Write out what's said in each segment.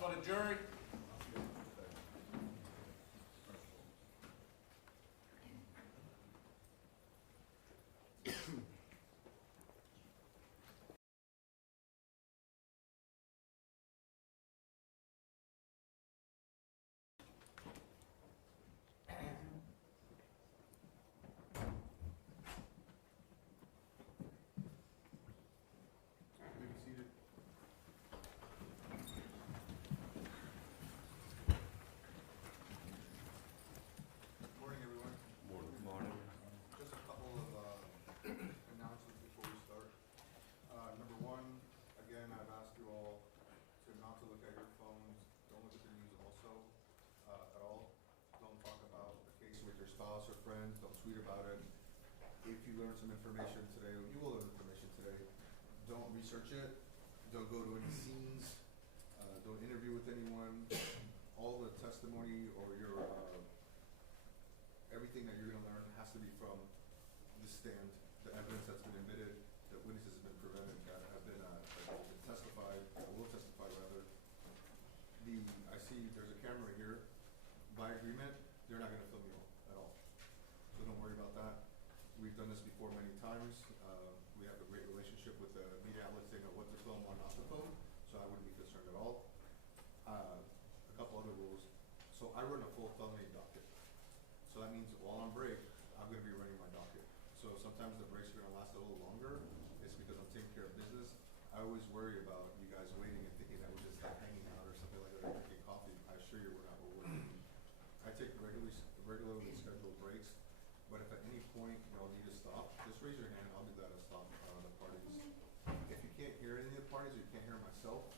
for the jury. Spouse or friends, don't tweet about it. If you learn some information today, or you will learn information today, don't research it, don't go to any scenes, don't interview with anyone. All the testimony or your everything that you're going to learn has to be from the stand, the evidence that's been admitted, the witnesses have been prevented, that have been testified, or will testify rather. I see there's a camera here. By agreement, they're not going to film you at all. So don't worry about that. We've done this before many times. We have a great relationship with the media outlets. They know what to film, what not to film, so I wouldn't be concerned at all. A couple other rules. So I run a full felony docket. So that means while on break, I'm going to be running my docket. So sometimes the breaks are going to last a little longer. It's because I'm taking care of business. I always worry about you guys waiting and thinking that we're just hanging out or something like that, or drinking coffee. I assure you we're not. We're working. I take regularly scheduled breaks, but if at any point y'all need to stop, just raise your hand. I'll do that and stop the parties. If you can't hear any of the parties, or you can't hear myself,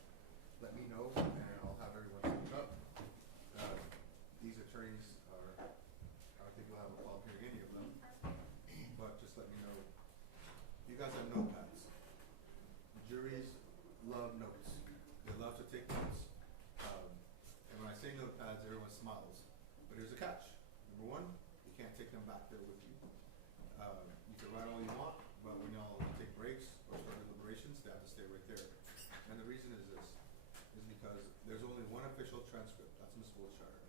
let me know and I'll have everyone speak up. These attorneys are, I don't think you'll have a problem hearing any of them, but just let me know. You guys have notepads. Juries love notes. They love to take notes. And when I say notepads, everyone smiles. But here's a catch. Number one, you can't take them back there with you. You can write all you want, but when y'all take breaks or start deliberations, they have to stay right there. And the reason is this, is because there's only one official transcript. That's Ms. Wiltshire.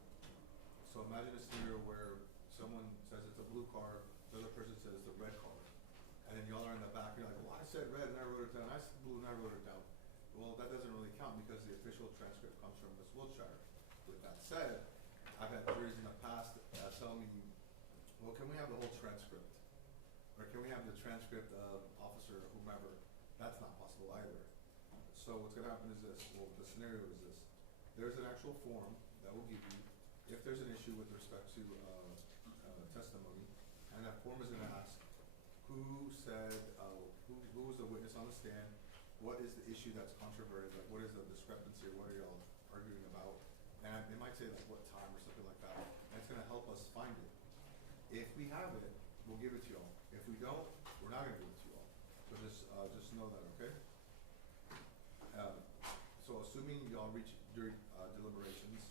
So imagine a scenario where someone says it's a blue car, the other person says it's a red car. And then y'all are in the back, and you're like, well, I said red and I wrote it down. I said blue and I wrote it down. Well, that doesn't really count because the official transcript comes from Ms. Wiltshire. With that said, I've had juries in the past tell me, well, can we have the whole transcript? Or can we have the transcript of officer whomever? That's not possible either. So what's going to happen is this, well, the scenario is this. There's an actual form that will give you, if there's an issue with respect to testimony, and that form is going to ask, who said, who was the witness on the stand? What is the issue that's controverted? Like, what is the discrepancy, or what are y'all arguing about? And it might say like what time or something like that. And it's going to help us find it. If we have it, we'll give it to y'all. If we don't, we're not going to give it to y'all. So just know that, okay? So assuming y'all reach during deliberations,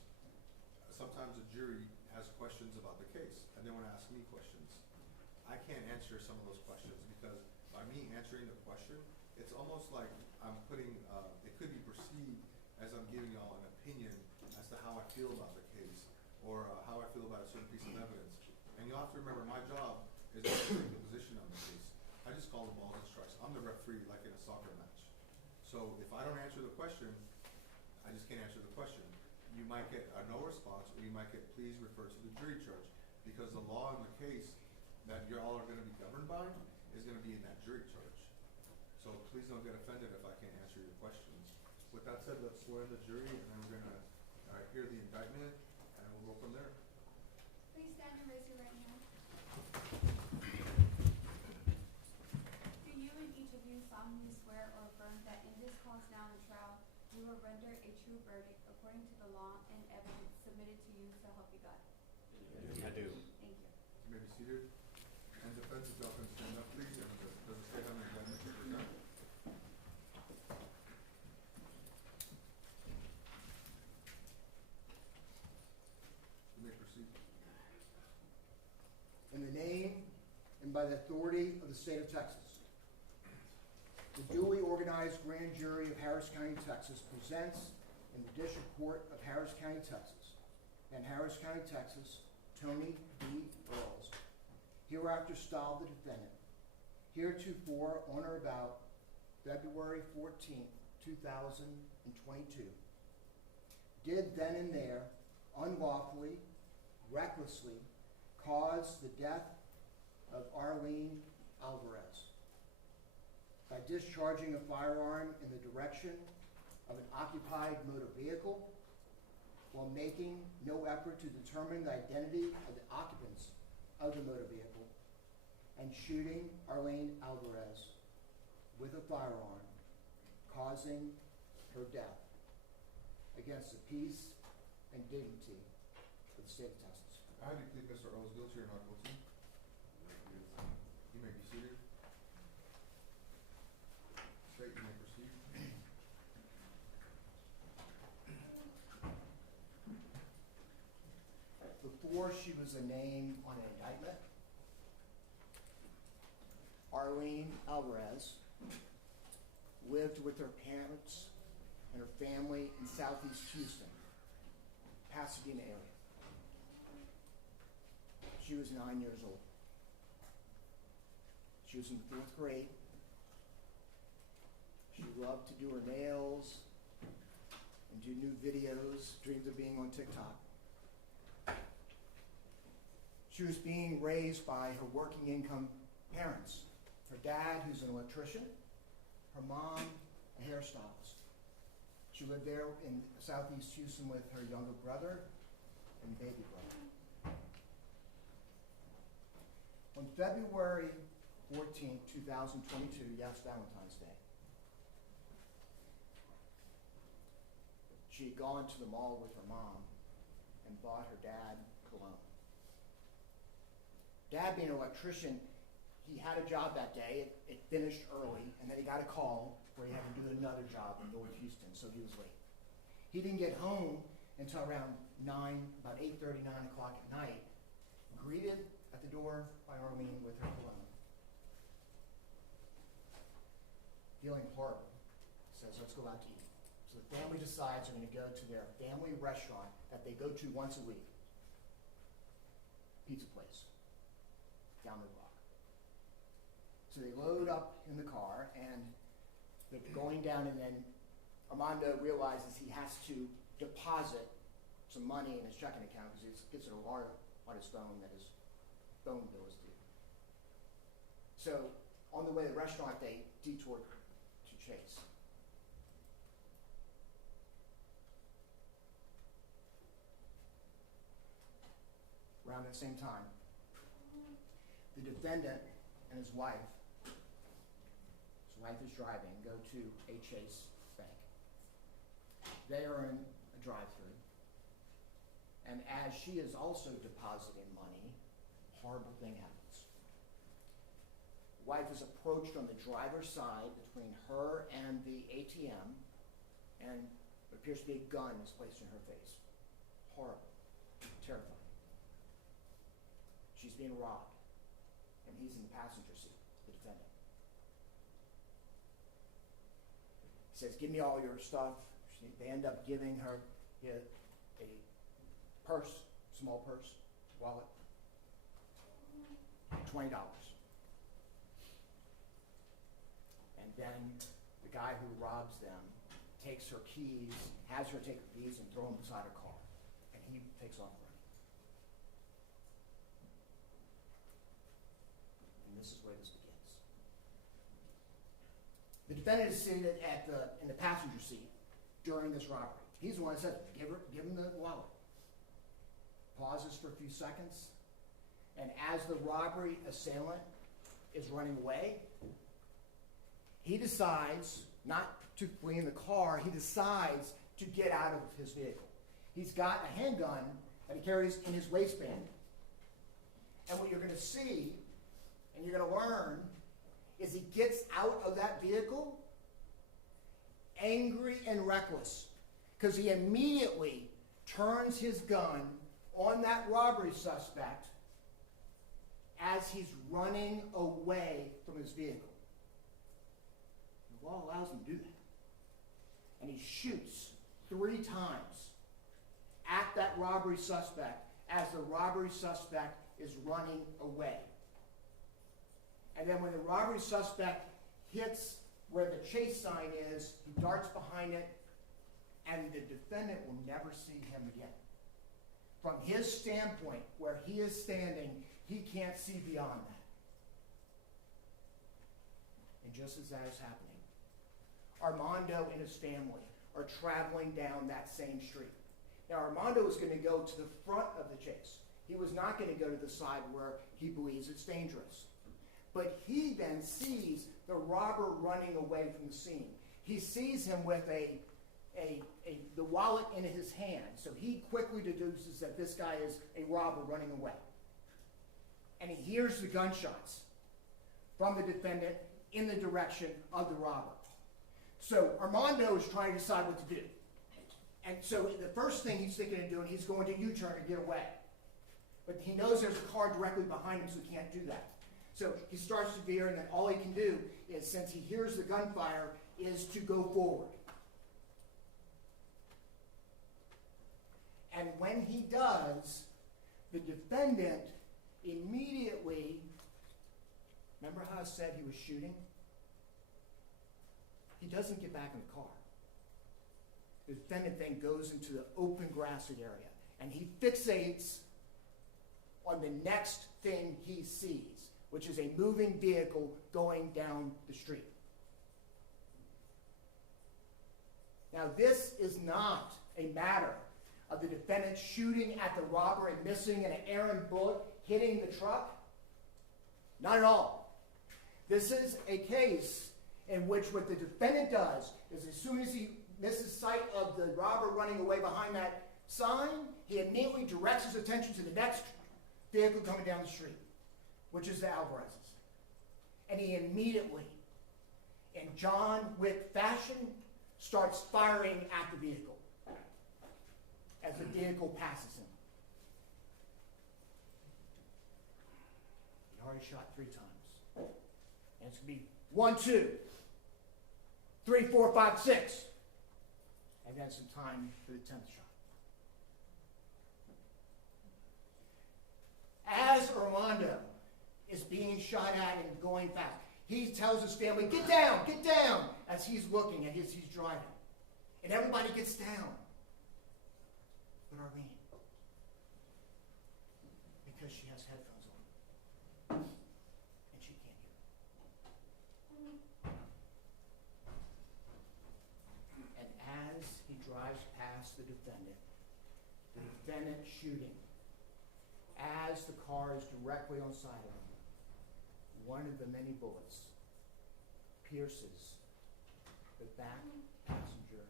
sometimes a jury has questions about the case, and they want to ask me questions. I can't answer some of those questions because by me answering the question, it's almost like I'm putting, it could be perceived as I'm giving y'all an opinion as to how I feel about the case or how I feel about a certain piece of evidence. And you'll have to remember my job is not to take the position on the case. I just call the balls and strikes. I'm the referee like in a soccer match. So if I don't answer the question, I just can't answer the question. You might get a no response, or you might get please refer to the jury charge, because the law in the case that you all are going to be governed by is going to be in that jury charge. So please don't get offended if I can't answer your questions. With that said, let's swear in the jury, and then we're going to hear the indictment, and we'll go from there. Please stand and raise your right hand. Do you and each of you solemnly swear or affirm that in this cause now in trial, you will render a true verdict according to the law and evidence submitted to you, so help you God? I do. Thank you. You may be seated. And defense, if y'all can stand up, please. And does the state have an indictment to present? You may proceed. In the name and by the authority of the state of Texas, the duly organized grand jury of Harris County, Texas presents in the District Court of Harris County, Texas, and Harris County, Texas, Tony Earls, hereafter styled the defendant, heretofore on or about February 14th, 2022, did then and there unlawfully, recklessly cause the death of Arlene Alvarez by discharging a firearm in the direction of an occupied motor vehicle while making no effort to determine the identity of the occupants of the motor vehicle, and shooting Arlene Alvarez with a firearm, causing her death against the peace and dignity of the state of Texas. I declare Mr. Earls guilty or not guilty. You may be seated. State, you may proceed. Before she was a name on an indictment, Arlene Alvarez lived with her parents and her family in Southeast Houston, Pasadena area. She was 9 years old. She was in 4th grade. She loved to do her nails and do new videos, dreamed of being on TikTok. She was being raised by her working income parents. Her dad, who's an electrician, her mom, a hairstylist. She lived there in Southeast Houston with her younger brother and baby brother. On February 14, 2022, yes, Valentine's Day, she had gone to the mall with her mom and bought her dad cologne. Dad, being an electrician, he had a job that day. It finished early, and then he got a call where he had to do another job in North Houston, so he was late. He didn't get home until around about 8:30, 9 o'clock at night, greeted at the door by Arlene with her cologne. Feeling horrible, says, let's go out to eat. So the family decides they're going to go to their family restaurant that they go to once a week. Pizza place down the block. So they load up in the car and they're going down, and then Armando realizes he has to deposit some money in his checking account because he gets an alarm on his phone that his phone bill is due. So on the way to the restaurant, they detoured to Chase. Around that same time, the defendant and his wife is driving, go to a Chase bank. They are in a drive-thru, and as she is also depositing money, a horrible thing happens. The wife is approached on the driver's side between her and the ATM, and what appears to be a gun is placed in her face. Horrible, terrifying. She's being robbed, and he's in the passenger seat, the defendant. He says, give me all your stuff. They end up giving her a purse, small purse, wallet, $20. And then the guy who robs them takes her keys, has her take the keys and throw them beside her car, and he takes off running. This is where this begins. The defendant is seated in the passenger seat during this robbery. He's the one that says, give him the wallet. Pauses for a few seconds, and as the robbery assailant is running away, he decides not to flee in the car, he decides to get out of his vehicle. He's got a handgun that he carries in his waistband. And what you're going to see, and you're going to learn, is he gets out of that vehicle angry and reckless, because he immediately turns his gun on that robbery suspect as he's running away from his vehicle. The law allows him to do that. And he shoots 3 times at that robbery suspect as the robbery suspect is running away. And then when the robbery suspect hits where the chase sign is, he darts behind it, and the defendant will never see him again. From his standpoint, where he is standing, he can't see beyond that. And just as that is happening, Armando and his family are traveling down that same street. Now, Armando is going to go to the front of the chase. He was not going to go to the side where he believes it's dangerous. But he then sees the robber running away from the scene. He sees him with the wallet in his hand. So he quickly deduces that this guy is a robber running away. And he hears the gunshots from the defendant in the direction of the robber. So Armando is trying to decide what to do. And so the first thing he's thinking of doing, he's going to U-turn and get away. But he knows there's a car directly behind him, so he can't do that. So he starts to veer, and then all he can do is, since he hears the gunfire, is to go forward. And when he does, the defendant immediately, remember how I said he was shooting? He doesn't get back in the car. The defendant then goes into the open grassy area, and he fixates on the next thing he sees, which is a moving vehicle going down the street. Now, this is not a matter of the defendant shooting at the robber and missing an errant bullet hitting the truck. Not at all. This is a case in which what the defendant does is, as soon as he misses sight of the robber running away behind that sign, he immediately directs his attention to the next vehicle coming down the street, which is the Alvarez's. And he immediately, in John Wick fashion, starts firing at the vehicle as the vehicle passes him. He already shot 3 times. And it's going to be 1, 2, 3, 4, 5, 6. And then some time for the 10th shot. As Armando is being shot at and going fast, he tells his family, get down, as he's looking at he's driving. And everybody gets down. But Arlene, because she has headphones on, and she can't hear. And as he drives past the defendant shooting, as the car is directly on side of him, one of the many bullets pierces the back passenger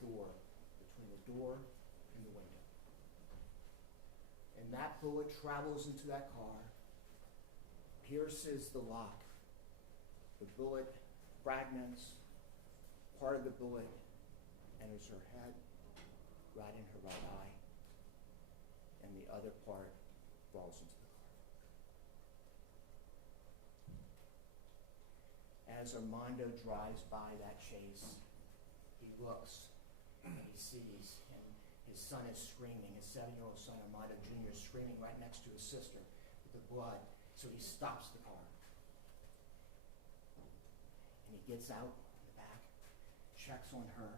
door, between the door and the window. And that bullet travels into that car, pierces the lock. The bullet fragments, part of the bullet enters her head, right in her right eye, and the other part falls into the car. As Armando drives by that chase, he looks and he sees him. His son is screaming. His 7-year-old son, Armando Jr., is screaming right next to his sister with the blood. So he stops the car. And he gets out in the back, checks on her,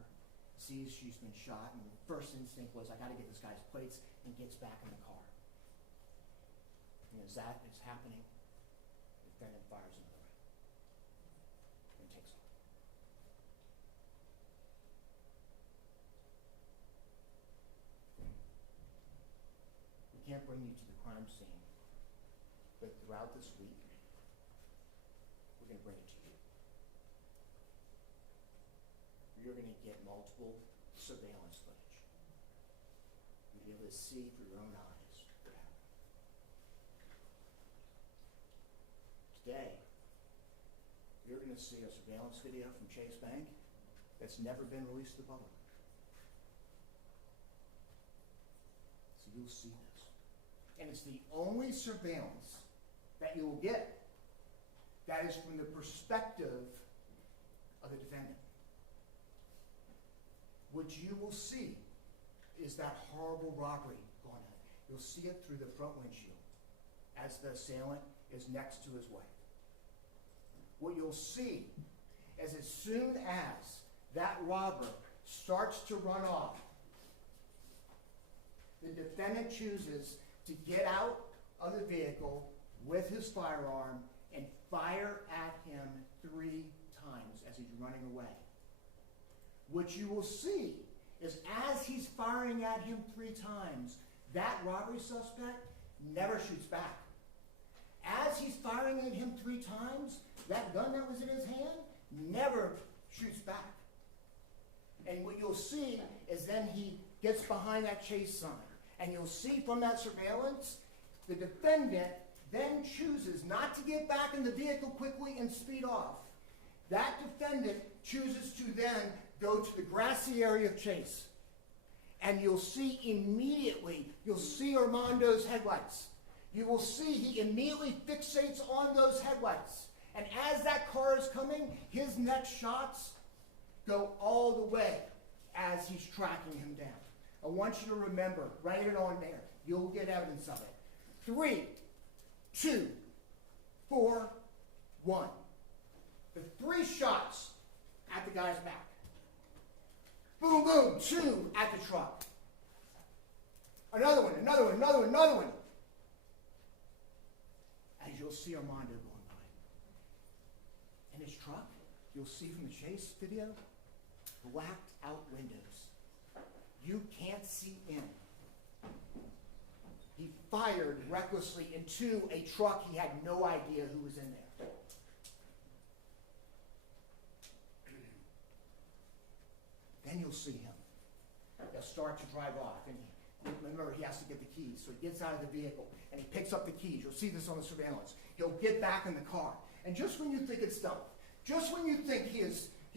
sees she's been shot, and the first instinct was, I got to get this guy's plates, and gets back in the car. And as that is happening, the defendant fires another round and takes off. We can't bring you to the crime scene, but throughout this week, we're going to bring it to you. You're going to get multiple surveillance footage. You'll be able to see for your own eyes what happened. Today, you're going to see a surveillance video from Chase Bank that's never been released to the public. So you'll see this. And it's the only surveillance that you will get that is from the perspective of the defendant. what you will see is that horrible robbery going on. You'll see it through the front windshield as the assailant is next to his wife. What you'll see is as soon as that robber starts to run off, the defendant chooses to get out of the vehicle with his firearm and fire at him 3 times as he's running away. What you will see is as he's firing at him 3 times, that robbery suspect never shoots back. As he's firing at him 3 times, that gun that was in his hand never shoots back. And what you'll see is then he gets behind that chase sign. And you'll see from that surveillance, the defendant then chooses not to get back in the vehicle quickly and speed off. That defendant chooses to then go to the grassy area of Chase. And you'll see immediately, you'll see Armando's headlights. You will see he immediately fixates on those headlights. And as that car is coming, his next shots go all the way as he's tracking him down. I want you to remember, write it on there. You'll get evidence of it. 3, 2, 4, 1. The 3 shots at the guy's back. Boom, boom, 2 at the truck. Another one, another one, another one, another one. As you'll see Armando going by. In his truck, you'll see from the chase video, blacked out windows. You can't see in. He fired recklessly into a truck he had no idea who was in there. Then you'll see him. He'll start to drive off. And remember, he has to get the keys. So he gets out of the vehicle and he picks up the keys. You'll see this on the surveillance. He'll get back in the car. And just when you think it's done, just when you think he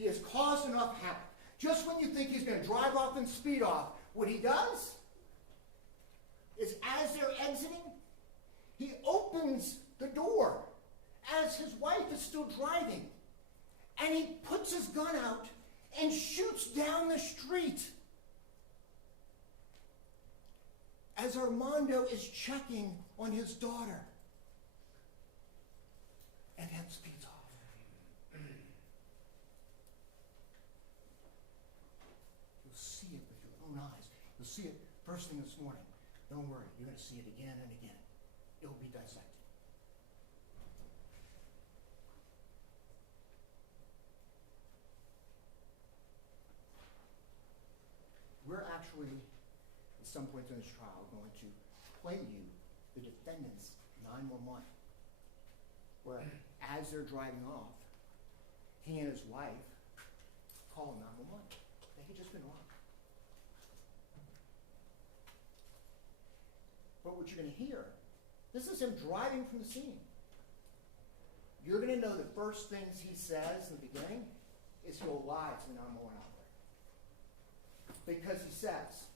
has caused enough havoc, just when you think he's going to drive off and speed off, what he does is as they're exiting, he opens the door as his wife is still driving. And he puts his gun out and shoots down the street as Armando is checking on his daughter. And then speeds off. You'll see it with your own eyes. You'll see it first thing this morning. Don't worry, you're going to see it again and again. It will be dissected. We're actually, at some point in this trial, going to play you the defendant's 911, where as they're driving off, he and his wife call 911. They had just been robbed. But what you're going to hear, this is him driving from the scene. You're going to know the first things he says in the beginning is he'll lie to the 911 operator. Because he says,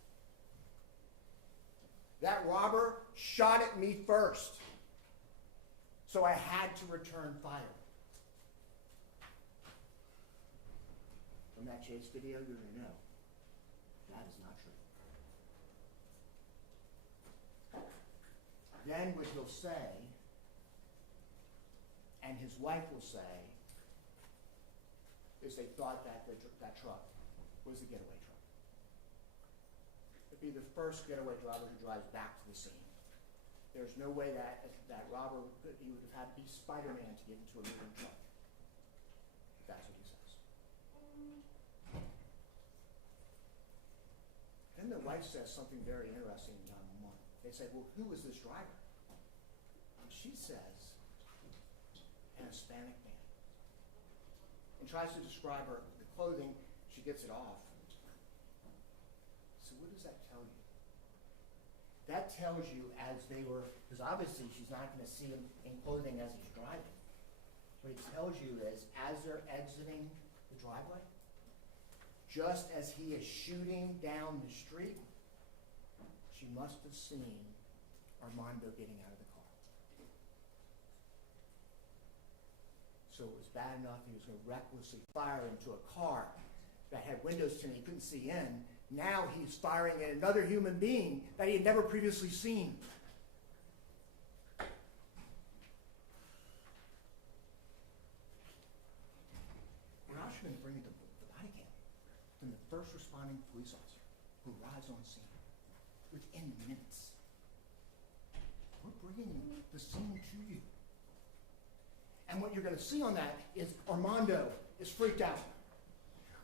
that robber shot at me first, so I had to return fire. From that chase video, you're going to know that is not true. Then what he'll say, and his wife will say, is they thought that that truck was a getaway truck. It'd be the first getaway driver who drives back to the scene. There's no way that robber, he would have had to be Spider-Man to get into a moving truck. That's what he says. Then the wife says something very interesting in 911. They say, well, who is this driver? And she says, an Hispanic man. And tries to describe the clothing. She gets it off. So what does that tell you? That tells you as they were, because obviously she's not going to see him in clothing as he's driving. What it tells you is as they're exiting the driveway, just as he is shooting down the street, she must have seen Armando getting out of the car. So it was bad enough he was going to recklessly fire into a car that had windows tinted he couldn't see in. Now he's firing at another human being that he had never previously seen. We're actually going to bring the body cam from the first responding police officer who arrives on scene within minutes. We're bringing the scene to you. And what you're going to see on that is Armando is freaked out.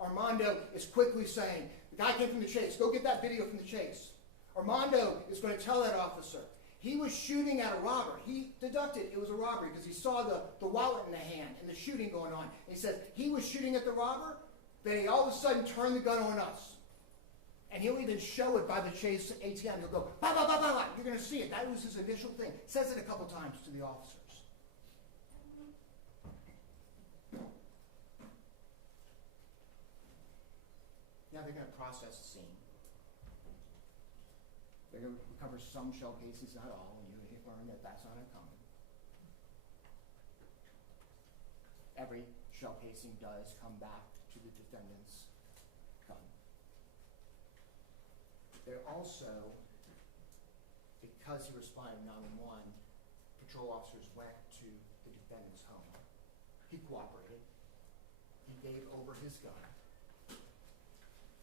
Armando is quickly saying, the guy came from the chase, go get that video from the chase. Armando is going to tell that officer, he was shooting at a robber. He deducted it was a robbery because he saw the wallet in the hand and the shooting going on. And he says, he was shooting at the robber, then he all of a sudden turned the gun on us. And he'll even show it by the chase ATM. He'll go, bah, bah, bah, bah, bah. You're going to see it. That was his initial thing. Says it a couple times to the officers. Now they're going to process the scene. They're going to recover some shell casings, not all, and you learn that that's not uncommon. Every shell casing does come back to the defendant's gun. They're also, because he responded 911, patrol officers went to the defendant's home. He cooperated. He gave over his gun.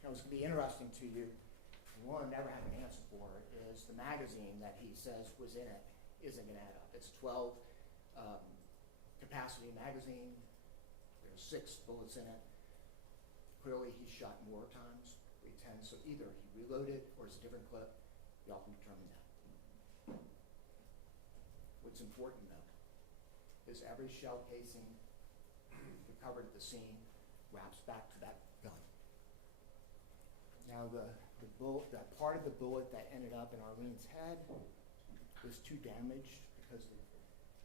Now, what's going to be interesting to you, and one never had an answer for, is the magazine that he says was in it isn't going to add up. It's a 12 capacity magazine. There's 6 bullets in it. Clearly, he shot more times, 310, so either he reloaded or it's a different clip. Y'all can determine that. What's important, though, is every shell casing recovered at the scene wraps back to that gun. Now, the bullet, that part of the bullet that ended up in Arlene's head was too damaged because of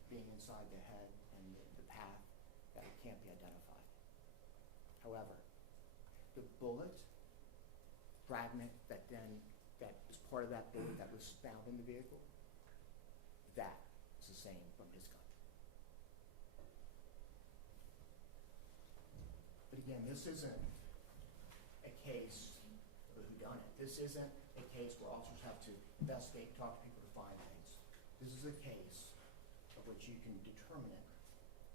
being inside the head and the path that it can't be identified. However, the bullet fragment that is part of that bullet that was found in the vehicle, that is the same from his gun. But again, this isn't a case of who done it. This isn't a case where officers have to investigate, talk to people to find things. This is a case of which you can determine it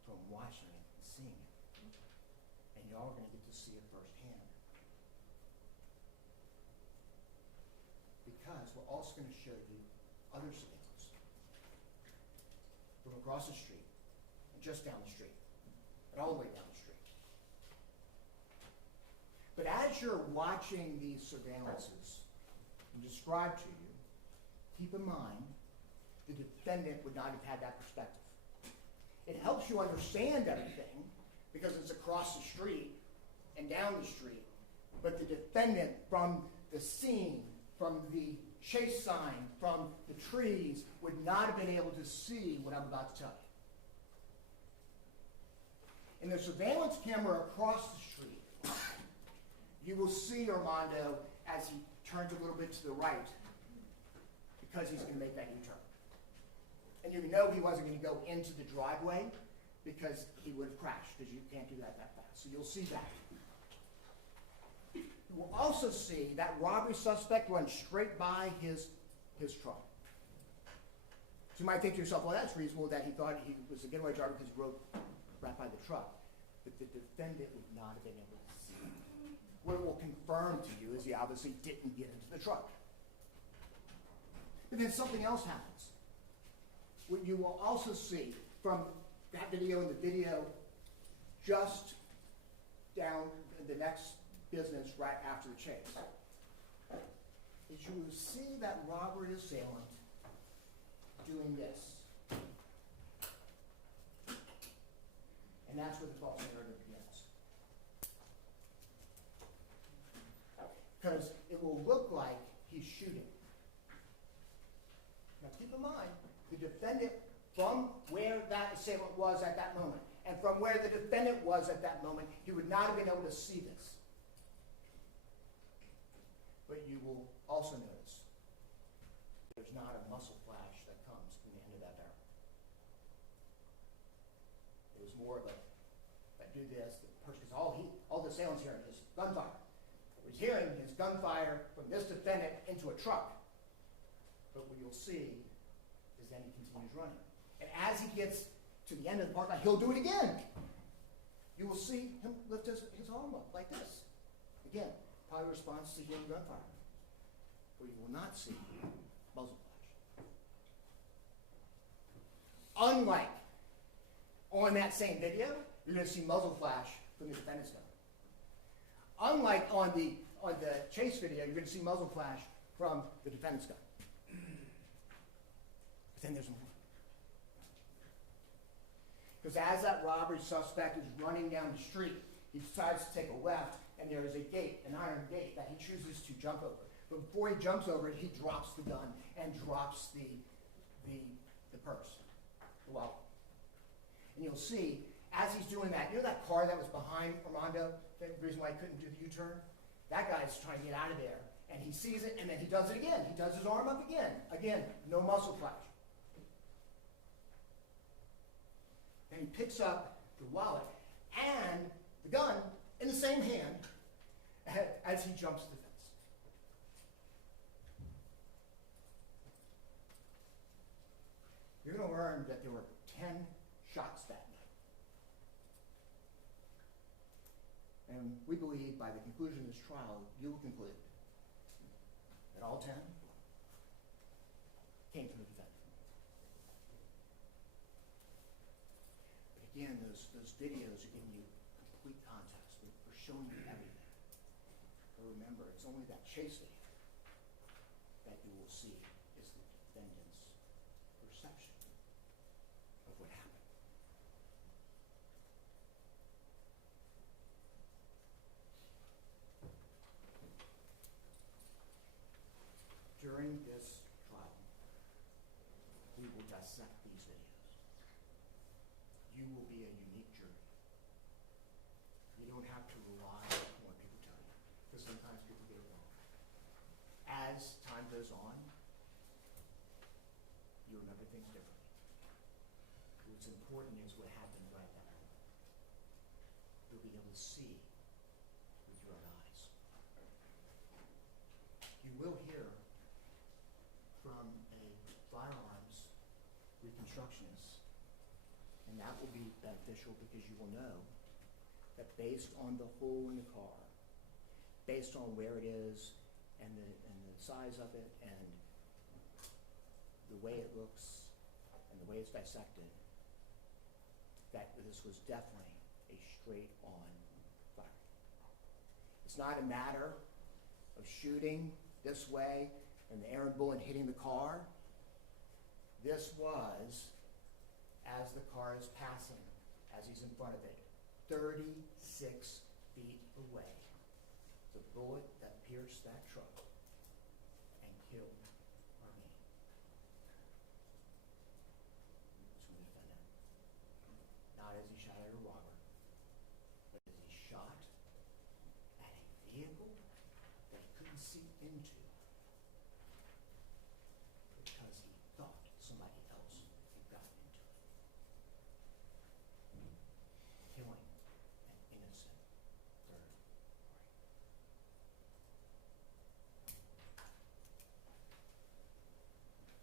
from watching it and seeing it. And y'all are going to get to see it firsthand. Because we're also going to show you other surveillance from across the street, and just down the street, and all the way down the street. But as you're watching these surveillances and described to you, keep in mind the defendant would not have had that perspective. It helps you understand everything because it's across the street and down the street. But the defendant from the scene, from the chase sign, from the trees, would not have been able to see what I'm about to tell you. In the surveillance camera across the street, you will see Armando as he turns a little bit to the right because he's going to make that U-turn. And you know he wasn't going to go into the driveway because he would have crashed because you can't do that fast. So you'll see that. You will also see that robbery suspect run straight by his truck. So you might think to yourself, well, that's reasonable that he thought he was a getaway driver because he rode right by the truck. But the defendant would not have been able to see it. What it will confirm to you is he obviously didn't get into the truck. But then something else happens. What you will also see from that video and the video just down the next business right after the chase is you will see that robbery assailant doing this. And that's where the false narrative begins. Because it will look like he's shooting. Now keep in mind, the defendant, from where that assailant was at that moment, and from where the defendant was at that moment, he would not have been able to see this. But you will also notice there's not a muzzle flash that comes from the end of that barrel. It was more of a do this, because all the assailant's hearing is gunfire. What he's hearing is gunfire from this defendant into a truck. But what you'll see is then he continues running. And as he gets to the end of the parking lot, he'll do it again. You will see him lift his arm up like this. Again, probably response to hearing gunfire. But you will not see muzzle flash. Unlike on that same video, you're going to see muzzle flash from the defendant's gun. Unlike on the chase video, you're going to see muzzle flash from the defendant's gun. But then there's more. Because as that robbery suspect is running down the street, he decides to take a left, and there is a gate, an iron gate, that he chooses to jump over. But before he jumps over it, he drops the gun and drops the purse, the wallet. And you'll see, as he's doing that, you know that car that was behind Armando, the reason why he couldn't do the U-turn? That guy's trying to get out of there, and he sees it, and then he does it again. He does his arm up again. Again, no muscle flash. And he picks up the wallet and the gun in the same hand as he jumps the fence. You're going to learn that there were 10 shots that night. And we believe by the conclusion of this trial, you will conclude that all 10 came from the defendant. Again, those videos are giving you complete context. We're showing you everything. But remember, it's only that chase video that you will see is the defendant's perception of what happened. During this trial, we will dissect these videos. You will be a unique jury. You don't have to rely on what people tell you, because sometimes people get it wrong. As time goes on, you remember things differently. What's important is what happened right at that moment. You'll be able to see with your own eyes. You will hear from a firearms reconstructionist, and that will be beneficial because you will know that based on the hole in the car, based on where it is and the size of it and the way it looks and the way it's dissected, that this was definitely a straight-on fire. It's not a matter of shooting this way and the errant bullet hitting the car. This was as the car is passing, as he's in front of it, 36 feet away. The bullet that pierced that truck and killed Arlene. It's from the defendant. Not as he shot at a robber, but as he shot at a vehicle that he couldn't see into because he thought somebody else had gotten into it. Killing an innocent third party.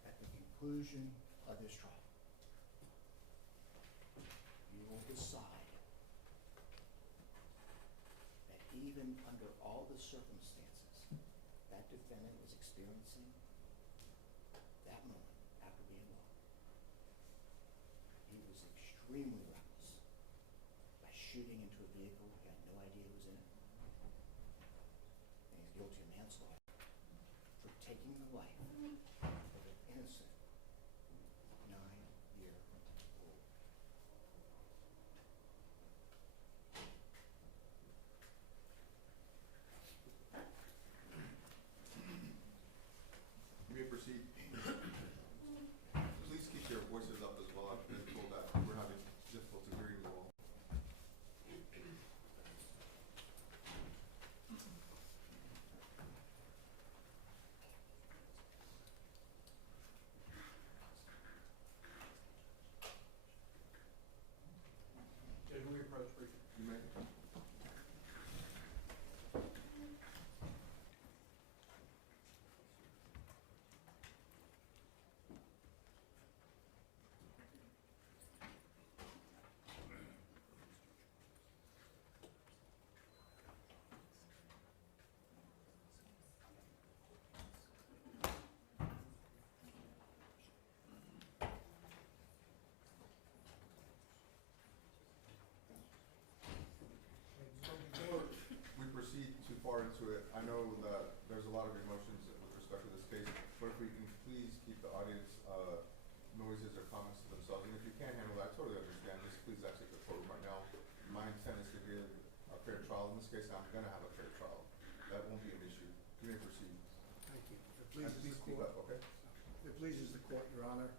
At the conclusion of this trial, you will decide that even under all the circumstances that defendant was experiencing that moment after being robbed, he was extremely reckless by shooting into a vehicle he had no idea was in it. And he's guilty of manslaughter for taking the life of an innocent 9-year-old. You may proceed. Please keep your voices up as well. I've been told that we're having difficulty hearing you all. know that there's a lot of emotions with respect to this case, but if we can please keep the audience, noises or comments to themselves, and if you can't handle that, I totally understand, just please exit the courtroom right now. My intent is to give a fair trial in this case, and I'm gonna have a fair trial. That won't be an issue. You may proceed. Thank you. If it And pleases please the speak court. up, okay? If it pleases the court, Your Honor.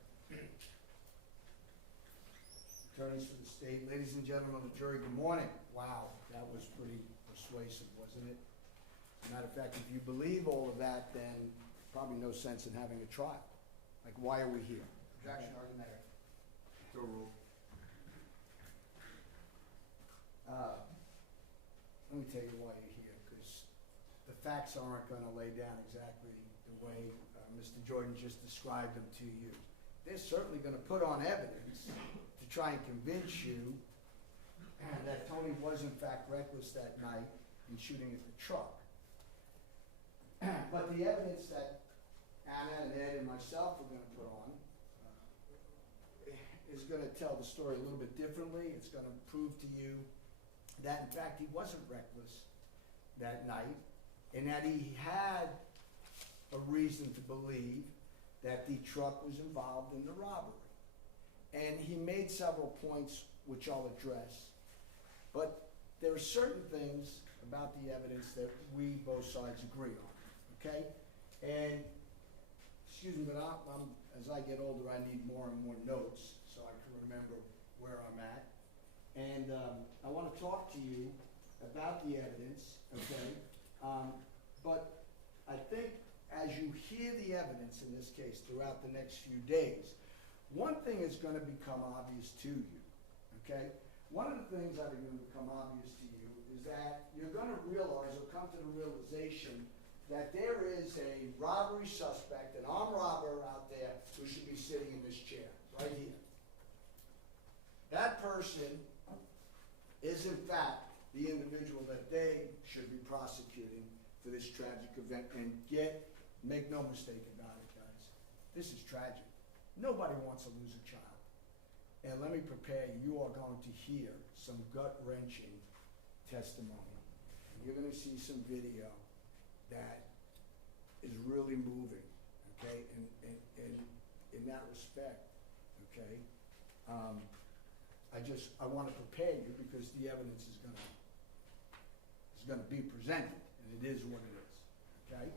Attorneys for the state, ladies and gentlemen of the jury, good morning. Wow, that was pretty persuasive, wasn't it? As a matter of fact, if you believe all of that, then probably no sense in having a trial. Like, why are we here? Objection, argumentative. So rule. Let me tell you why you're here, because the facts aren't gonna lay down exactly the way Mr. Jordan just described them to you. They're certainly gonna put on evidence to try and convince you that Tony was in fact reckless that night in shooting at the truck. But the evidence that Anna and Ed and myself are gonna put on is gonna tell the story a little bit differently. It's gonna prove to you that in fact he wasn't reckless that night, and that he had a reason to believe that the truck was involved in the robbery. And he made several points which I'll address, but there are certain things about the evidence that we both sides agree on, okay? And, excuse me, but as I get older, I need more and more notes so I can remember where I'm at. And I want to talk to you about the evidence, okay? But I think as you hear the evidence in this case throughout the next few days, one thing is going to become obvious to you, okay? One of the things that are going to become obvious to you is that you're going to realize or come to the realization that there is a robbery suspect, an armed robber out there who should be sitting in this chair, right here. That person is in fact the individual that they should be prosecuting for this tragic event. And make no mistake about it, guys, this is tragic. Nobody wants to lose a child. And let me prepare you, you are going to hear some gut-wrenching testimony. And you're going to see some video that is really moving, okay, in that respect, okay? I want to prepare you because the evidence is going to be presented, and it is what it is, okay?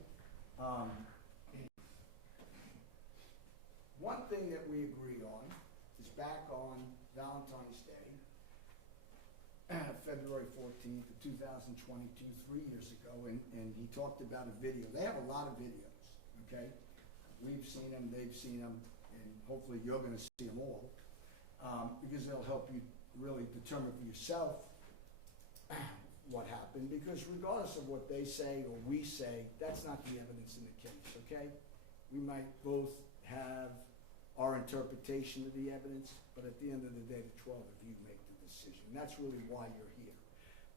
One thing that we agree on is back on Valentine's Day, February 14th of 2022, 3 years ago, and he talked about a video. They have a lot of videos, okay? We've seen them, they've seen them, and hopefully you're going to see them all, because they'll help you really determine for yourself what happened, because regardless of what they say or we say, that's not the evidence in the case, okay? We might both have our interpretation of the evidence, but at the end of the day, the 12 of you make the decision. That's really why you're here.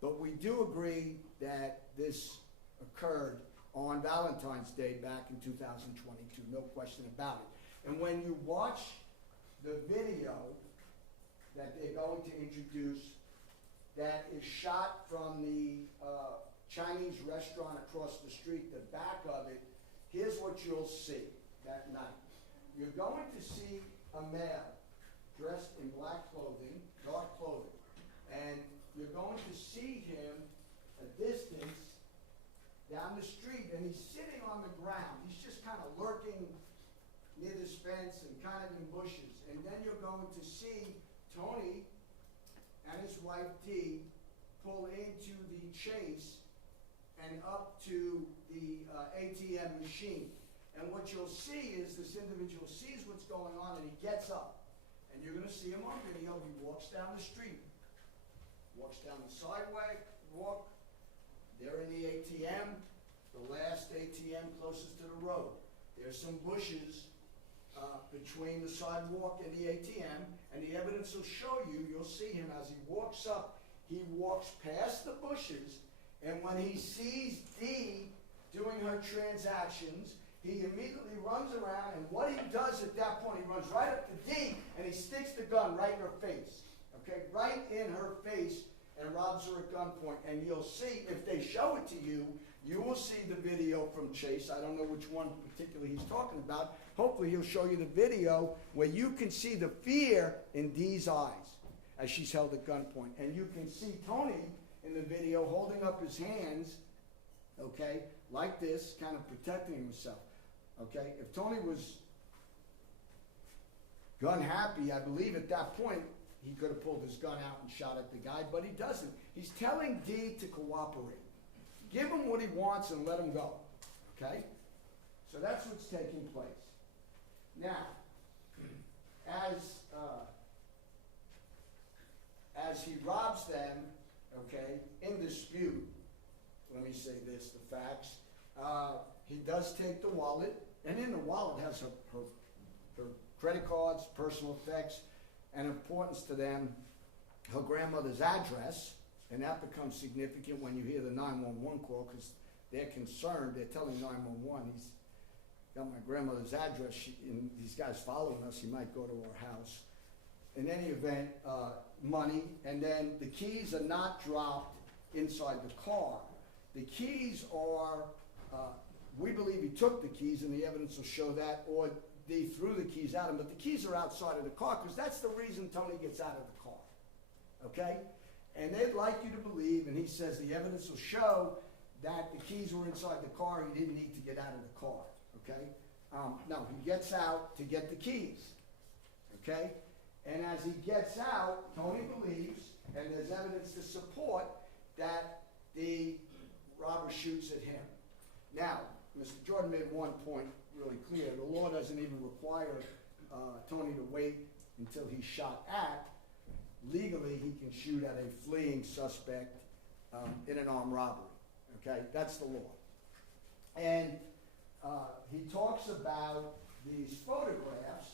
But we do agree that this occurred on Valentine's Day back in 2022, no question about it. And when you watch the video that they're going to introduce that is shot from the Chinese restaurant across the street, the back of it, here's what you'll see that night. You're going to see a male dressed in black clothing, dark clothing, and you're going to see him a distance down the street, and he's sitting on the ground. He's just kind of lurking near this fence and kind of in bushes. And then you're going to see Tony and his wife Dee pull into the Chase and up to the ATM machine. And what you'll see is this individual sees what's going on and he gets up. And you're going to see him on video. He walks down the street, walks down the sidewalk. They're in the ATM, the last ATM closest to the road. There's some bushes between the sidewalk and the ATM, and the evidence will show you, you'll see him as he walks up, he walks past the bushes, and when he sees Dee doing her transactions, he immediately runs around, and what he does at that point, he runs right up to Dee, and he sticks the gun right in her face, okay, right in her face, and robs her at gunpoint. And you'll see, if they show it to you, You will see the video from Chase. I don't know which one particularly he's talking about. Hopefully he'll show you the video where you can see the fear in Dee's eyes as she's held at gunpoint. And you can see Tony in the video holding up his hands, okay, like this, kind of protecting himself. Okay, if Tony was gun happy, I believe at that point he could have pulled his gun out and shot at the guy, but he doesn't. He's telling Dee to cooperate. Give him what he wants and let him go. Okay? So that's what's taking place. Now, as he robs them, okay, in dispute, let me say this, the facts, he does take the wallet, and in the wallet has her credit cards, personal effects, and importance to them, her grandmother's address, and that becomes significant when you hear the 911 call, because they're concerned, they're telling 911, he's got my grandmother's address, and these guys following us, he might go to our house. In any event, money, and then the keys are not dropped inside the car. The keys are, we believe he took the keys, and the evidence will show that, or they threw the keys at him, but the keys are outside of the car, because that's the reason Tony gets out of the car, okay? And they'd like you to believe, and he says the evidence will show that the keys were inside the car, he didn't need to get out of the car, okay? No, he gets out to get the keys, okay? And as he gets out, Tony believes, and there's evidence to support, that the robber shoots at him. Now, Mr. Jordan made one point really clear. The law doesn't even require Tony to wait until he's shot at. Legally, he can shoot at a fleeing suspect in an armed robbery. Okay, that's the law. And he talks about these photographs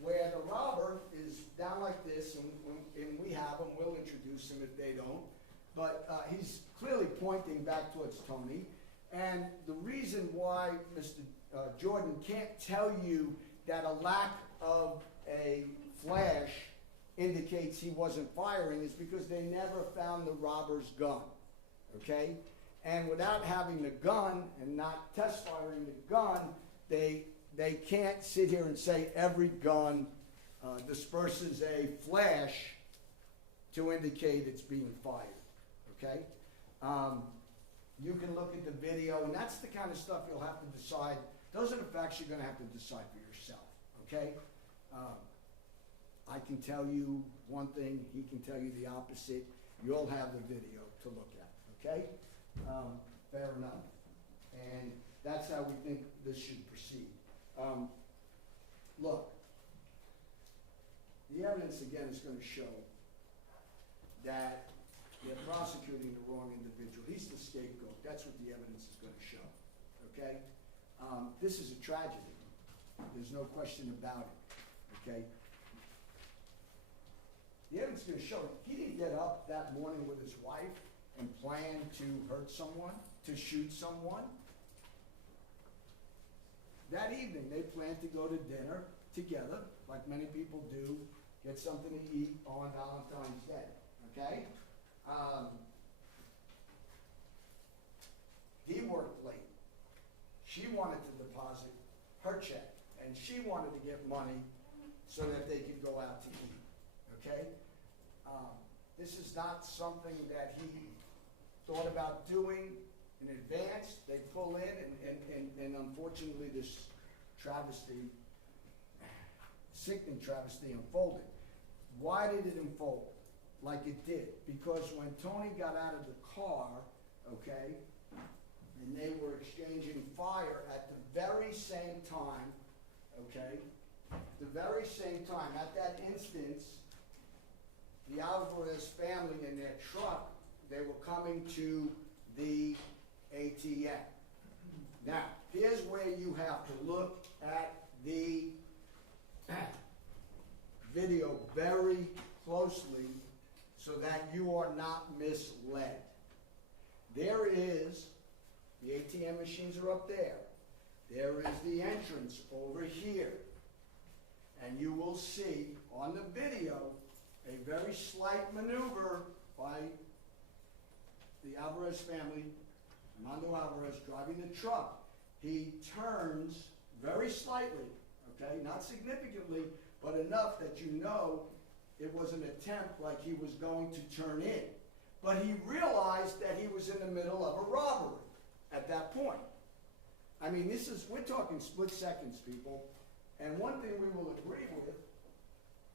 where the robber is down like this, and we have them. We'll introduce him if they don't. But he's clearly pointing back towards Tony. And the reason why Mr. Jordan can't tell you that a lack of a flash indicates he wasn't firing is because they never found the robber's gun, okay? And without having the gun and not test firing the gun, they can't sit here and say every gun disperses a flash to indicate it's being fired, okay? You can look at the video, and that's the kind of stuff you'll have to decide. Those are the facts you're going to have to decide for yourself, okay? I can tell you one thing, he can tell you the opposite. You'll have the video to look at, okay? Fair enough. And that's how we think this should proceed. Look, the evidence, again, is going to show that they're prosecuting the wrong individual. He's the scapegoat. That's what the evidence is going to show, okay? This is a tragedy. There's no question about it, okay? The evidence is going to show he didn't get up that morning with his wife and plan to hurt someone, to shoot someone. That evening, they planned to go to dinner together, like many people do, get something to eat on Valentine's Day, okay? He worked late. She wanted to deposit her check, and she wanted to get money so that they could go out to eat, okay? This is not something that he thought about doing in advance. They pull in, and unfortunately this travesty, sickening travesty unfolded. Why did it unfold like it did? Because when Tony got out of the car, okay, and they were exchanging fire at the very same time, okay, the very same time, at that instance, the Alvarez family in their truck, they were coming to the ATM. Now, here's where you have to look at the video very closely so that you are not misled. There is, the ATM machines are up there. There is the entrance over here. And you will see on the video a very slight maneuver by the Alvarez family Armando Alvarez, driving the truck, he turns very slightly, okay, not significantly, but enough that you know it was an attempt like he was going to turn in. But he realized that he was in the middle of a robbery at that point. I mean, we're talking split seconds, people. And one thing we will agree with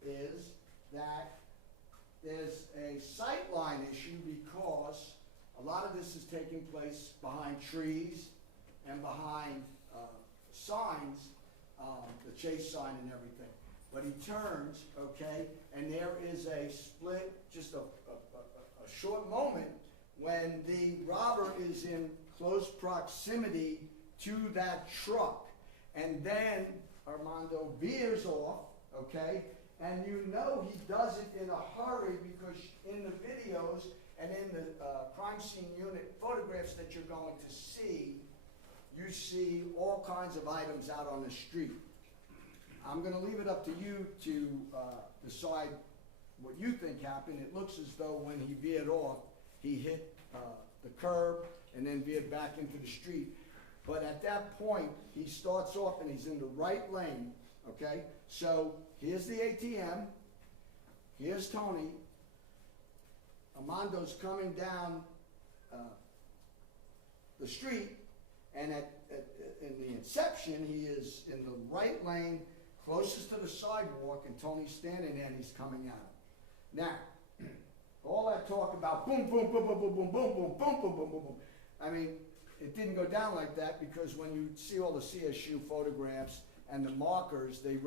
is that there's a sightline issue because a lot of this is taking place behind trees and behind signs, the chase sign and everything. But he turns, okay, and there is a split, just a short moment when the robber is in close proximity to that truck. And then Armando veers off, okay, and you know he does it in a hurry because in the videos and in the crime scene unit photographs that you're going to see, you see all kinds of items out on the street. I'm going to leave it up to you to decide what you think happened. It looks as though when he veered off, he hit the curb and then veered back into the street. But at that point, he starts off and he's in the right lane, okay? So here's the ATM, here's Tony, Armando's coming down the street, and in the inception, he is in the right lane, closest to the sidewalk, and Tony's standing there and he's coming at him. Now, all that talk about boom, boom, boom, boom, boom, boom, boom, boom, boom, boom, boom, boom, boom. I mean, it didn't go down like that because when you see all the CSU photographs and the markers, they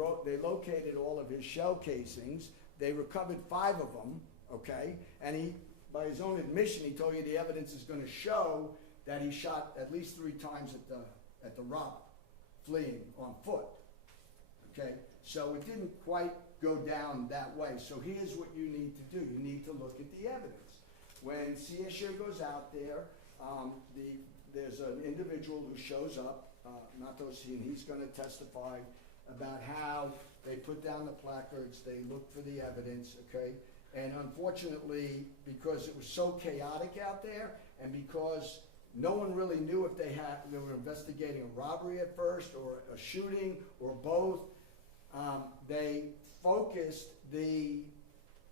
located all of his shell casings. They recovered 5 of them, okay? And he, by his own admission, he told you the evidence is going to show that he shot at least 3 times at the robber, fleeing on foot, okay? So it didn't quite go down that way. So here's what you need to do. You need to look at the evidence. When CSU goes out there, there's an individual who shows up, and he's going to testify about how they put down the placards, they looked for the evidence, okay? And unfortunately, because it was so chaotic out there, and because no one really knew if they were investigating a robbery at first, or a shooting, or both, they focused the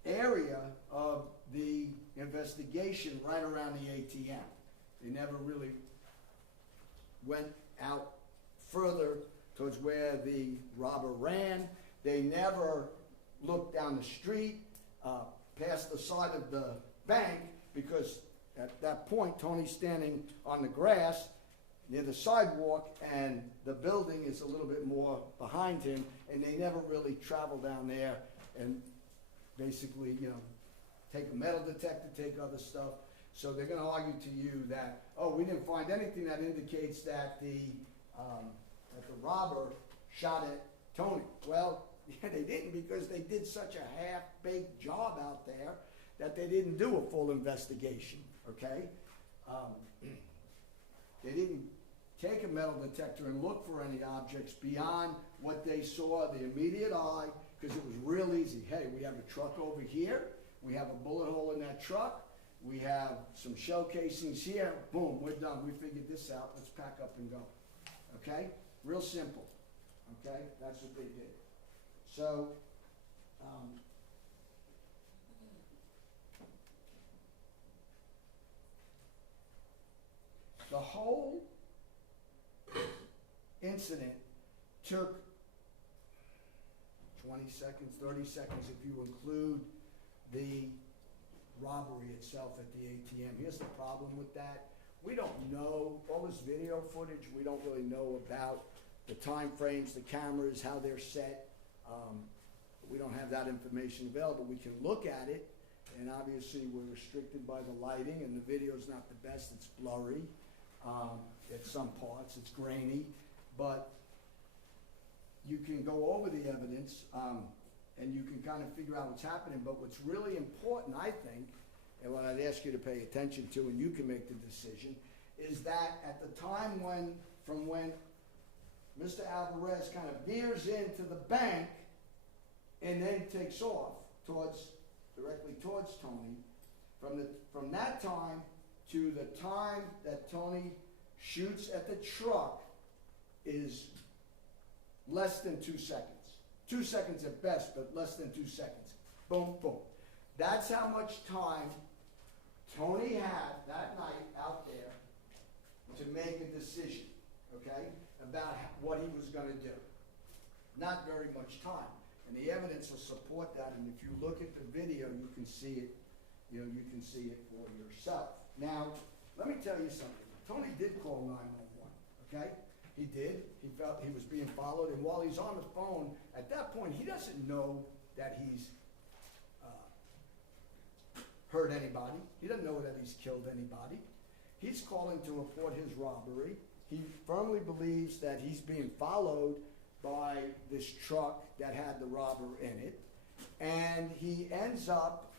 area of the investigation right around the ATM. They never really went out further towards where the robber ran. They never looked down the street, past the side of the bank, because at that point, Tony's standing on the grass near the sidewalk, and the building is a little bit more behind him, and they never really travel down there and basically, take a metal detector, take other stuff. So they're going to argue to you that, oh, we didn't find anything that indicates that the robber shot at Tony. Well, yeah, they didn't, because they did such a half-baked job out there that they didn't do a full investigation, okay? They didn't take a metal detector and look for any objects beyond what they saw, the immediate eye, because it was real easy. Hey, we have a truck over here. We have a bullet hole in that truck. We have some shell casings here. Boom, we're done. We figured this out. Let's pack up and go. Okay? Real simple. Okay? That's what they did. So, the whole incident took 20 seconds, 30 seconds if you include the robbery itself at the ATM. Here's the problem with that. We don't know, all this video footage, we don't really know about the time frames, the cameras, how they're set. We don't have that information available. We can look at it, and obviously we're restricted by the lighting, and the video's not the best. It's blurry at some parts. It's grainy, but you can go over the evidence, and you can kind of figure out what's happening. But what's really important, I think, and what I'd ask you to pay attention to, and you can make the decision, is that at the time from when Mr. Alvarez kind of veers into the bank and then takes off directly towards Tony, from that time to the time that Tony shoots at the truck is less than 2 seconds. 2 seconds at best, but less than 2 seconds. Boom, boom. That's how much time Tony had that night out there to make a decision, okay, about what he was gonna do. Not very much time. And the evidence will support that, and if you look at the video, you can see it, you can see it for yourself. Now, let me tell you something. Tony did call 911, okay? He did. He felt he was being followed, and while he's on the phone, at that point, he doesn't know that he's hurt anybody. He doesn't know that he's killed anybody. He's calling to report his robbery. He firmly believes that he's being followed by this truck that had the robber in it, and he ends up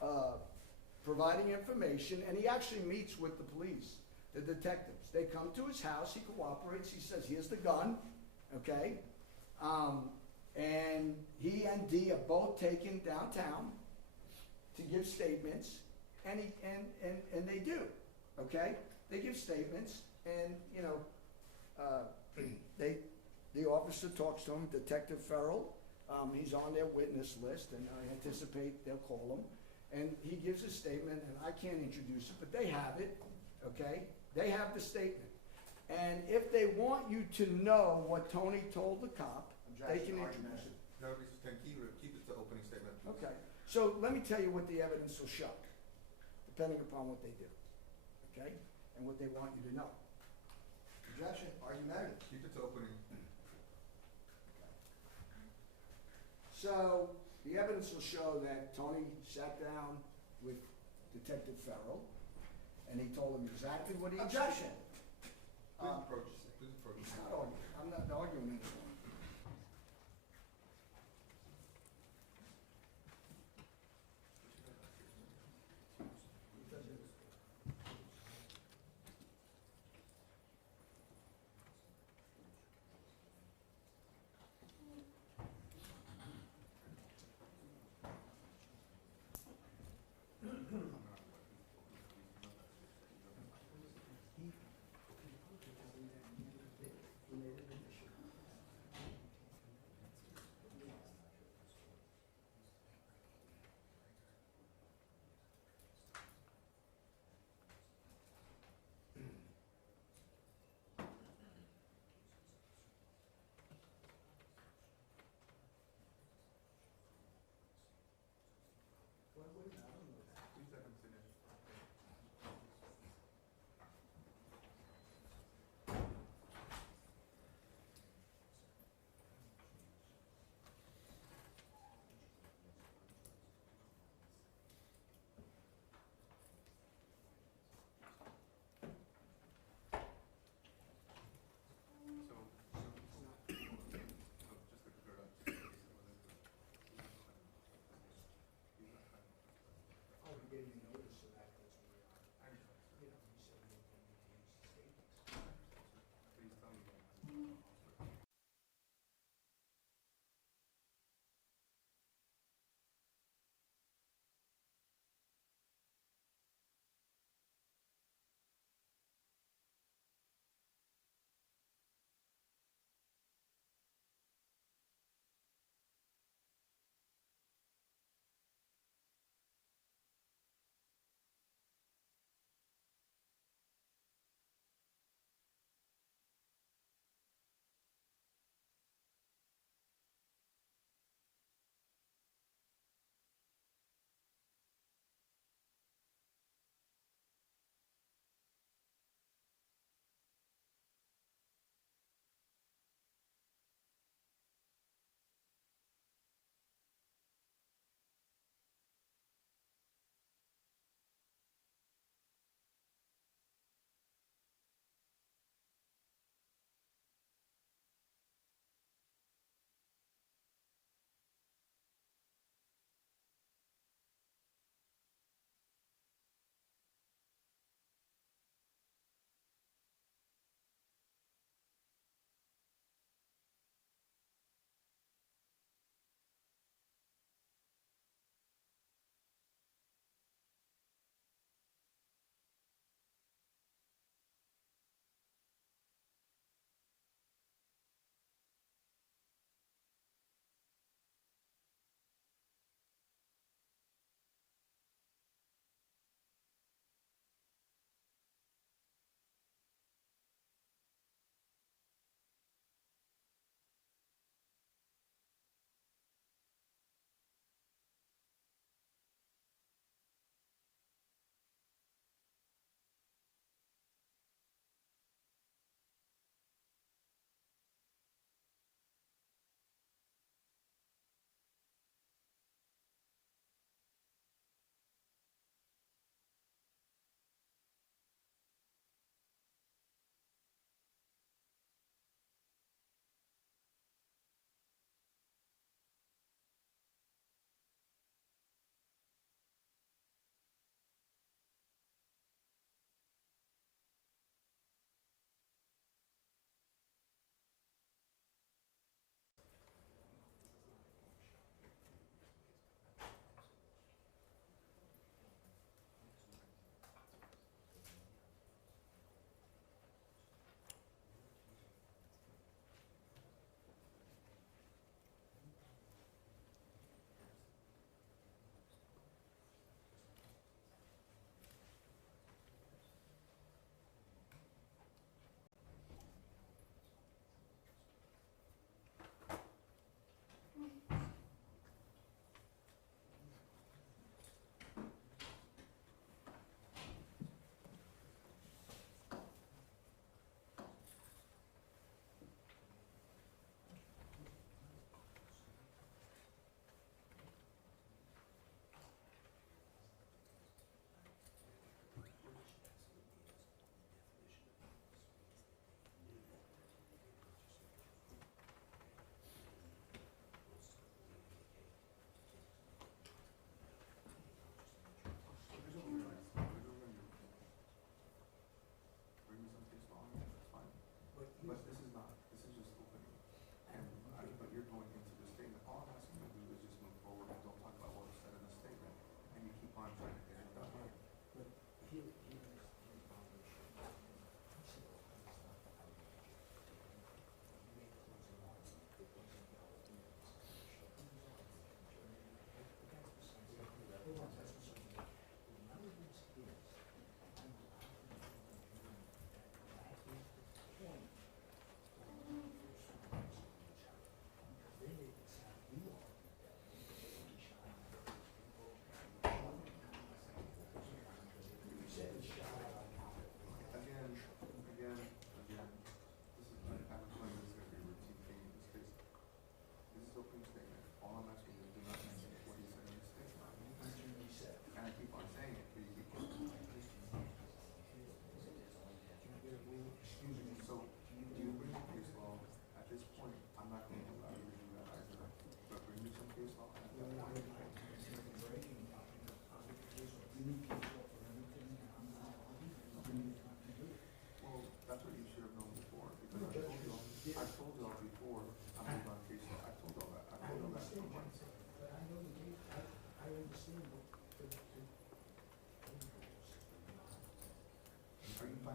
providing information, and he actually meets with the police, the detectives. They come to his house, he cooperates, he says, here's the gun, okay? And he and Dee are both taken downtown to give statements, and they do, okay? They give statements, and, you know, the officer talks to him, Detective Farrell. He's on their witness list, and I anticipate they'll call him. And he gives a statement, and I can't introduce it, but they have it, okay? They have the statement. And if they want you to know what Tony told the cop, they can introduce it. No, keep it to opening statement. Okay, so let me tell you what the evidence will show, depending upon what they do, okay? And what they want you to know. Objection, argumentative. Keep it to opening. So, the evidence will show that Tony sat down with Detective Farrell, and he told him exactly what he... Objection. Please approach. Please approach. It's not arguing. I'm not arguing anymore.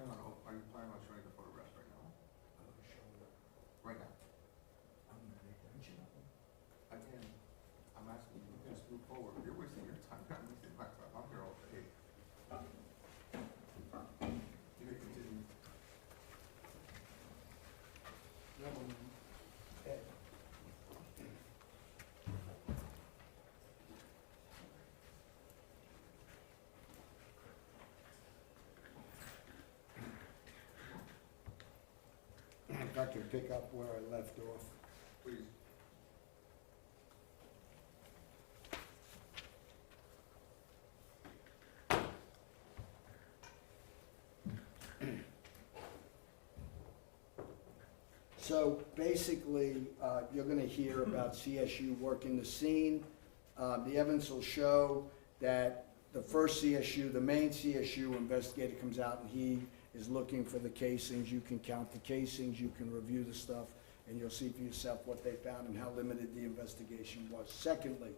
are you planning on showing the photographs right now? Right now? Again, I'm asking you, just move forward. You're wasting your time, I'm wasting my time. I'm here all day. You may continue. If I can pick up where I left off. Please. So basically, you're gonna hear about CSU working the scene. The evidence will show that the first CSU, the main CSU investigator comes out and he is looking for the casings. You can count the casings, you can review the stuff, and you'll see for yourself what they found and how limited the investigation was. Secondly,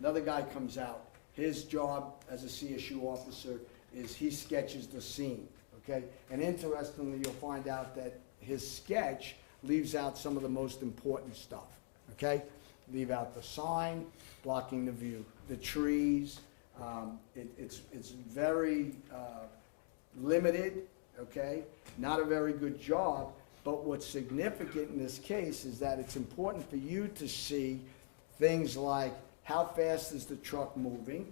another guy comes out. His job as a CSU officer is he sketches the scene, okay? And interestingly, you'll find out that his sketch leaves out some of the most important stuff, okay? Leave out the sign, blocking the view, the trees. It's very limited, okay? Not a very good job, but what's significant in this case is that it's important for you to see things like how fast is the truck moving,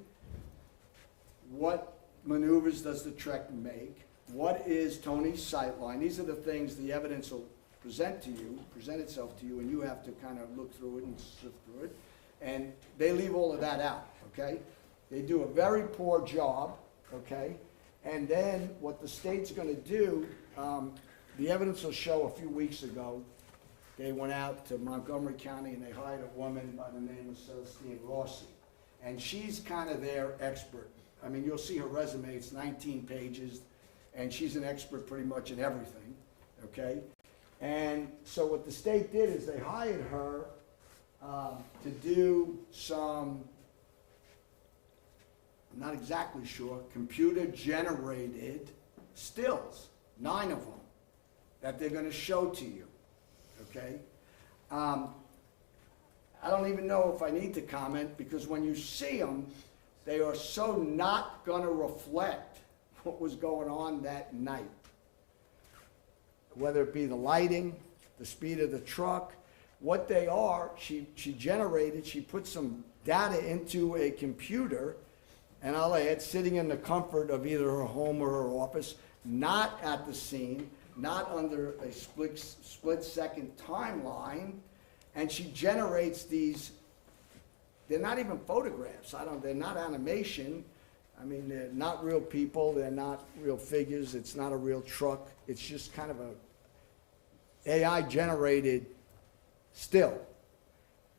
what maneuvers does the truck make, what is Tony's sight line. These are the things the evidence will present itself to you, and you have to kind of look through it and sift through it. And they leave all of that out, okay? They do a very poor job, okay? And then what the state's gonna do, the evidence will show a few weeks ago, they went out to Montgomery County and they hired a woman by the name of Celestine Rossi. And she's kind of their expert. I mean, you'll see her resume, it's 19 pages, and she's an expert pretty much in everything, okay? And so what the state did is they hired her to do some, I'm not exactly sure, computer-generated stills, 9 of them, that they're gonna show to you, okay? I don't even know if I need to comment, because when you see them, they are so not gonna reflect what was going on that night. Whether it be the lighting, the speed of the truck, what they are, she generated, she put some data into a computer, and I'll add, sitting in the comfort of either her home or her office, not at the scene, not under a split-second timeline, and she generates these, they're not even photographs, they're not animation, I mean, they're not real people, they're not real figures, it's not a real truck, it's just kind of a AI-generated still.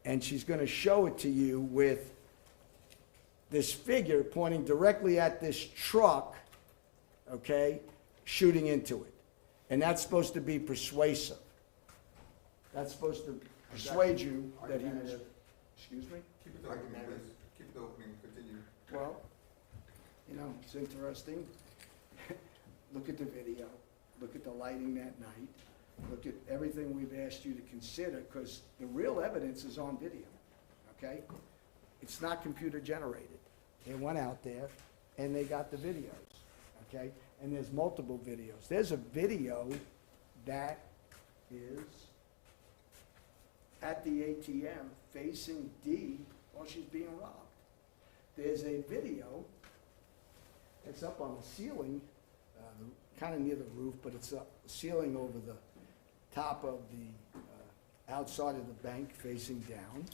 And she's gonna show it to you with this figure pointing directly at this truck, okay, shooting into it. And that's supposed to be persuasive. That's supposed to persuade you that he was, excuse me? Keep it the opening, please. Keep it the opening, continue. Well, you know, it's interesting. Look at the video, look at the lighting that night, look at everything we've asked you to consider, because the real evidence is on video, okay? It's not computer generated. They went out there and they got the videos, okay? And there's multiple videos. There's a video that is at the ATM facing D while she's being robbed. There's a video that's up on the ceiling, kind of near the roof, but it's up ceiling over the top of the outside of the bank facing down.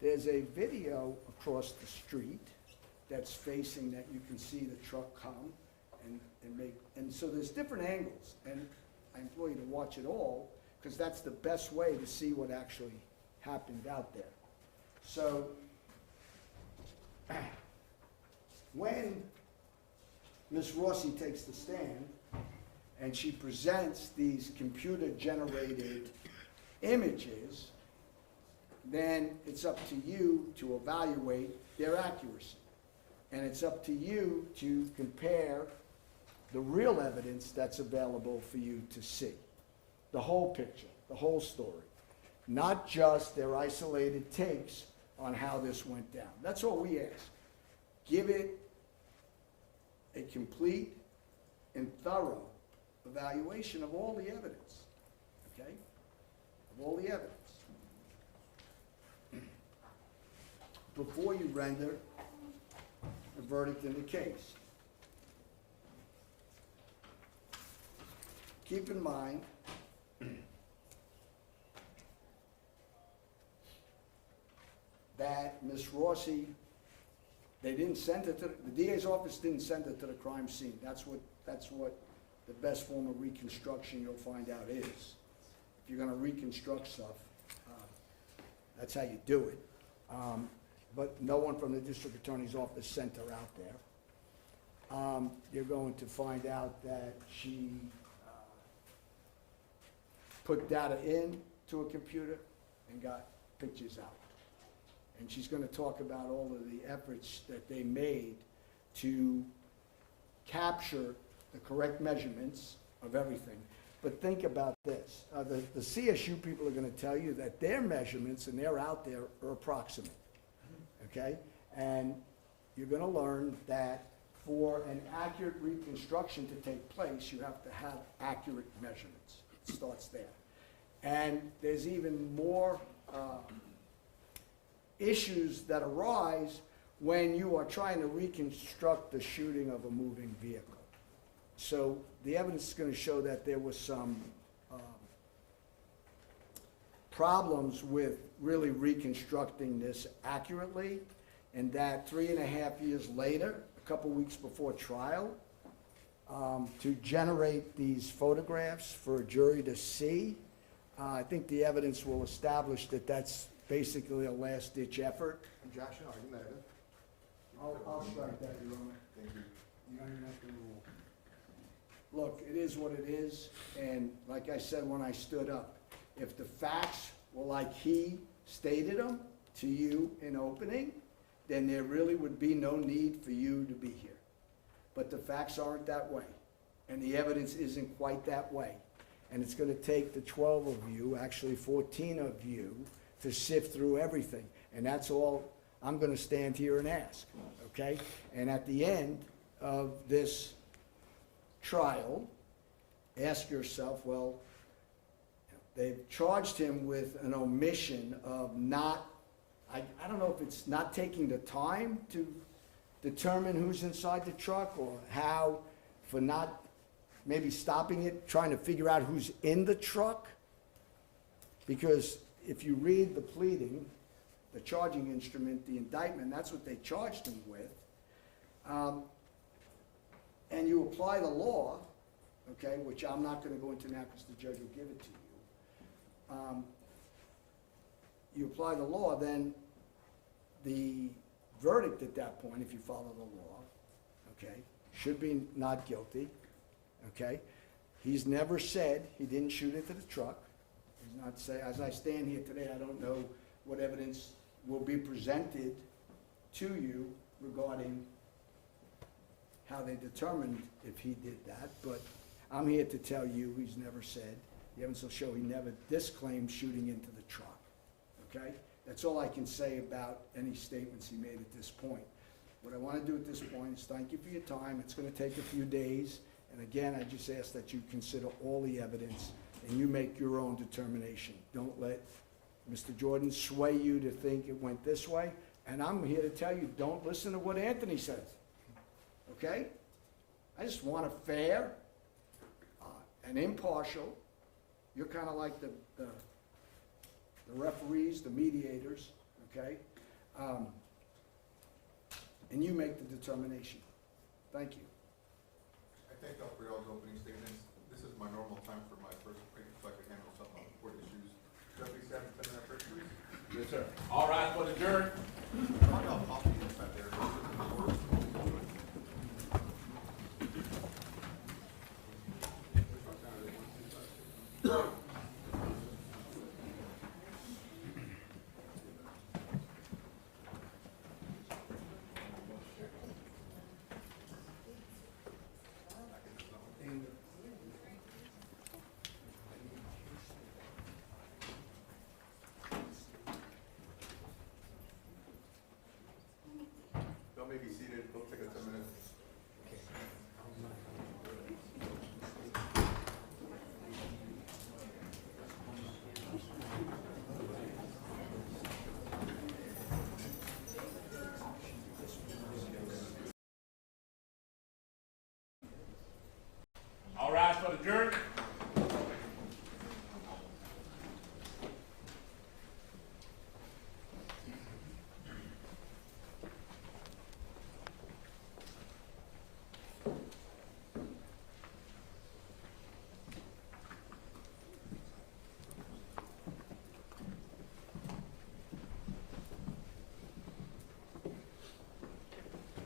There's a video across the street that's facing that you can see the truck come and so there's different angles, and I implore you to watch it all, because that's the best way to see what actually happened out there. So when Ms. Rossi takes the stand and she presents these computer-generated images, then it's up to you to evaluate their accuracy. And it's up to you to compare the real evidence that's available for you to see. The whole picture, the whole story. Not just their isolated takes on how this went down. That's all we ask. Give it a complete and thorough evaluation of all the evidence, okay? Of all the evidence. Before you render a verdict in the case. Keep in mind that Ms. Rossi, they didn't send it to, the DA's office didn't send it to the crime scene. That's what the best form of reconstruction you'll find out is. If you're gonna reconstruct stuff, that's how you do it. But no one from the district attorney's office sent her out there. You're going to find out that she put data into a computer and got pictures out. And she's gonna talk about all of the efforts that they made to capture the correct measurements of everything. But think about this, the CSU people are gonna tell you that their measurements, and they're out there, are approximate, okay? And you're gonna learn that for an accurate reconstruction to take place, you have to have accurate measurements. It starts there. And there's even more issues that arise when you are trying to reconstruct the shooting of a moving vehicle. So the evidence is going to show that there was some problems with really reconstructing this accurately, and that 3.5 years later, a couple weeks before trial, to generate these photographs for a jury to see, I think the evidence will establish that that's basically a last-ditch effort. Objection, argumentative. I'll strike that, Your Honor. Thank you. You don't even have to rule. Look, it is what it is, and like I said when I stood up, if the facts were like he stated them to you in opening, then there really would be no need for you to be here. But the facts aren't that way, and the evidence isn't quite that way. And it's gonna take the 12 of you, actually 14 of you, to sift through everything. And that's all I'm gonna stand here and ask, okay? And at the end of this trial, ask yourself, well, they've charged him with an omission of not, I don't know if it's not taking the time to determine who's inside the truck, or how, for not maybe stopping it, trying to figure out who's in the truck. Because if you read the pleading, the charging instrument, the indictment, that's what they charged him with. And you apply the law, okay, which I'm not gonna go into now because the judge will give it to you. You apply the law, then the verdict at that point, if you follow the law, okay, should be not guilty, okay? He's never said he didn't shoot into the truck. He's not say, as I stand here today, I don't know what evidence will be presented to you regarding how they determined if he did that, but I'm here to tell you he's never said. The evidence will show he never disclaimed shooting into the truck, okay? That's all I can say about any statements he made at this point. What I want to do at this point is thank you for your time. It's going to take a few days, and again, I just ask that you consider all the evidence and you make your own determination. Don't let Mr. Jordan sway you to think it went this way, and I'm here to tell you, don't listen to what Anthony says, okay? I just want a fair and impartial. You're kind of like the referees, the mediators, okay? And you make the determination. Thank you. I thank y'all for y'all's opening statements. This is my normal time for my first break, so I can handle some court issues. Deputy Staff, 10-minute break, please. Yes, sir. All rise for the jury. How y'all coffee inside there? adjourned.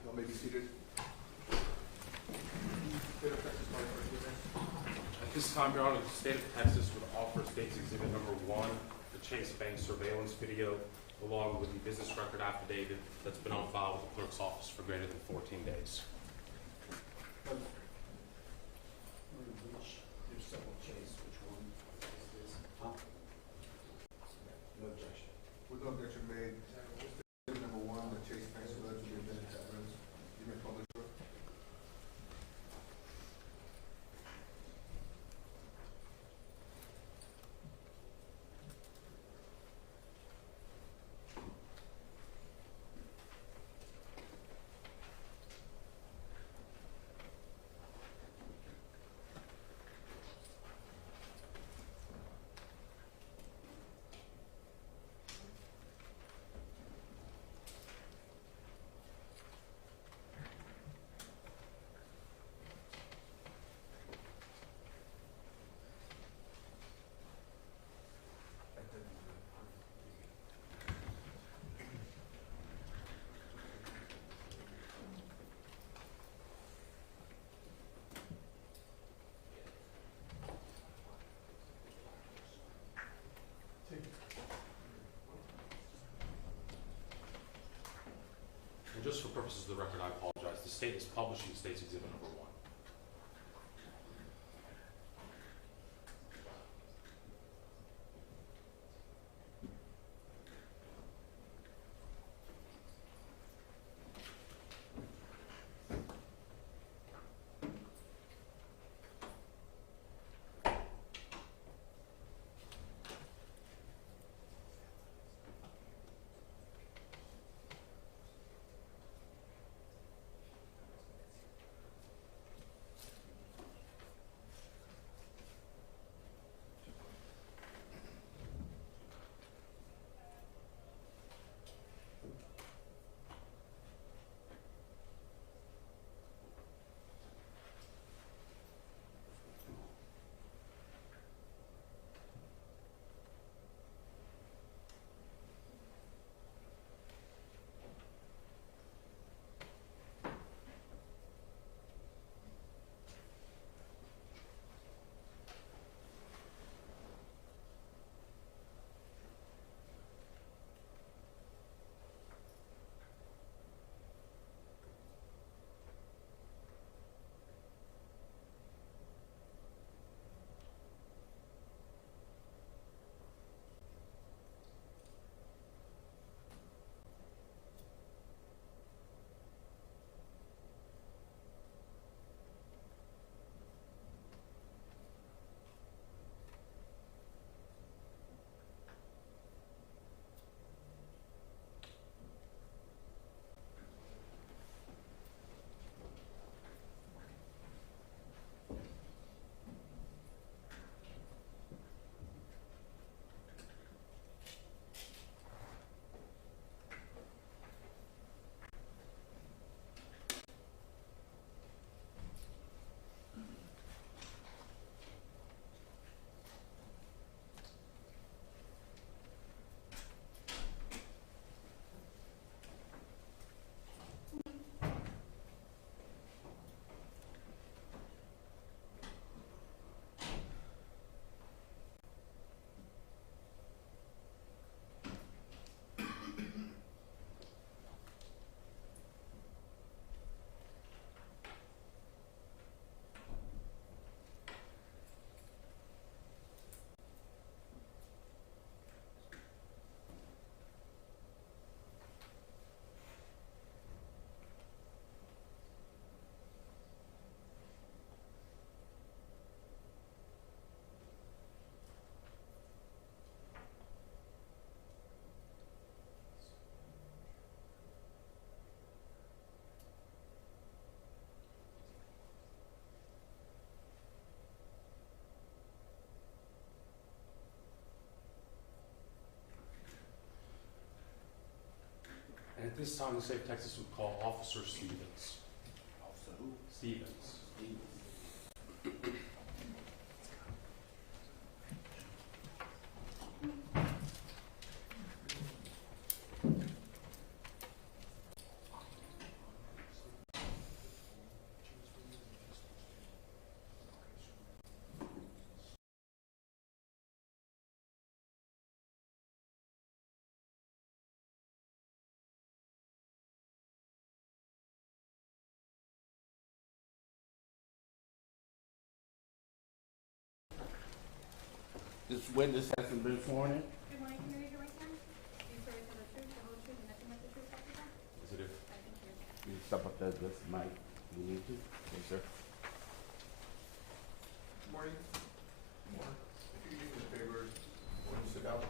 Y'all may be seated. State of Texas, my first witness. At this time, Your Honor, the state of Texas would offer State's Exhibit Number 1, the Chase Bank surveillance video, along with the business record affidavit that's been on file with the clerk's office for greater than 14 days. There's several Chase, which one is this? Huh? No objection. With no objection made, Exhibit number 1, the Chase Bank surveillance will be admitted to evidence. You may publish it. And just for purposes of the record, I apologize. The state is publishing State's Exhibit Number 1. this time, the state of Texas would call Officer Stevens. Officer who? Stevens. This witness hasn't been sworn in? Good morning, can you raise your right hand? Do you swear to tell the truth, the whole truth, and nothing but the truth, so help you God? Is it if? I thank you. You step up there, this mic. You need to? Yes, sir. Good morning. Good morning. If you do me a favor, when you sit down,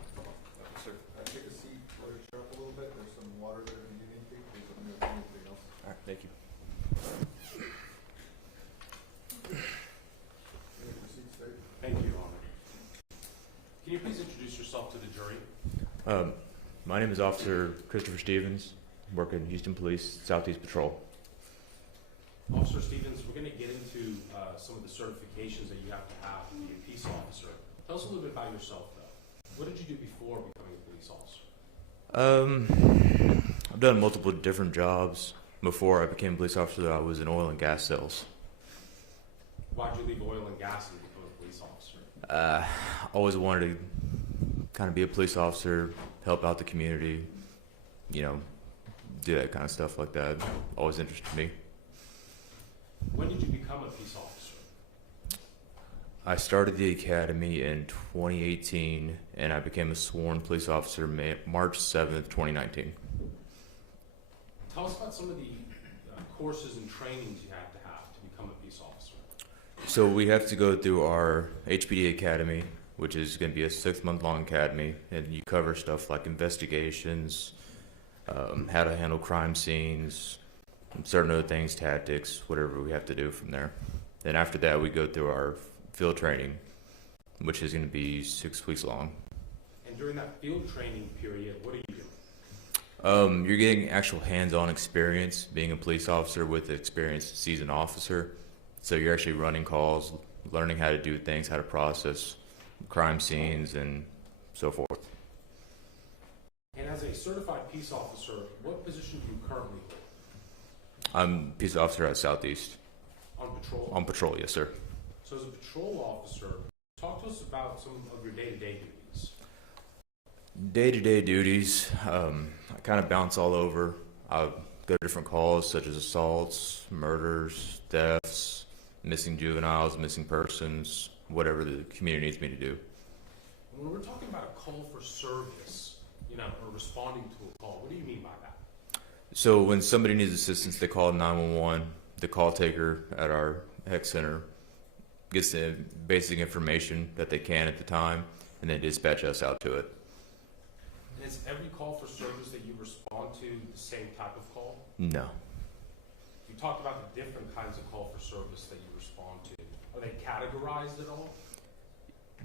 sir, take a seat, let it chair up a little bit. There's some water there if you need anything. Please let me know if you need anything else. All right, thank you. You may proceed, state. Thank you, Your Honor. Can you please introduce yourself to the jury? My name is Officer Christopher Stevens, work in Houston Police Southeast Patrol. Officer Stevens, we're going to get into some of the certifications that you have to have to be a peace officer. Tell us a little bit about yourself, though. What did you do before becoming a police officer? I've done multiple different jobs. Before I became a police officer, I was in oil and gas sales. Why'd you leave oil and gas and become a police officer? Always wanted to kind of be a police officer, help out the community, you know, do that kind of stuff like that. Always interested me. When did you become a peace officer? I started the academy in 2018, and I became a sworn police officer March 7th, 2019. Tell us about some of the courses and trainings you have to become a peace officer. So we have to go through our HPD Academy, which is going to be a 6-month-long academy, and you cover stuff like investigations, how to handle crime scenes, certain other things, tactics, whatever we have to do from there. Then after that, we go through our field training, which is going to be 6 weeks long. And during that field training period, what are you doing? You're getting actual hands-on experience being a police officer with an experienced seasoned officer. So you're actually running calls, learning how to do things, how to process crime scenes, and so forth. And as a certified peace officer, what position do you currently hold? I'm a peace officer at Southeast. On patrol? On patrol, yes, sir. So as a patrol officer, talk to us about some of your day-to-day duties. Day-to-day duties, I kind of bounce all over. I go to different calls such as assaults, murders, thefts, missing juveniles, missing persons, whatever the community needs me to do. When we're talking about a call for service, or responding to a call, what do you mean by that? So when somebody needs assistance, they call 911. The call taker at our HEC center gets the basic information that they can at the time, and then dispatch us out to it. And is every call for service that you respond to the same type of call? No. You talked about the different kinds of call for service that you respond to. Are they categorized at all?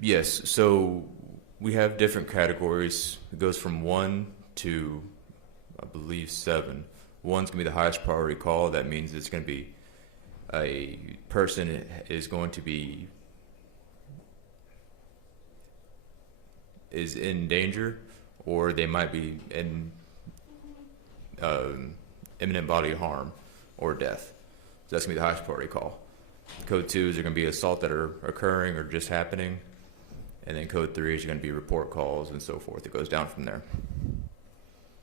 Yes, so we have different categories. It goes from 1 to, I believe, 7. 1's going to be the highest priority call. That means it's going to be a person is in danger, or they might be in imminent bodily harm or death. So that's going to be the highest priority call. Code 2s are going to be assault that are occurring or just happening. And then code 3 is going to be report calls and so forth. It goes down from there.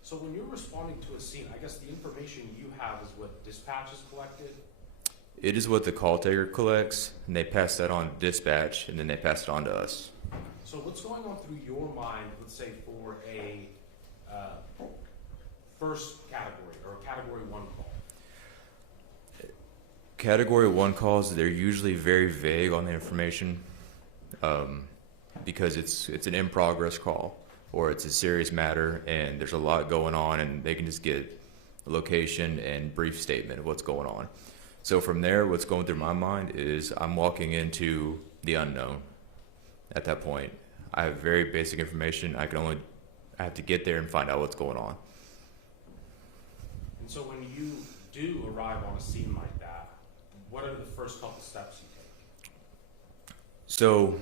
So when you're responding to a scene, I guess the information you have is what dispatch has collected? It is what the call taker collects, and they pass that on to dispatch, and then they pass it on to us. So what's going on through your mind, let's say for a first category or a category 1 call? Category 1 calls, they're usually very vague on the information because it's an in-progress call or it's a serious matter and there's a lot going on, and they can just get a location and brief statement of what's going on. So from there, what's going through my mind is I'm walking into the unknown at that point. I have very basic information. I have to get there and find out what's going on. And so when you do arrive on a scene like that, what are the first couple steps you take? So,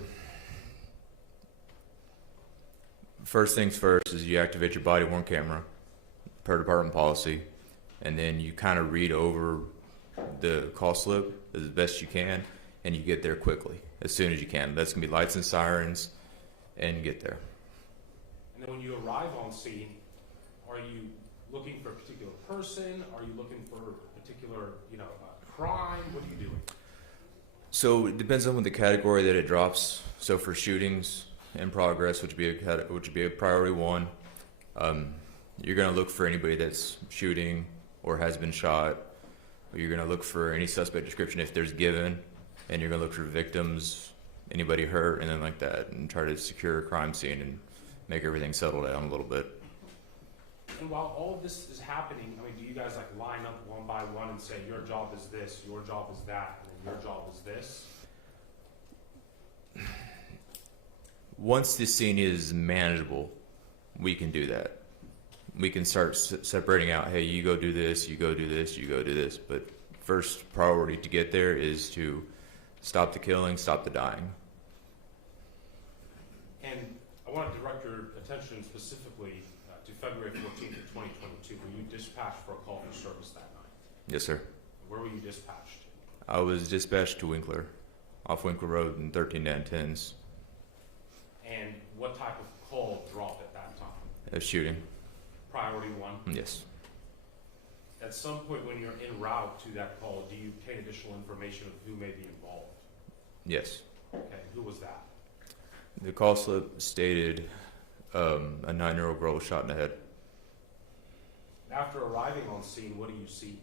first things first is you activate your body-worn camera per department policy, and then you kind of read over the call slip as best you can, and you get there quickly, as soon as you can. That's going to be lights and sirens, and you get there. And then when you arrive on scene, are you looking for a particular person? Are you looking for a particular, crime? What are you doing? So it depends on what the category that it drops. So for shootings in progress, which would be a priority one, you're going to look for anybody that's shooting or has been shot. Or you're going to look for any suspect description if there's given, and you're going to look for victims, anybody hurt, and then like that, and try to secure a crime scene and make everything settle down a little bit. And while all of this is happening, do you guys line up one by one and say, your job is this, your job is that, and then your job is this? Once the scene is manageable, we can do that. We can start separating out, hey, you go do this, you go do this, you go do this. But first priority to get there is to stop the killing, stop the dying. And I want to direct your attention specifically to February 14th of 2022, when you dispatched for a call for service that night. Yes, sir. Where were you dispatched? I was dispatched to Winkler, off Winkler Road in 13-10s. And what type of call dropped at that time? A shooting. Priority one? Yes. At some point when you're en route to that call, do you obtain additional information of who may be involved? Yes. Okay, who was that? The call slip stated a 9-year-old girl was shot in the head. After arriving on scene, what do you see?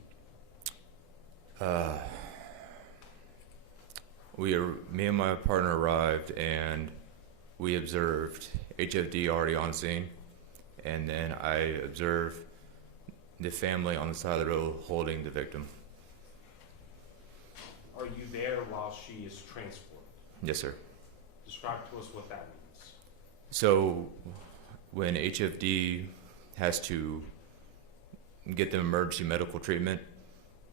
Me and my partner arrived, and we observed HFD already on scene, and then I observed the family on the side of the road holding the victim. Are you there while she is transported? Yes, sir. Describe to us what that means. So when HFD has to get them emergency medical treatment,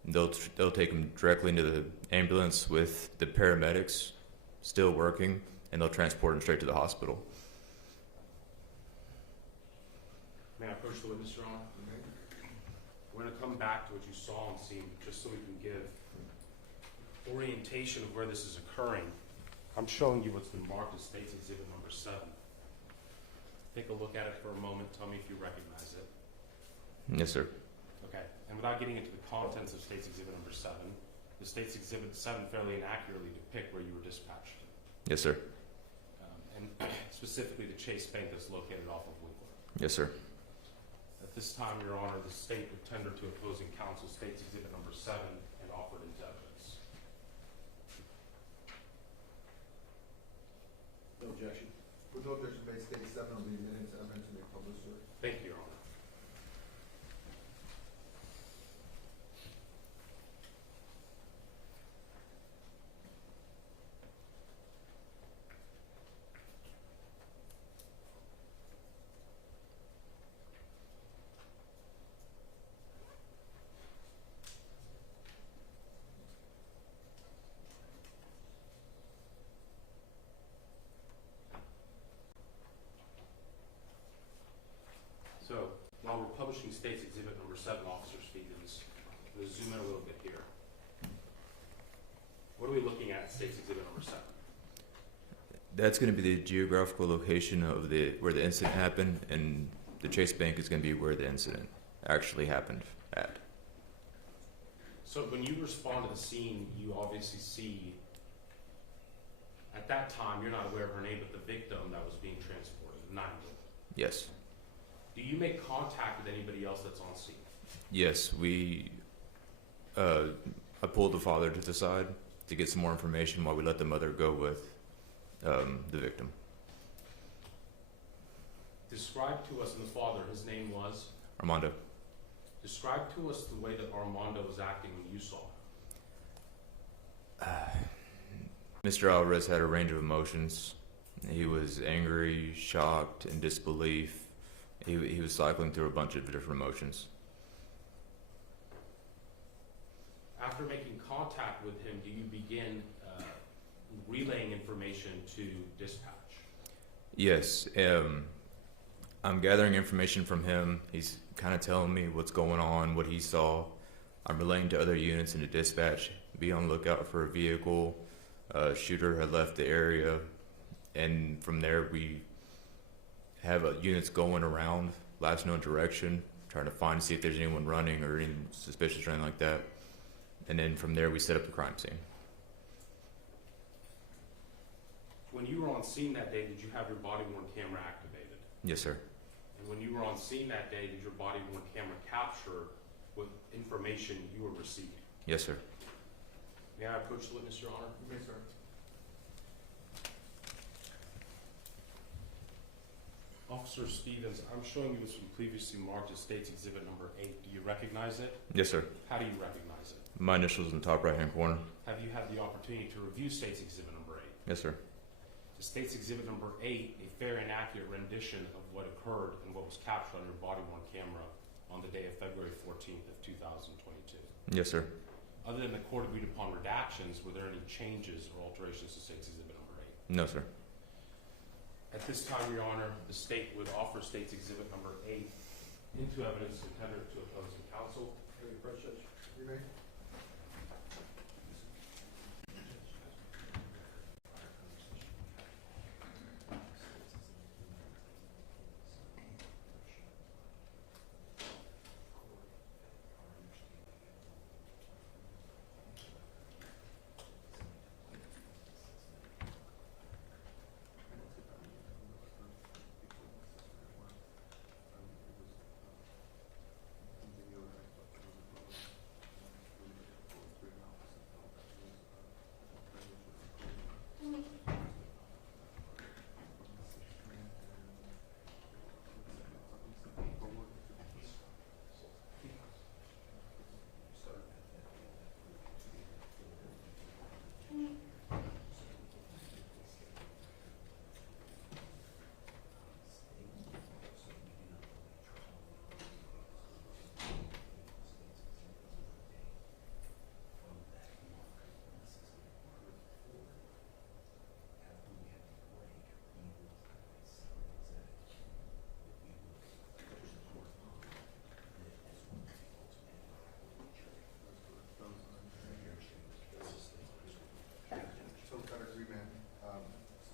they'll take them directly into the ambulance with the paramedics still working, and they'll transport them straight to the hospital. May I approach the witness, Your Honor? We're going to come back to what you saw on scene, just so we can give orientation of where this is occurring. I'm showing you what's been marked as State's Exhibit number 7. Take a look at it for a moment. Tell me if you recognize it. Yes, sir. Okay. And without getting into the contents of State's Exhibit number 7, the State's Exhibit 7 fairly inaccurately depict where you were dispatched. Yes, sir. And specifically the Chase Bank that's located off of Winkler. Yes, sir. At this time, Your Honor, the State would tender to opposing counsel State's Exhibit number 7 and offer it into evidence. No objection. With no objection, based state 7 will be admitted to evidence and make published, sir. Thank you, Your Honor. So, while we're publishing State's Exhibit number 7, Officer Stevens, I'm going to zoom in a little bit here. What are we looking at State's Exhibit number 7? That's going to be the geographical location of where the incident happened, and the Chase Bank is going to be where the incident actually happened at. So when you respond to the scene, you obviously see, at that time, you're not aware of her name, but the victim that was being transported, 9-year-old. Yes. Do you make contact with anybody else that's on scene? Yes, I pulled the father to the side to get some more information while we let the mother go with the victim. Describe to us, and the father, his name was? Armando. Describe to us the way that Armando was acting when you saw him. Mr. Alvarez had a range of emotions. He was angry, shocked, in disbelief. He was cycling through a bunch of different emotions. After making contact with him, do you begin relaying information to dispatch? Yes. I'm gathering information from him. He's kind of telling me what's going on, what he saw. I'm relaying to other units into dispatch. Be on the lookout for a vehicle. Shooter had left the area, and from there we have units going around, last known direction, trying to find, see if there's anyone running or anything suspicious or anything like that. And then from there we set up the crime scene. When you were on scene that day, did you have your body-worn camera activated? Yes, sir. And when you were on scene that day, did your body-worn camera capture what information you were receiving? Yes, sir. May I approach the witness, Your Honor? You may, sir. Officer Stevens, I'm showing you this one previously marked as State's Exhibit number 8. Do you recognize it? Yes, sir. How do you recognize it? My initials in the top right-hand corner. Have you had the opportunity to review State's Exhibit number 8? Yes, sir. The State's Exhibit number 8, a fair and accurate rendition of what occurred and what was captured on your body-worn camera on the day of February 14th of 2022. Yes, sir. Other than the court agreed upon redactions, were there any changes or alterations to State's Exhibit number 8? No, sir. At this time, Your Honor, the State would offer State's Exhibit number 8 into evidence and tender it to opposing counsel. May I approach, Judge? You may.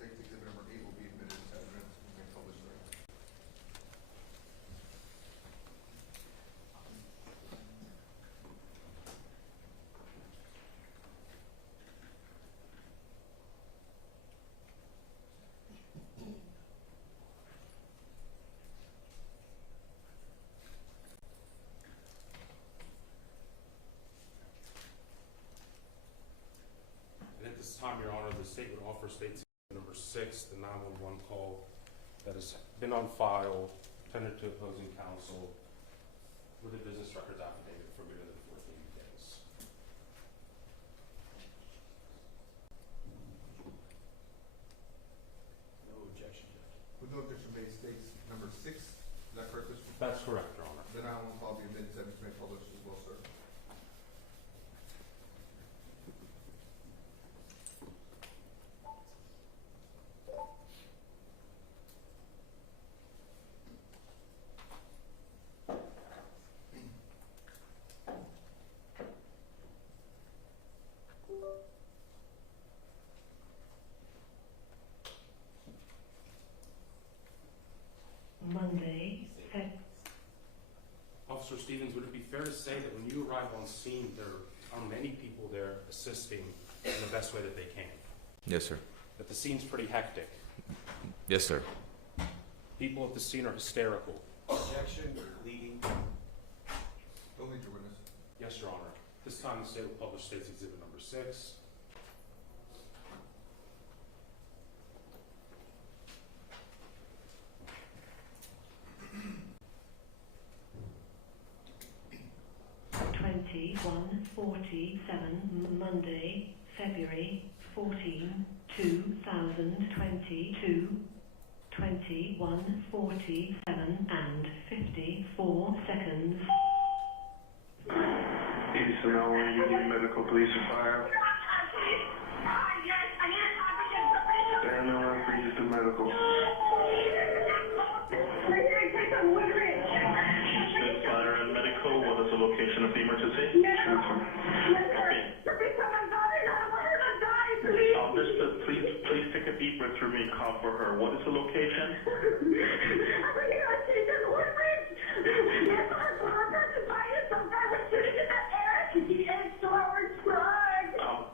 State's Exhibit number 8 will be admitted as evidence and may publish therein. And at this time, Your Honor, the State would offer State's Exhibit number 6, the 911 call that has been on file, tendered to opposing counsel with a business records affidavit for greater than 14 days. No objection, Judge. With no objection made, State's number 6, is that correct, Mr. That's correct, Your Honor. Then I will call the admitted evidence may publish as well, sir. Monday, Officer Stevens, would it be fair to say that when you arrive on scene, there are many people there assisting in the best way that they can? Yes, sir. That the scene's pretty hectic. Yes, sir. People at the scene are hysterical. Objection, leading. Don't lead your witness. Yes, Your Honor. This time the State will publish State's Exhibit number 6. Monday, February 14, 2022, 21:47 and 54 seconds. Is to know when you need medical, police, or fire. And no one for use to medical. Fire and medical, what is the location of the emergency? Okay. Understood. Please take a deep breath through me and call for her. What is the location?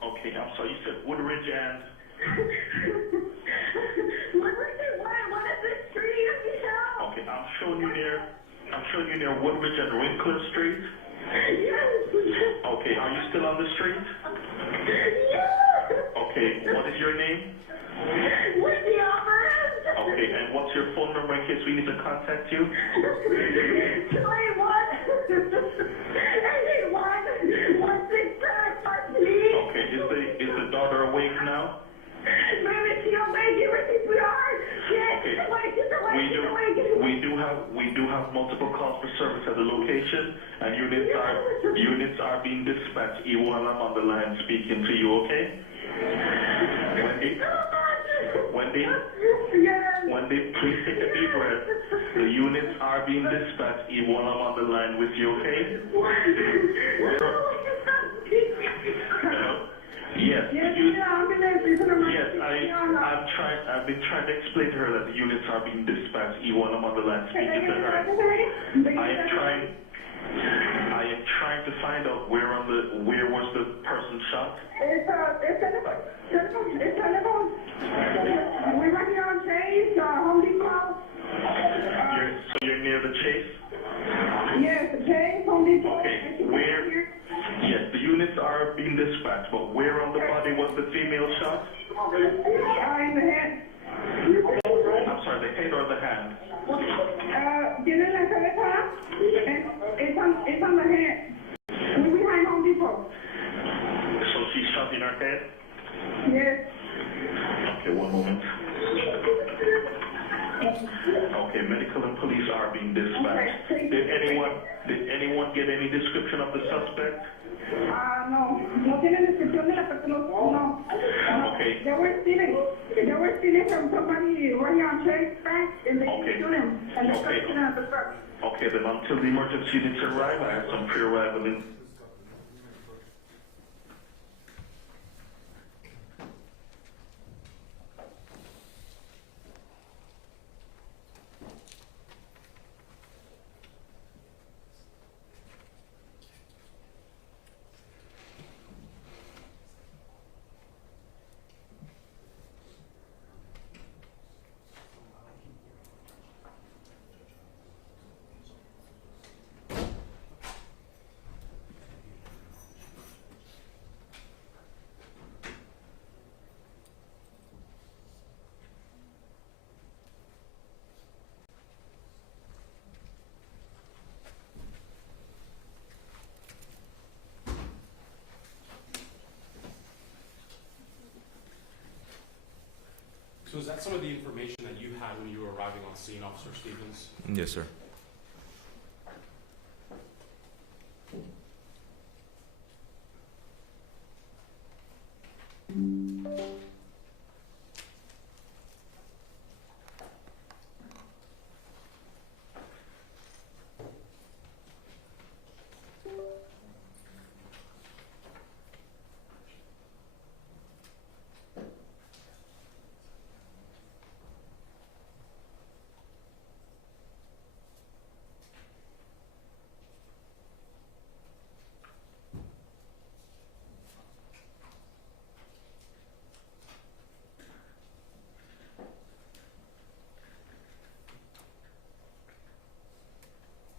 Okay, I'm sorry. You said Woodridge and... Okay, I'm showing you near Woodridge and Winkler Street. Okay, are you still on the street? Okay, what is your name? Okay, and what's your phone number in case we need to contact you? 281-167-1. Okay, is the daughter awake now? We do have multiple calls for service at the location, and units are being dispatched. E1, I'm on the line speaking to you. Okay, Wendy, please take a deep breath. The units are being dispatched. E1, I'm on the line with you. Okay. Hello? Yes. I've been trying to explain to her that the units are being dispatched. E1, I'm on the line speaking to her. I am trying to find out where was the person shot. It's telephone. We were here on Chase, Home Depot. So you're near the Chase? Yes, Chase, Home Depot. Okay, where? Yes, the units are being dispatched, but where on the body was the female shot? In the head. I'm sorry, the head or the hand? It's on the head. We're behind Home Depot. So she's shot in her head? Yes. Okay, one moment. Okay, medical and police are being dispatched. Did anyone get any description of the suspect? No. No tienen descripción de la persona. No. Okay. They were stealing from somebody right here on Chase Bank, and they killed him. And they put him at the truck. Okay, then until the emergency units arrive, I have some pre-arrival in. So is that some of the information that you had when you were arriving on scene, Officer Stevens? Yes, sir.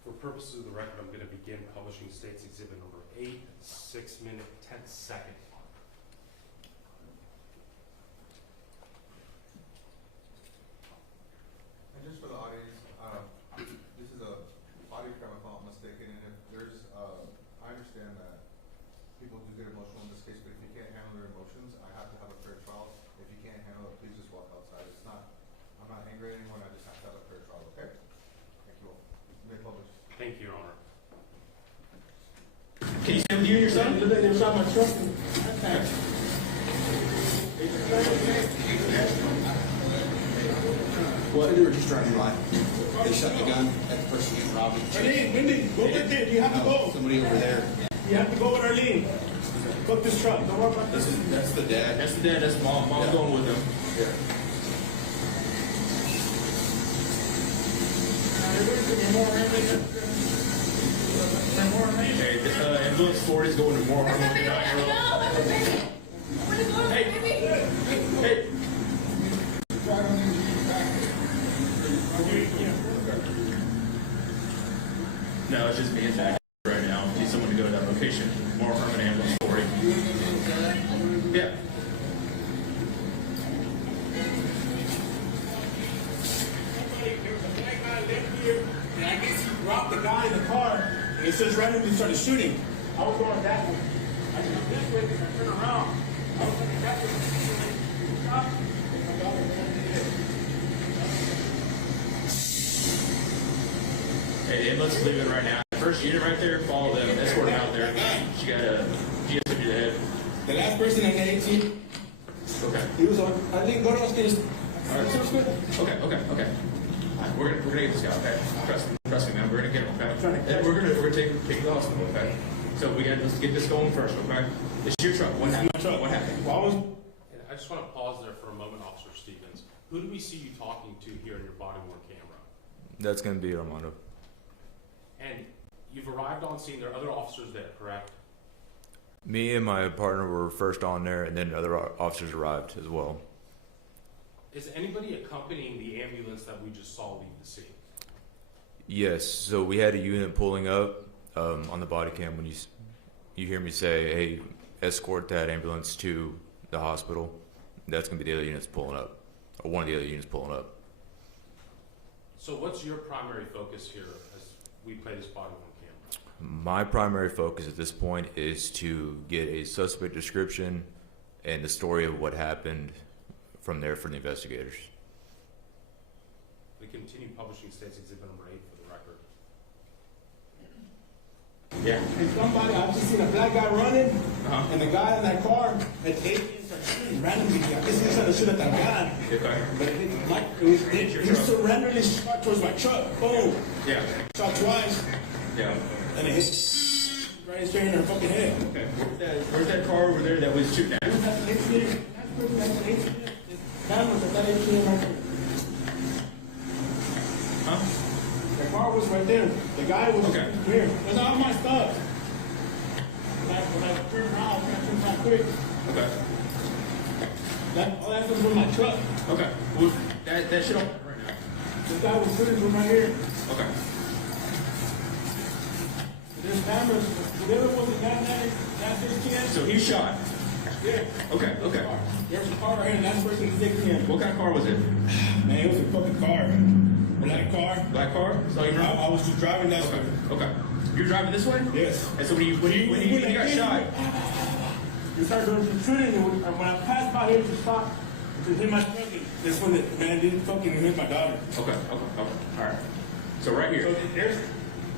For purposes of the record, I'm going to begin publishing State's Exhibit number 8, 6 minute, 10 second. And just for the audience, this is a body cam if I'm not mistaken, and if there's, I understand that people do get emotional in this case, but if you can't handle their emotions, I have to have a fair trial. If you can't handle it, please just walk outside. I'm not angry at anyone, I just have to have a fair trial, okay? Thank you all. You may publish. Thank you, Your Honor. Can you stand with you and your son? trust him. Okay. Well, they were just trying to lie. They shot the gun at the person getting robbed. Arlene, Wendy, go right there. You have to go. Somebody over there. You have to go with Arlene. Fuck this truck. Don't worry about this. That's the dad. That's the dad, that's mom. Mom's going with him. Yeah. Hey, ambulance 4 is going to more harm than 9-year-old. Hey, hey. No, it's just me and Jack right now. Need someone to go to that location. More harm than ambulance 40. Yeah. And I guess he robbed the guy in the car, and it just randomly started shooting. I was going that way. I just went this way, and I turned around. I was going that way. Stop. Hey, the ambulance is leaving right now. First unit right there, follow them. Escort them out there. She got a GSW to the head. The last person on the 18, Okay. he was on. I think go downstairs. All right. Okay, okay, okay. All right, we're gonna get this guy, okay? Trust me, man. We're gonna get him, okay? And we're gonna take you to the hospital, okay? So let's get this going first, okay? This is your truck. What happened? What happened? And I just want to pause there for a moment, Officer Stevens. Who do we see you talking to here in your body-worn camera? That's going to be Armando. And you've arrived on scene. There are other officers there, correct? Me and my partner were first on there, and then other officers arrived as well. Is anybody accompanying the ambulance that we just saw leave the scene? Yes, so we had a unit pulling up on the body cam when you hear me say, hey, escort that ambulance to the hospital. That's going to be the other units pulling up, or one of the other units pulling up. So what's your primary focus here as we play this body-worn camera? My primary focus at this point is to get a suspect description and the story of what happened from there for the investigators. We continue publishing State's Exhibit number 8 for the record. Yeah. And somebody, I just seen a black guy running, Uh-huh. and the guy in that car at 18 started shooting randomly. I guess he was trying to shoot at that guy. Okay. But he just randomly shot towards my truck. Boom. Yeah. Shot twice, Yeah. and it hit right straight in her fucking head. Okay. Where's that car over there that was shooting at? That's the 18. That's the 18. Cameras at that 18 right there. Huh? The car was right there. The guy was Okay. here. That's all my stuff. When I turned around, I turned around quick. Okay. All that stuff was in my truck. Okay. Well, that shit on right now. This guy was sitting from right here. Okay. There's cameras. Whatever was the guy that 16. So he shot. Yeah. Okay. Okay. There's a car right here, and that's where he's 16. What kind of car was it? Man, it was a fucking car. Black car. Black car? So you I was just driving that way. Okay. You're driving this way? Yes. And so when you got shot, You start doing some shooting, and when I passed by here to stop, to hit my truck, that's when the man didn't fucking hit my daughter. okay. All right. So right here. So there's,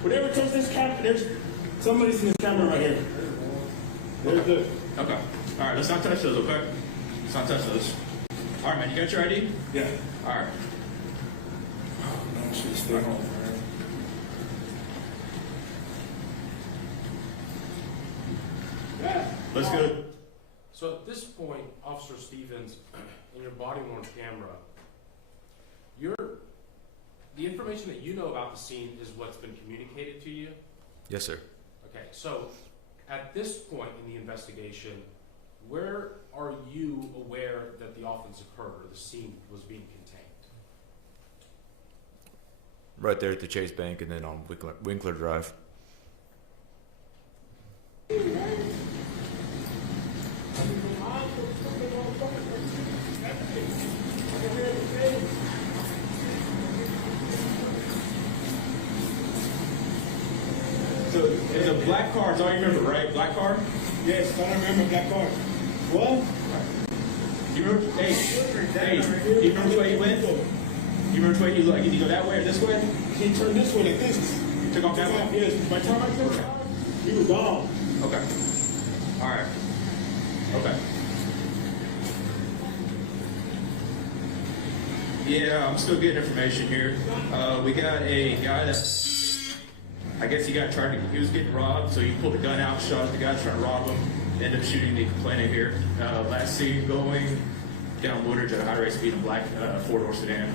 whatever touches this camera, there's, somebody's in this camera right here. There's the, Okay. All right. Let's not touch those. Okay. Let's not touch those. All right, man. You got your ID? yeah. All right. Oh, no, I should have stayed home, man. Yeah. Let's go. So at this point, Officer Stevens, in your body-worn camera, the information that you know about the scene is what's been communicated to you? Yes, sir. Okay, so at this point in the investigation, where are you aware that the offense occurred or the scene was being contained? Right there at the Chase Bank and then on Winkler Drive. So there's a black car. That's all you remember, right? Black car? Yes, I don't remember black car. What? You remember? Hey, you remember which way you went? You remember which way you like? Did you go that way or this way? He turned this way like this. You took off that way? Yes, by the time I turned around, he was gone. Okay. All right. Okay. Yeah, I'm still getting information here. We got a guy that, I guess he was getting robbed, so he pulled a gun out, shot at the guy trying to rob him, ended up shooting the complainant here. Last seen going down Woodridge at a high rate of speed in a black four-door sedan.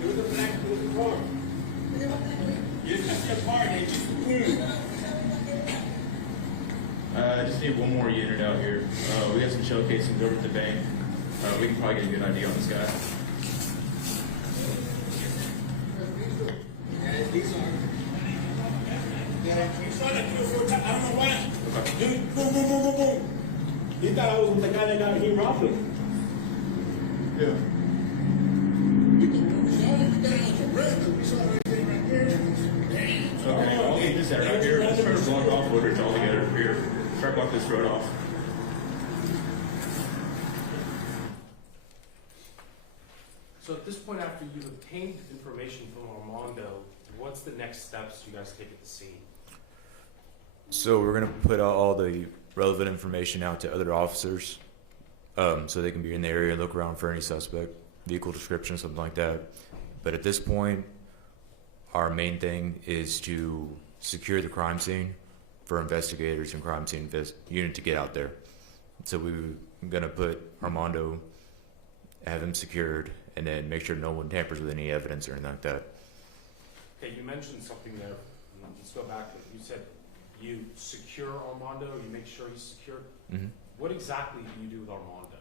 It was a black car. You touched your car and it just I just need one more unit out here. We got some shell casings over at the bank. We can probably get a good idea on this guy. You saw that 3 or 4 times. I don't know why. Dude, boom, boom, boom, boom, boom. You thought I was with the guy that got him robbed him. Yeah. Okay, I'll leave this out right here. Let's try to block off Woodridge altogether here. Try to block this road off. So at this point, after you've obtained information from Armando, what's the next steps you guys take at the scene? So we're going to put out all the relevant information out to other officers, so they can be in the area and look around for any suspect, vehicle description, something like that. But at this point, our main thing is to secure the crime scene for investigators and crime scene unit to get out there. So we're going to put Armando, have him secured, and then make sure no one tampers with any evidence or anything like that. Okay, you mentioned something there. Let's go back to it. You said you secure Armando, you make sure he's secured. Mm-hmm. What exactly do you do with Armando?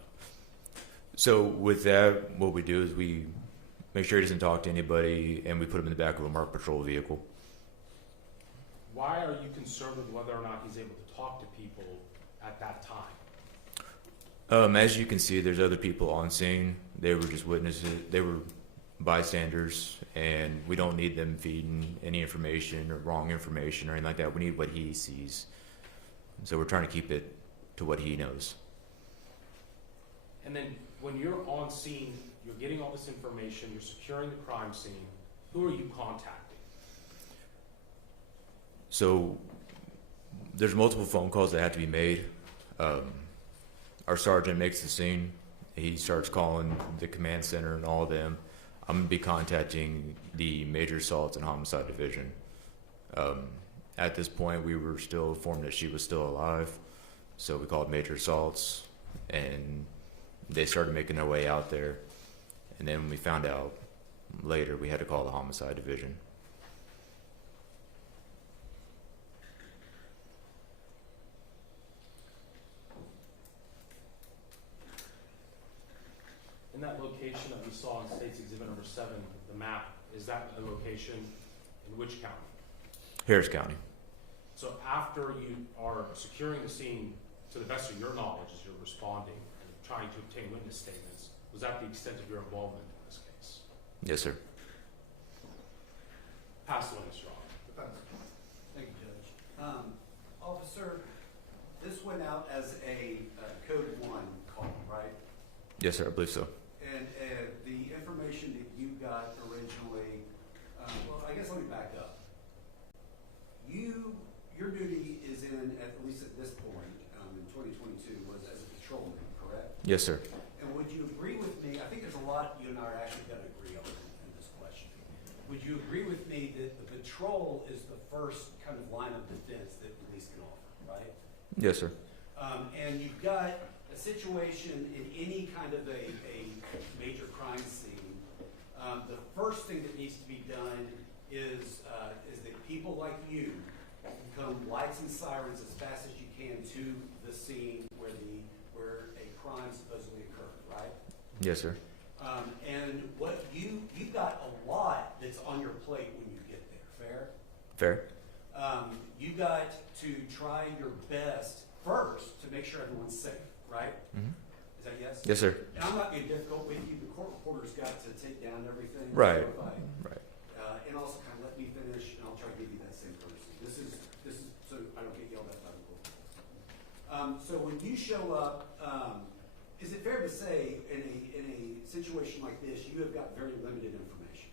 So with that, what we do is we make sure he doesn't talk to anybody, and we put him in the back of a marked patrol vehicle. Why are you concerned with whether or not he's able to talk to people at that time? As you can see, there's other people on scene. They were just witnesses. They were bystanders, and we don't need them feeding any information or wrong information or anything like that. We need what he sees. So we're trying to keep it to what he knows. And then when you're on scene, you're getting all this information, you're securing the crime scene, who are you contacting? So there's multiple phone calls that have to be made. Our sergeant makes the scene. He starts calling the command center and all of them. I'm going to be contacting the Major Assaults and Homicide Division. At this point, we were still informed that she was still alive, so we called Major Assaults, and they started making their way out there. And then when we found out later, we had to call the Homicide Division. In that location that we saw in State's Exhibit number 7, the map, is that a location in which county? Harris County. So after you are securing the scene, to the best of your knowledge, as you're responding and trying to obtain witness statements, was that the extent of your involvement in this case? Yes, sir. Pass the witness, Your Honor. Thank you, Judge. Officer, this went out as a Code 1 call, right? Yes, sir, I believe so. And the information that you got originally, well, I guess let me back up. Your duty is in, at least at this point, in 2022, was as a patrolman, correct? Yes, sir. And would you agree with me, I think there's a lot you and I are actually going to agree on in this question. Would you agree with me that the patrol is the first kind of line of defense that police can offer, right? Yes, sir. And you've got a situation in any kind of a major crime scene, the first thing that needs to be done is that people like you come lights and sirens as fast as you can to the scene where a crime supposedly occurred, right? Yes, sir. And what you've got a lot that's on your plate when you get there, fair? Fair. You got to try your best first to make sure everyone's safe, right? Mm-hmm. Is that yes? Yes, sir. And I'm not being difficult with you. The court reporter's got to take down everything. Right. Right. Right. And also kind of let me finish, and I'll try to give you that same courtesy. This is so I don't get yelled at by the court. So when you show up, is it fair to say in a situation like this, you have got very limited information?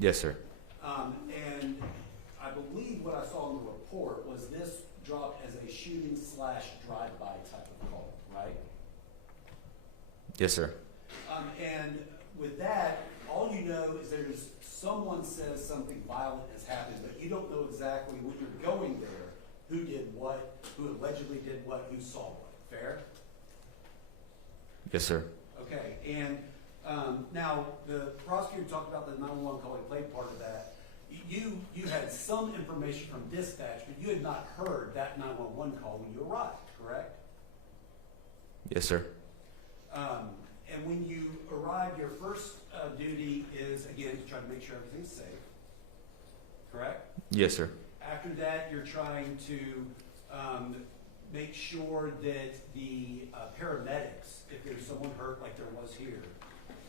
Yes, sir. And I believe what I saw in the report was this dropped as a shooting / drive-by type of call, right? Yes, sir. And with that, all you know is there's someone says something violent has happened, but you don't know exactly when you're going there who did what, who allegedly did what, who saw what. Fair? Yes, sir. Okay. And now the prosecutor talked about the 911 call. He played part of that. You had some information from dispatch, but you had not heard that 911 call when you arrived, correct? Yes, sir. And when you arrive, your first duty is, again, to try to make sure everything's safe, correct? Yes, sir. After that, you're trying to make sure that the paramedics, if there's someone hurt like there was here,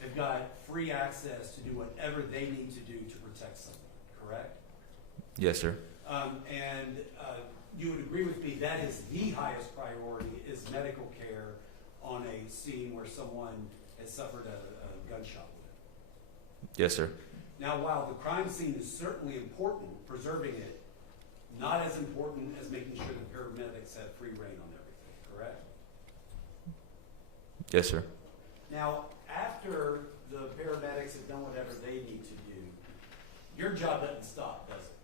have got free access to do whatever they need to do to protect someone, correct? Yes, sir. And you would agree with me that is the highest priority, is medical care on a scene where someone has suffered a gunshot wound. Yes, sir. Now, while the crime scene is certainly important, preserving it, not as important as making sure the paramedics have free reign on everything, correct? Yes, sir. Now, after the paramedics have done whatever they need to do, your job doesn't stop, does it?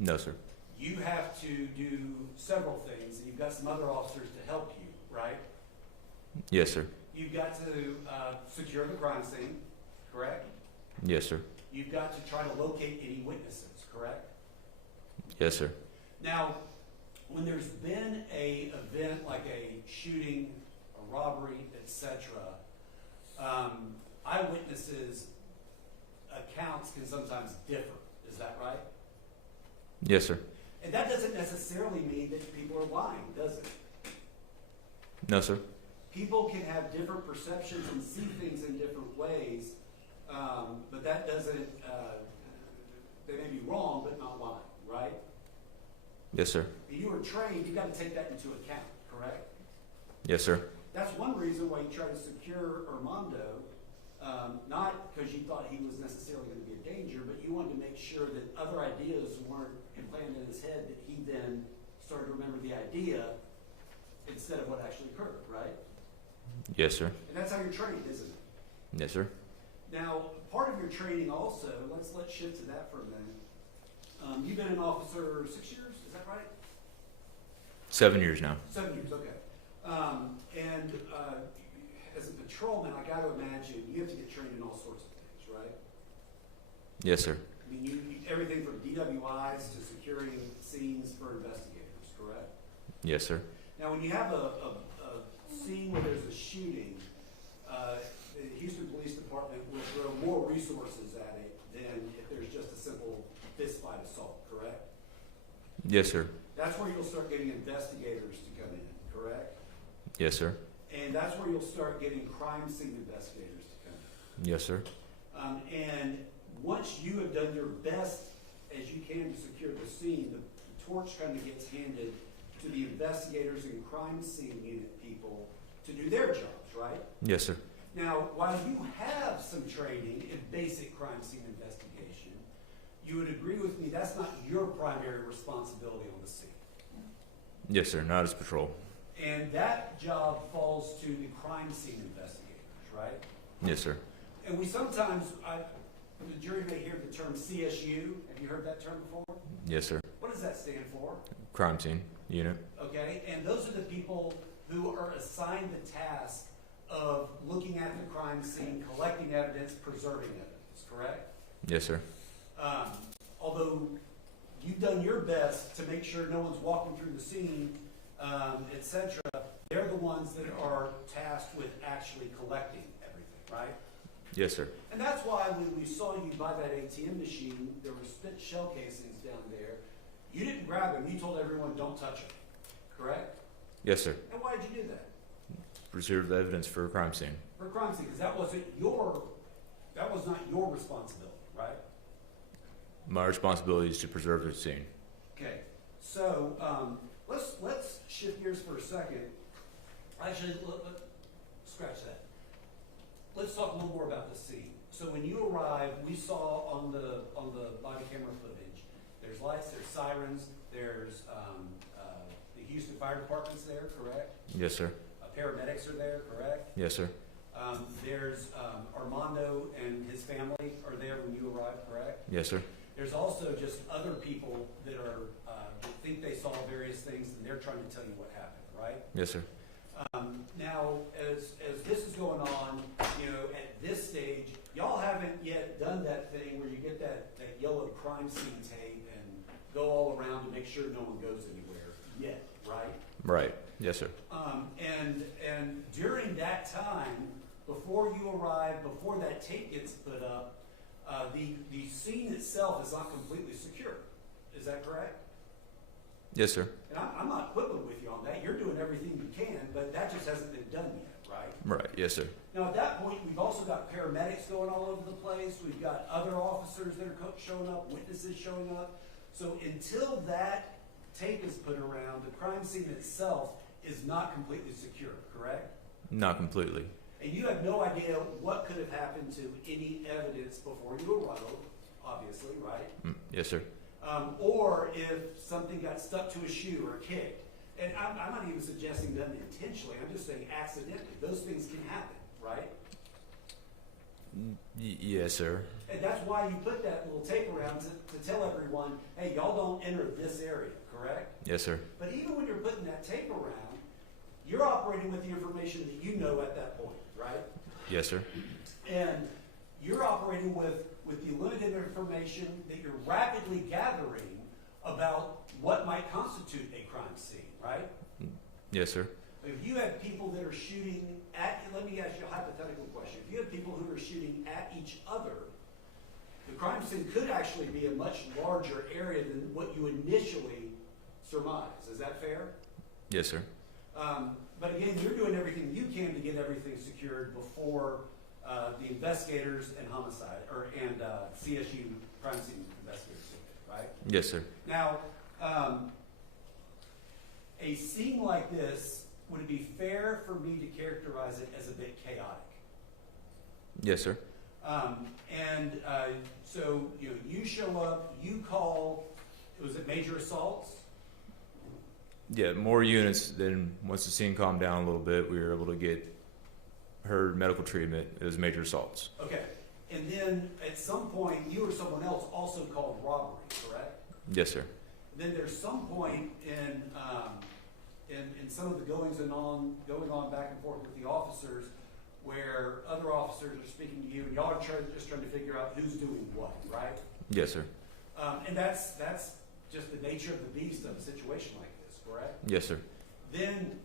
No, sir. You have to do several things, and you've got some other officers to help you, right? Yes, sir. You've got to secure the crime scene, correct? Yes, sir. You've got to try to locate any witnesses, correct? Yes, sir. Now, when there's been a event like a shooting, a robbery, etc., eyewitnesses' accounts can sometimes differ. Is that right? Yes, sir. And that doesn't necessarily mean that people are lying, does it? No, sir. People can have different perceptions and see things in different ways, but that doesn't, they may be wrong, but not lying, right? Yes, sir. And you were trained, you've got to take that into account, correct? Yes, sir. That's one reason why you tried to secure Armando, not because you thought he was necessarily going to be a danger, but you wanted to make sure that other ideas weren't implanted in his head, that he then started to remember the idea instead of what actually occurred, right? Yes, sir. And that's how you're trained, isn't it? Yes, sir. Now, part of your training also, let's shift to that for a minute. You've been an officer 6 years, is that right? 7 years now. 7 years, okay. And as a patrolman, I got to imagine you have to get trained in all sorts of things, right? Yes, sir. I mean, you everything from DWIs to securing scenes for investigators, correct? Yes, sir. Now, when you have a scene where there's a shooting, the Houston Police Department will throw more resources at it than if there's just a simple fistfight assault, correct? Yes, sir. That's where you'll start getting investigators to come in, correct? Yes, sir. And that's where you'll start getting crime scene investigators to come in. Yes, sir. And once you have done your best as you can to secure the scene, the torch kind of gets handed to the investigators and crime scene unit people to do their jobs, right? Yes, sir. Now, while you have some training in basic crime scene investigation, you would agree with me that's not your primary responsibility on the scene. Yes, sir. Not as patrol. And that job falls to the crime scene investigators, right? Yes, sir. And we sometimes, the jury may hear the term CSU. Have you heard that term before? Yes, sir. What does that stand for? Crime scene unit. Okay, and those are the people who are assigned the task of looking at the crime scene, collecting evidence, preserving evidence, correct? Yes, sir. Although you've done your best to make sure no one's walking through the scene, etc., they're the ones that are tasked with actually collecting everything, right? Yes, sir. And that's why when we saw you buy that ATM machine, there were spent shell casings down there. You didn't grab them. You told everyone, don't touch them, correct? Yes, sir. And why did you do that? Preserve the evidence for a crime scene. For a crime scene, because that was not your responsibility, right? My responsibility is to preserve the scene. Okay, so let's shift gears for a second. Actually, let's scratch that. Let's talk a little more about the scene. So when you arrived, we saw on the body camera footage, there's lights, there's sirens, there's the Houston Fire Department's there, correct? Yes, sir. Paramedics are there, correct? Yes, sir. There's Armando and his family are there when you arrived, correct? Yes, sir. There's also just other people that are that think they saw various things and they're trying to tell you what happened, right? Yes, sir. Now, as this is going on, you know, at this stage, y'all haven't yet done that thing where you get that yellow crime scene tape and go all around to make sure no one goes anywhere yet, right? Right. Yes, sir. And during that time, before you arrive, before that tape gets put up, the scene itself is not completely secure. Is that correct? Yes, sir. And I'm not quibbling with you on that. You're doing everything you can, but that just hasn't been done yet, right? Right. Yes, sir. Now, at that point, we've also got paramedics going all over the place. We've got other officers that are showing up, witnesses showing up. So until that tape is put around, the crime scene itself is not completely secure, correct? Not completely. And you have no idea what could have happened to any evidence before you arrived, obviously, right? Yes, sir. Or if something got stuck to a shoe or kicked. And I'm not even suggesting done intentionally, I'm just saying accidentally. Those things can happen, right? Yes, sir. And that's why you put that little tape around to tell everyone, hey, y'all don't enter this area, correct? Yes, sir. But even when you're putting that tape around, you're operating with the information that you know at that point, right? Yes, sir. And you're operating with the limited information that you're rapidly gathering about what might constitute a crime scene, right? Yes, sir. If you have people that are shooting at, let me ask you a hypothetical question. If you have people who are shooting at each other, the crime scene could actually be a much larger area than what you initially surmise. Is that fair? Yes, sir. But again, you're doing everything you can to get everything secured before the investigators and homicide, and CSU crime scene investigators, right? Yes, sir. Now, a scene like this, would it be fair for me to characterize it as a bit chaotic? Yes, sir. So you show up, you call. Was it major assaults? Yeah, more units. Then once the scene calmed down a little bit, we were able to get her medical treatment. It was major assaults. Okay. And then at some point, you or someone else also called robbery, correct? Yes, sir. Then there's some point in some of the going on back and forth with the officers, where other officers are speaking to you, and y'all are just trying to figure out who's doing what, right? Yes, sir. And that's just the nature of the beast of a situation like this, correct? Yes, sir. Then,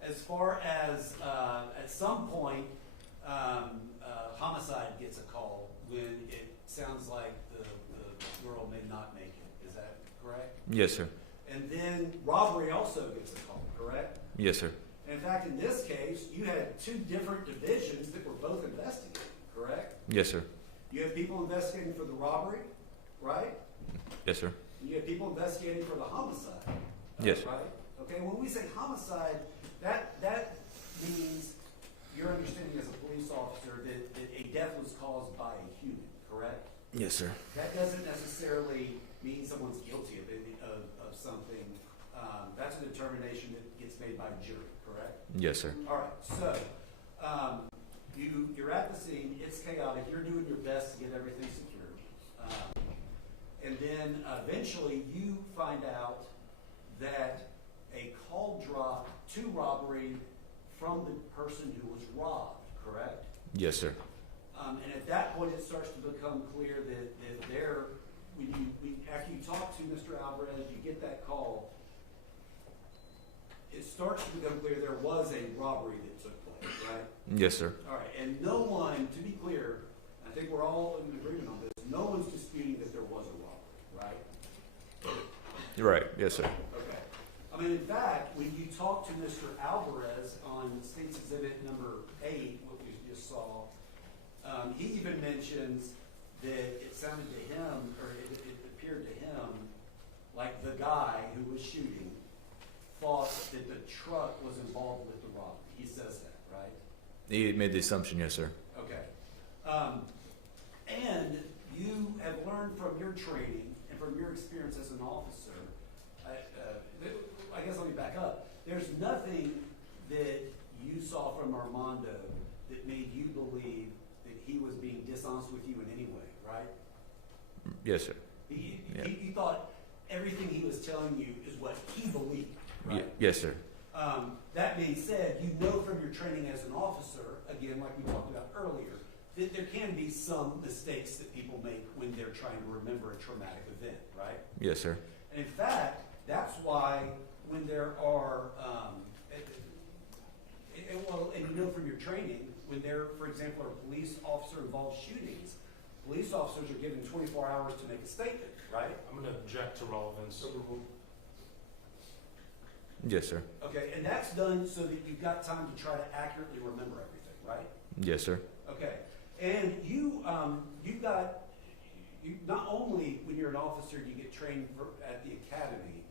as far as at some point, homicide gets a call when it sounds like the girl may not make it. Is that correct? Yes, sir. And then robbery also gets a call, correct? Yes, sir. And in fact, in this case, you had two different divisions that were both investigating, correct? Yes, sir. You had people investigating for the robbery, right? Yes, sir. And you had people investigating for the homicide. Yes. Right? Okay, when we say homicide, that means your understanding as a police officer that a death was caused by a human, correct? Yes, sir. That doesn't necessarily mean someone's guilty of something. That's a determination that gets made by a jury, correct? Yes, sir. All right, so you're at the scene, it's chaotic, you're doing your best to get everything secured. And then eventually you find out that a call dropped to robbery from the person who was robbed, correct? Yes, sir. And at that point, it starts to become clear that after you talk to Mr. Alvarez, you get that call, it starts to become clear there was a robbery that took place, right? Yes, sir. All right, and no one, to be clear, I think we're all in agreement on this, no one's disputing that there was a robbery, right? Right. Yes, sir. Okay. I mean, in fact, when you talk to Mr. Alvarez on State's Exhibit number 8, what we just saw, he even mentions that it sounded to him, or it appeared to him, like the guy who was shooting thought that the truck was involved with the robbery. He says that, right? He made the assumption, yes, sir. Okay. And you have learned from your training and from your experience as an officer, I guess let me back up. There's nothing that you saw from Armando that made you believe that he was being dishonest with you in any way, right? Yes, sir. You thought everything he was telling you is what he believed, right? Yes, sir. That being said, you know from your training as an officer, again, like we talked about earlier, that there can be some mistakes that people make when they're trying to remember a traumatic event, right? Yes, sir. And in fact, that's why when there are, and you know from your training, when there, for example, are police officer involved shootings, police officers are given 24 hours to make a statement, right? I'm going to object to relevance. Yes, sir. Okay, and that's done so that you've got time to try to accurately remember everything, right? Yes, sir. Okay, and you not only when you're an officer you get trained at the academy,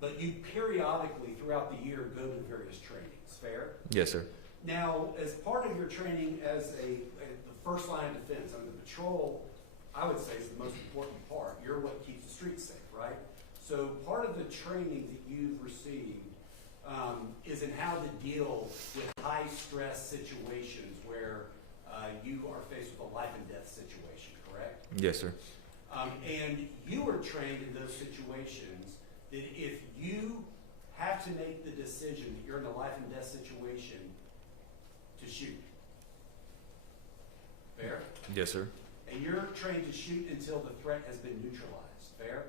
but you periodically throughout the year go to various trainings. Fair? Yes, sir. Now, as part of your training as the first line of defense, I mean, the patrol, I would say, is the most important part. You're what keeps the streets safe, right? So part of the training that you've received is in how to deal with high-stress situations where you are faced with a life and death situation, correct? Yes, sir. And you are trained in those situations that if you have to make the decision that you're in a life and death situation, to shoot. Fair? Yes, sir. And you're trained to shoot until the threat has been neutralized. Fair?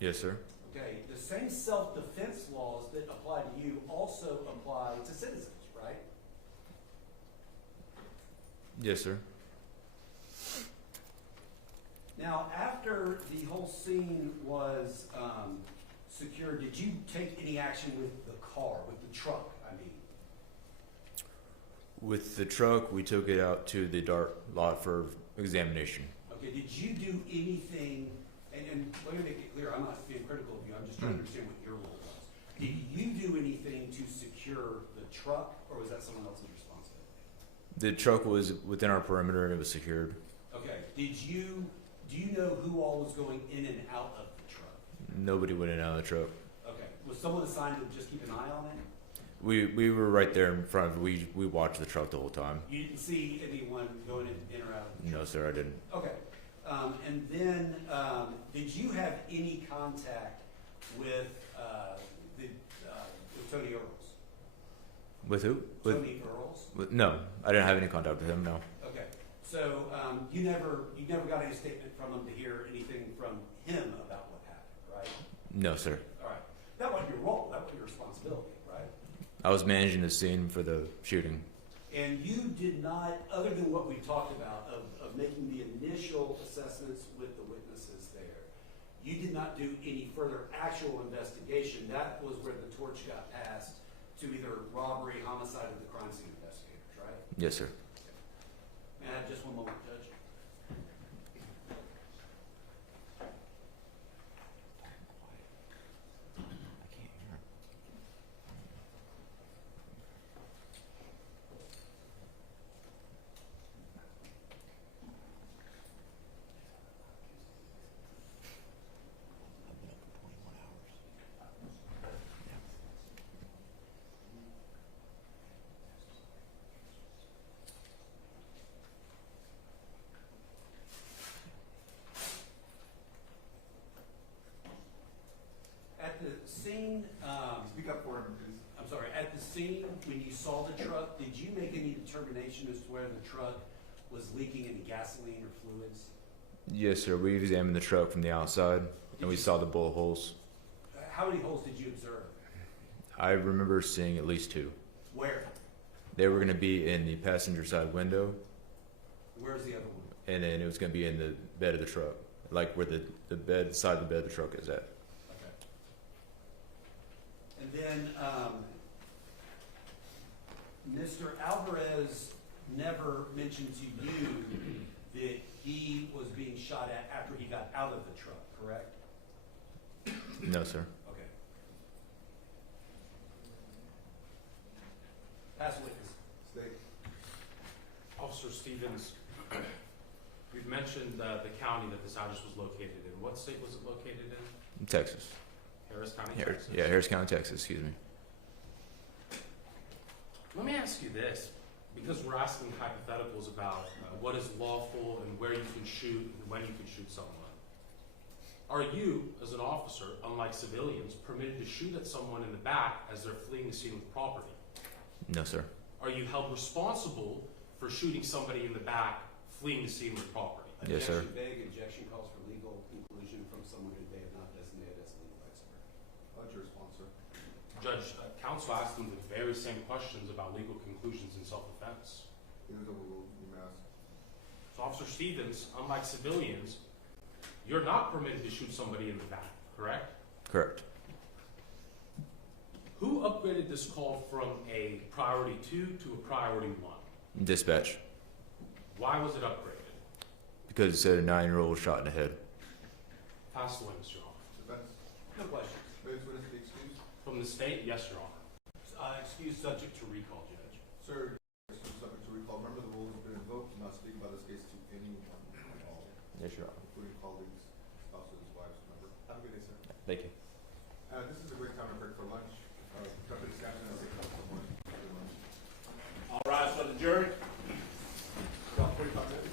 Yes, sir. Okay, the same self-defense laws that apply to you also apply to citizens, right? Yes, sir. Now, after the whole scene was secured, did you take any action with the car, with the truck, I mean? With the truck, we took it out to the dart lot for examination. Okay, did you do anything, and let me make it clear, I'm not being critical of you, I'm just trying to understand what your role was. Did you do anything to secure the truck, or was that someone else's responsibility? The truck was within our perimeter and it was secured. Okay, do you know who all was going in and out of the truck? Nobody went in and out of the truck. Okay, was someone assigned to just keep an eye on it? We were right there in front of it. We watched the truck the whole time. You didn't see anyone going in or out of the truck? No, sir, I didn't. Okay. And then, did you have any contact with Tony Earls? With who? Tony Earls? No, I didn't have any contact with him, no. Okay. So, you never got any statement from him to hear anything from him about what happened, right? No, sir. All right. That wasn't your role. That was your responsibility, right? I was managing the scene for the shooting. And you did not, other than what we talked about of making the initial assessments with the witnesses there, you did not do any further actual investigation. That was where the torch got passed to either robbery, homicide, or the crime scene investigators, right? Yes, sir. May I have just one moment, Judge? At the scene, Speak up for him, please. I'm sorry, at the scene, when you saw the truck, did you make any determination as to whether the truck was leaking any gasoline or fluids? Yes, sir. We examined the truck from the outside, and we saw the bullet holes. How many holes did you observe? I remember seeing at least 2. Where? They were going to be in the passenger side window, Where's the other one? and then it was going to be in the bed of the truck, like where the bed, side of the bed of the truck is at. Okay. And then, Mr. Alvarez never mentioned to you that he was being shot at after he got out of the truck, correct? No, sir. Okay. Pass witness. Stay. Officer Officer Stevens, you've mentioned the county that this address was located in. What state was it located in? Texas. Harris County, Harris, Texas? yeah, Harris County, Texas, excuse me. Let me ask you this, because we're asking hypotheticals about what is lawful and where you can shoot and when you can shoot someone. Are you, as an officer, unlike civilians, permitted to shoot at someone in the back as they're fleeing the scene with property? No, sir. Are you held responsible for shooting somebody in the back fleeing the scene with property? Yes, sir. Objection vague. Objection calls for legal conclusion from someone who they have not designated as a legal expert. What's your response, sir? Judge, counsel asked them the very same questions about legal conclusions in self-defense. It was overruled. You may ask. So Officer Stevens, unlike civilians, you're not permitted to shoot somebody in the back, correct? Correct. Who upgraded this call from a priority 2 to a priority 1? Dispatch. Why was it upgraded? Because it said a 9-year-old shot in the head. Pass the witness, Your Honor. Defense. No questions. Witness to be excused. From the state, yes, Your Honor. Excuse subject to recall, Judge. Sir, subject to recall. Remember, the rule has been invoked. Do not speak about this case to anyone at all, Yes, Your Honor. including colleagues, spouses, wives, remember. Have a good day, sir. Thank you. This is a great time to break for lunch. Company staff and I come for lunch. All rise for the jury. About 45 minutes.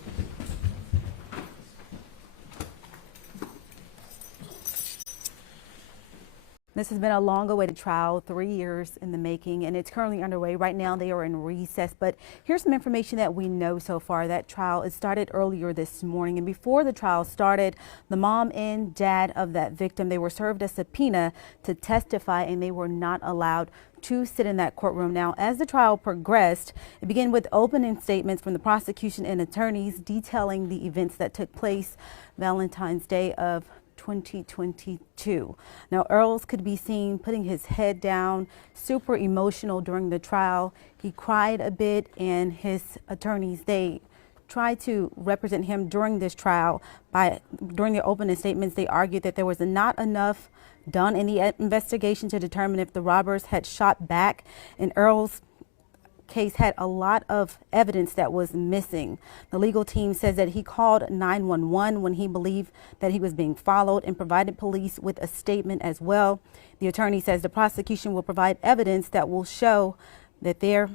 This has been a long-awaited trial, 3 years in the making, and it's currently underway. Right now, they are in recess, but here's some information that we know so far. That trial, it started earlier this morning, and before the trial started, the mom and dad of that victim, they were served a subpoena to testify, and they were not allowed to sit in that courtroom. Now, as the trial progressed, it began with opening statements from the prosecution and attorneys detailing the events that took place Valentine's Day of 2022. Now, Earls could be seen putting his head down, super emotional during the trial. He cried a bit, and his attorneys, they tried to represent him during this trial. During their opening statements, they argued that there was not enough done in the investigation to determine if the robbers had shot back, and Earls' case had a lot of evidence that was missing. The legal team says that he called 911 when he believed that he was being followed and provided police with a statement as well. The attorney says the prosecution will provide evidence that will show that there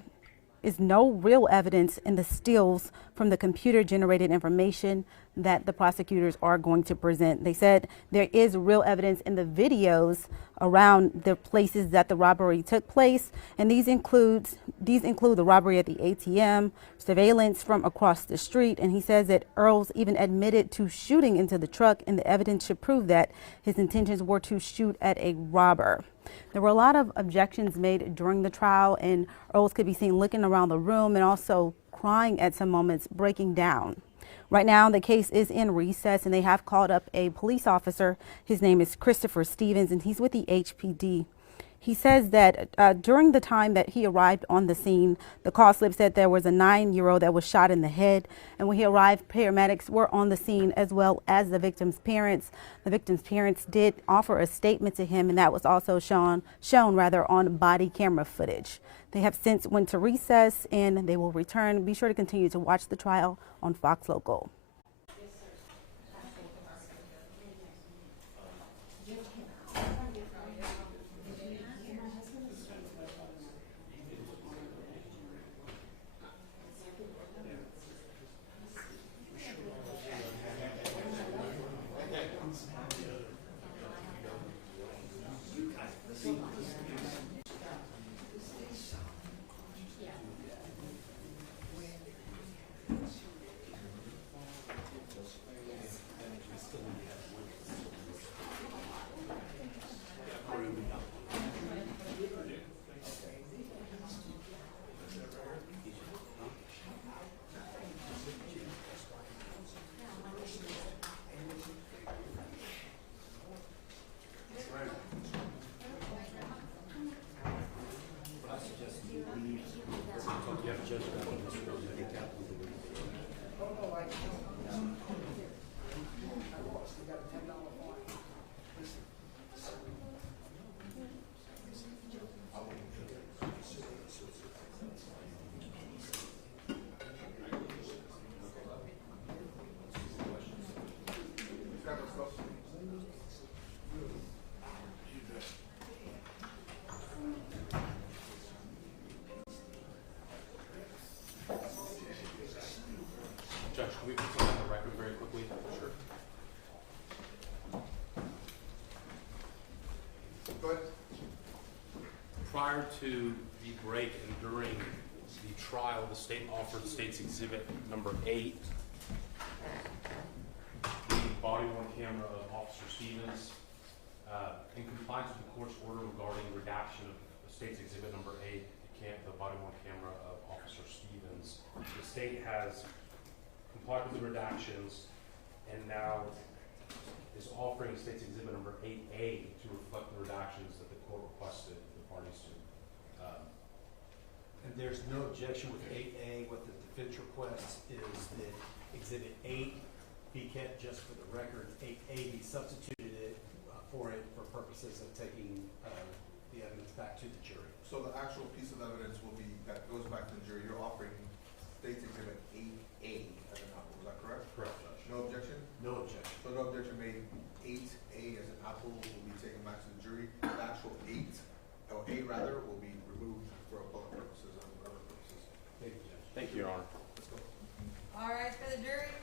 is no real evidence in the stills from the computer-generated information that the prosecutors are going to present. They said there is real evidence in the videos around the places that the robbery took place, and these include the robbery at the ATM, surveillance from across the street, and he says that Earls even admitted to shooting into the truck, and the evidence should prove that his intentions were to shoot at a robber. There were a lot of objections made during the trial, and Earls could be seen looking around the room and also crying at some moments, breaking down. Right now, the case is in recess, and they have called up a police officer. His name is Christopher Stevens, and he's with the HPD. He says that during the time that he arrived on the scene, the call slip said there was a 9-year-old that was shot in the head. And when he arrived, paramedics were on the scene as well as the victim's parents. The victim's parents did offer a statement to him, and that was also shown on body camera footage. They have since went to recess, and they will return. Be sure to continue to watch the trial on Fox Local. Prior to the break and during the trial, the state offered State's Exhibit number 8, the body-worn camera of Officer Stevens, in compliance with the court's order regarding redaction of State's Exhibit number 8, the body-worn camera of Officer Stevens. The state has complied with the redactions and now is offering State's Exhibit number 8A to reflect the redactions that the court requested the parties to. And there's no objection with 8A. What the defense requests is that Exhibit 8 be kept just for the record. 8A be substituted for purposes of taking the evidence back to the jury. So the actual piece of evidence will be, that goes back to the jury, you're offering State's Exhibit 8A as an apple, is that correct? Correct, Judge. No objection? No objection. So no objection made, 8A as an apple will be taken back to the jury. The actual 8, or A rather, will be removed for appellate purposes and other purposes. Thank you, Judge. Thank you, Your Honor. Let's go. All right, for the jury.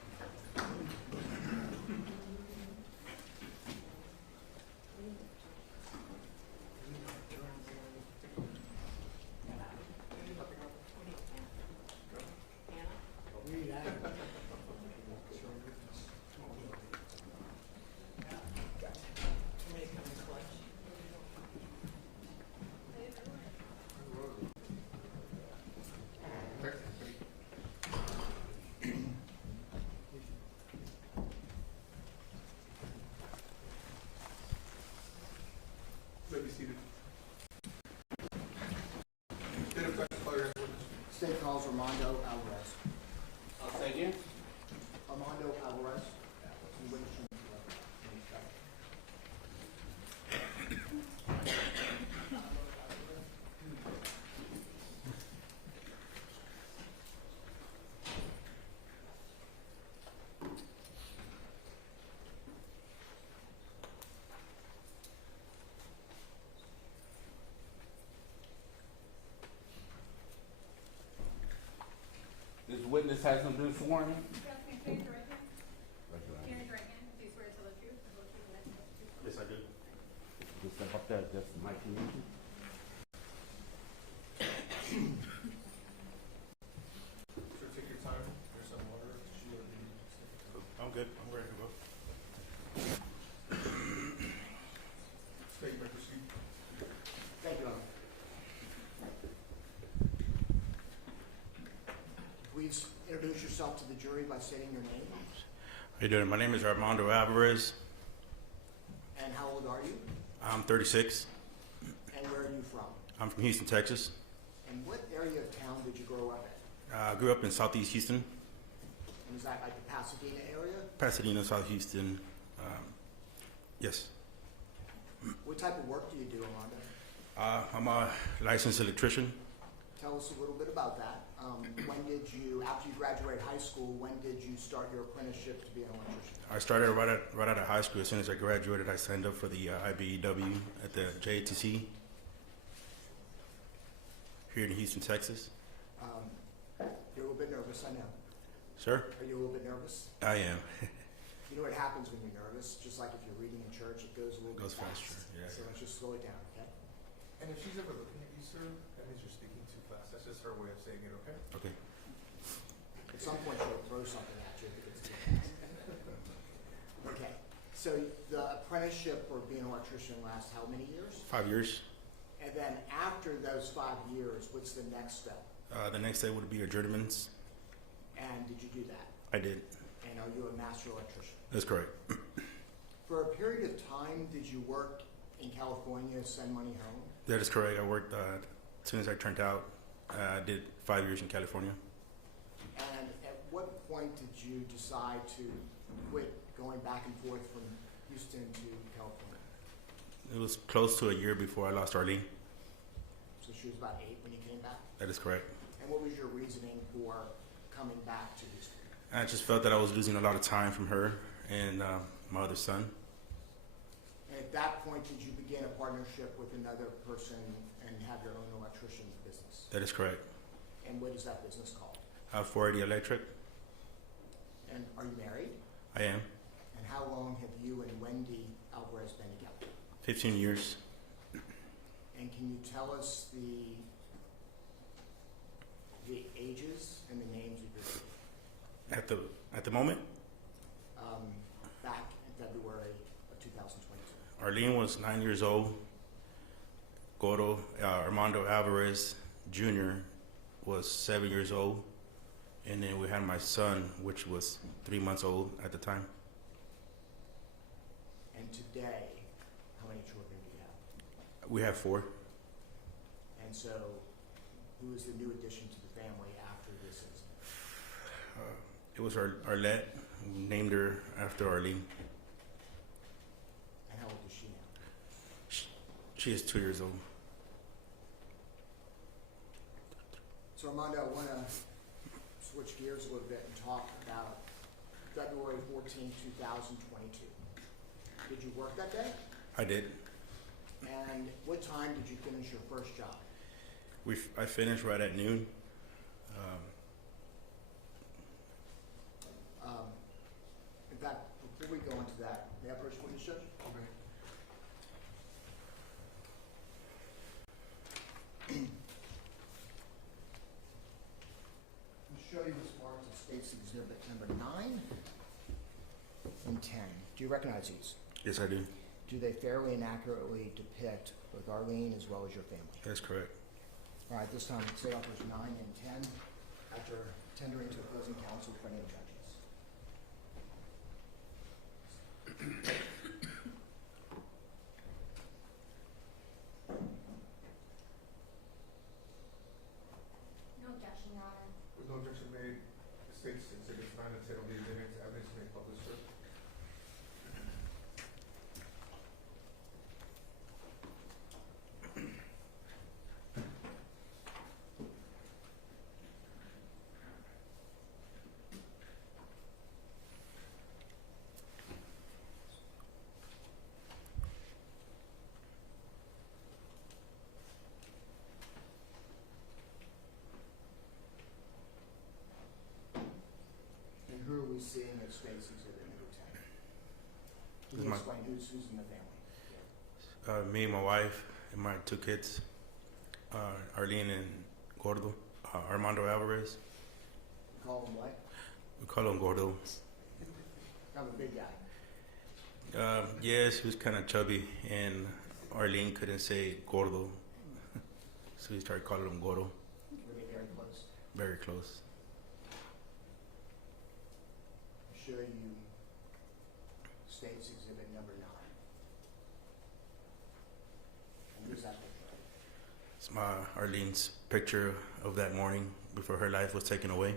You may be seated. State of Texas, fire and witness. State calls Armando Alvarez. I'll say again. Armando Alvarez. And witness from This witness hasn't been sworn in? Yes, I do. Just step up there, just Mike, you need to. Sure, take your time. There's some water. I'm good. I'm ready to go. State, you may proceed. Thank you, Honor. Please introduce yourself to the jury by stating your name. How you doing? My name is Armando Alvarez. And how old are you? I'm 36. And where are you from? I'm from Houston, Texas. And what area of town did you grow up in? I grew up in Southeast Houston, And is that like the Pasadena area? Pasadena, South Houston. Yes. What type of work do you do, Armando? I'm a licensed electrician. Tell us a little bit about that. When did you, after you graduated high school, when did you start your apprenticeship to be an electrician? I started right out of high school. As soon as I graduated, I signed up for the IBEW at the JATC here in Houston, Texas. You're a little bit nervous, I know. Sir? Are you a little bit nervous? I am. You know what happens when you're nervous? Just like if you're reading in church, it goes a little bit fast. faster, yeah. So let's just slow it down, okay? And if she's ever looking at you, sir, that means you're speaking too fast. That's just her way of saying it, okay? Okay. At some point, she'll throw something at you if it gets too fast. Okay, so the apprenticeship for being an electrician lasts how many years? 5 years. And then after those 5 years, what's the next step? The next day would be a journeyman's. And did you do that? I did. And are you a master electrician? That's correct. For a period of time, did you work in California, send money home? That is correct. I worked as soon as I turned out. I did 5 years in California. And at what point did you decide to quit going back and forth from Houston to California? It was close to a year before I lost Arlene. So she was about 8 when you came back? That is correct. And what was your reasoning for coming back to Houston? I just felt that I was losing a lot of time from her and my other son. And at that point, did you begin a partnership with another person and have your own electrician business? That is correct. And what is that business called? 480 Electric. And are you married? I am. And how long have you and Wendy Alvarez been together? 15 years. And can you tell us the ages and the names of your children? At the moment, Back in February of 2022. Arlene was 9 years old. Armando Alvarez Jr. was 7 years old. And then we had my son, which was 3 months old at the time. And today, how many children do you have? We have 4. And so, who is the new addition to the family after this incident? It was Arlette. We named her after Arlene. And how old is she now? She is 2 years old. So Armando, I want to switch gears a little bit and talk about February 14, 2022. Did you work that day? I did. And what time did you finish your first job? I finished right at noon. In fact, before we go into that, may I approach witness judge? Okay. I'll show you this marked as State's Exhibit number 9 and 10. Do you recognize these? Yes, I do. Do they fairly and accurately depict both Arlene as well as your family? That's correct. All right, this time, say offers 9 and 10 after tendering to opposing counsel for any judges. No objection, Your Honor. With no objection made, the state's exhibits 9 and 10 will be admitted to evidence made public, sir. And who are we seeing as State's Exhibit number 10? Can you explain who's in the family? Me, my wife, and my 2 kids, Arlene and Gordo, Armando Alvarez. You call him what? We call him Gordo. I'm a big guy. Yes, he was kind of chubby, and Arlene couldn't say Gordo, so we started calling him Gordo. Were they very close? Very close. I'll show you State's Exhibit number 9. And who's that picture? It's Arlene's picture of that morning before her life was taken away.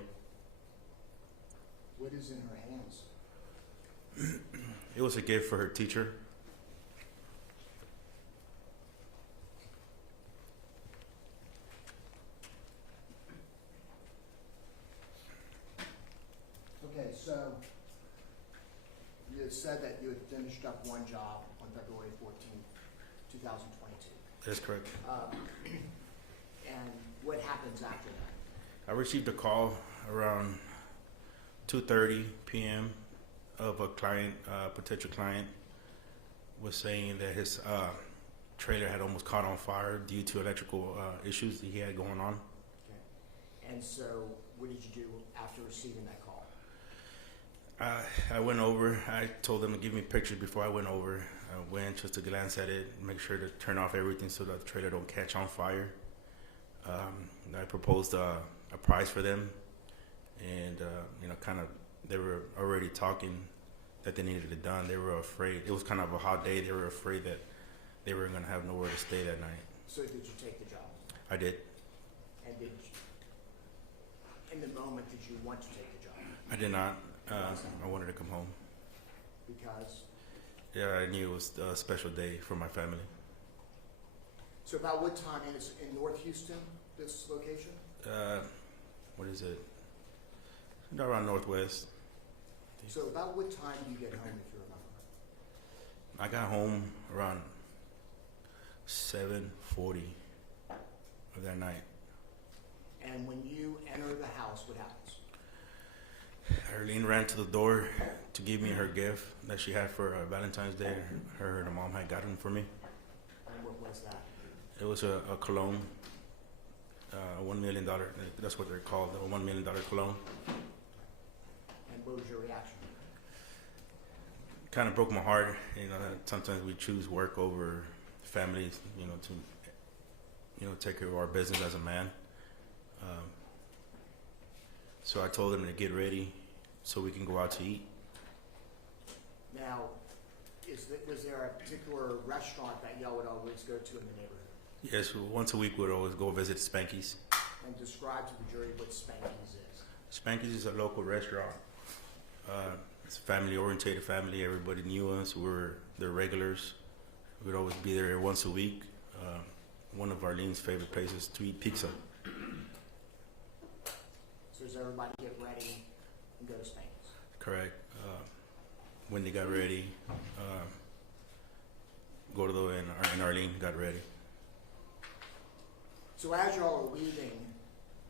What is in her hands? It was a gift for her teacher. Okay, so you had said that you had finished up one job on February 14th, 2022. That's correct. And what happens after that? I received a call around 2:30 p.m. of a client, potential client, was saying that his trailer had almost caught on fire due to electrical issues that he had going on. Okay. And so what did you do after receiving that call? I went over. I told them to give me pictures before I went over. I went just to glance at it, make sure to turn off everything so that the trailer don't catch on fire. I proposed a price for them, and kind of they were already talking that they needed it done. They were afraid. It was kind of a hot day. They were afraid that they were going to have nowhere to stay that night. So did you take the job? I did. And did you, in the moment, did you want to take the job? I did not. I wanted to come home. Because? Yeah, I knew it was a special day for my family. So about what time, and it's in North Houston, this location? What is it? Around Northwest. So about what time do you get home, if you remember? I got home around 7:40 of that night. And when you enter the house, what happens? Arlene ran to the door to give me her gift that she had for Valentine's Day. Her and her mom had gotten for me. And what was that? It was a cologne, $1 million. That's what they're called, the $1 million cologne. And what was your reaction? Kind of broke my heart. You know, that sometimes we choose work over family. You know, to take care of our business as a man. So I told them to get ready so we can go out to eat. Now, was there a particular restaurant that y'all would always go to in the neighborhood? Yes, once a week we'd always go visit Spanky's. And describe to the jury what Spanky's is. Spanky's is a local restaurant. It's a family-oriented family. Everybody knew us. They're regulars. We'd always be there once a week. One of Arlene's favorite places to eat pizza. So does everybody get ready and go to Spanky's? Correct. When they got ready, and Arlene got ready. So as y'all are leaving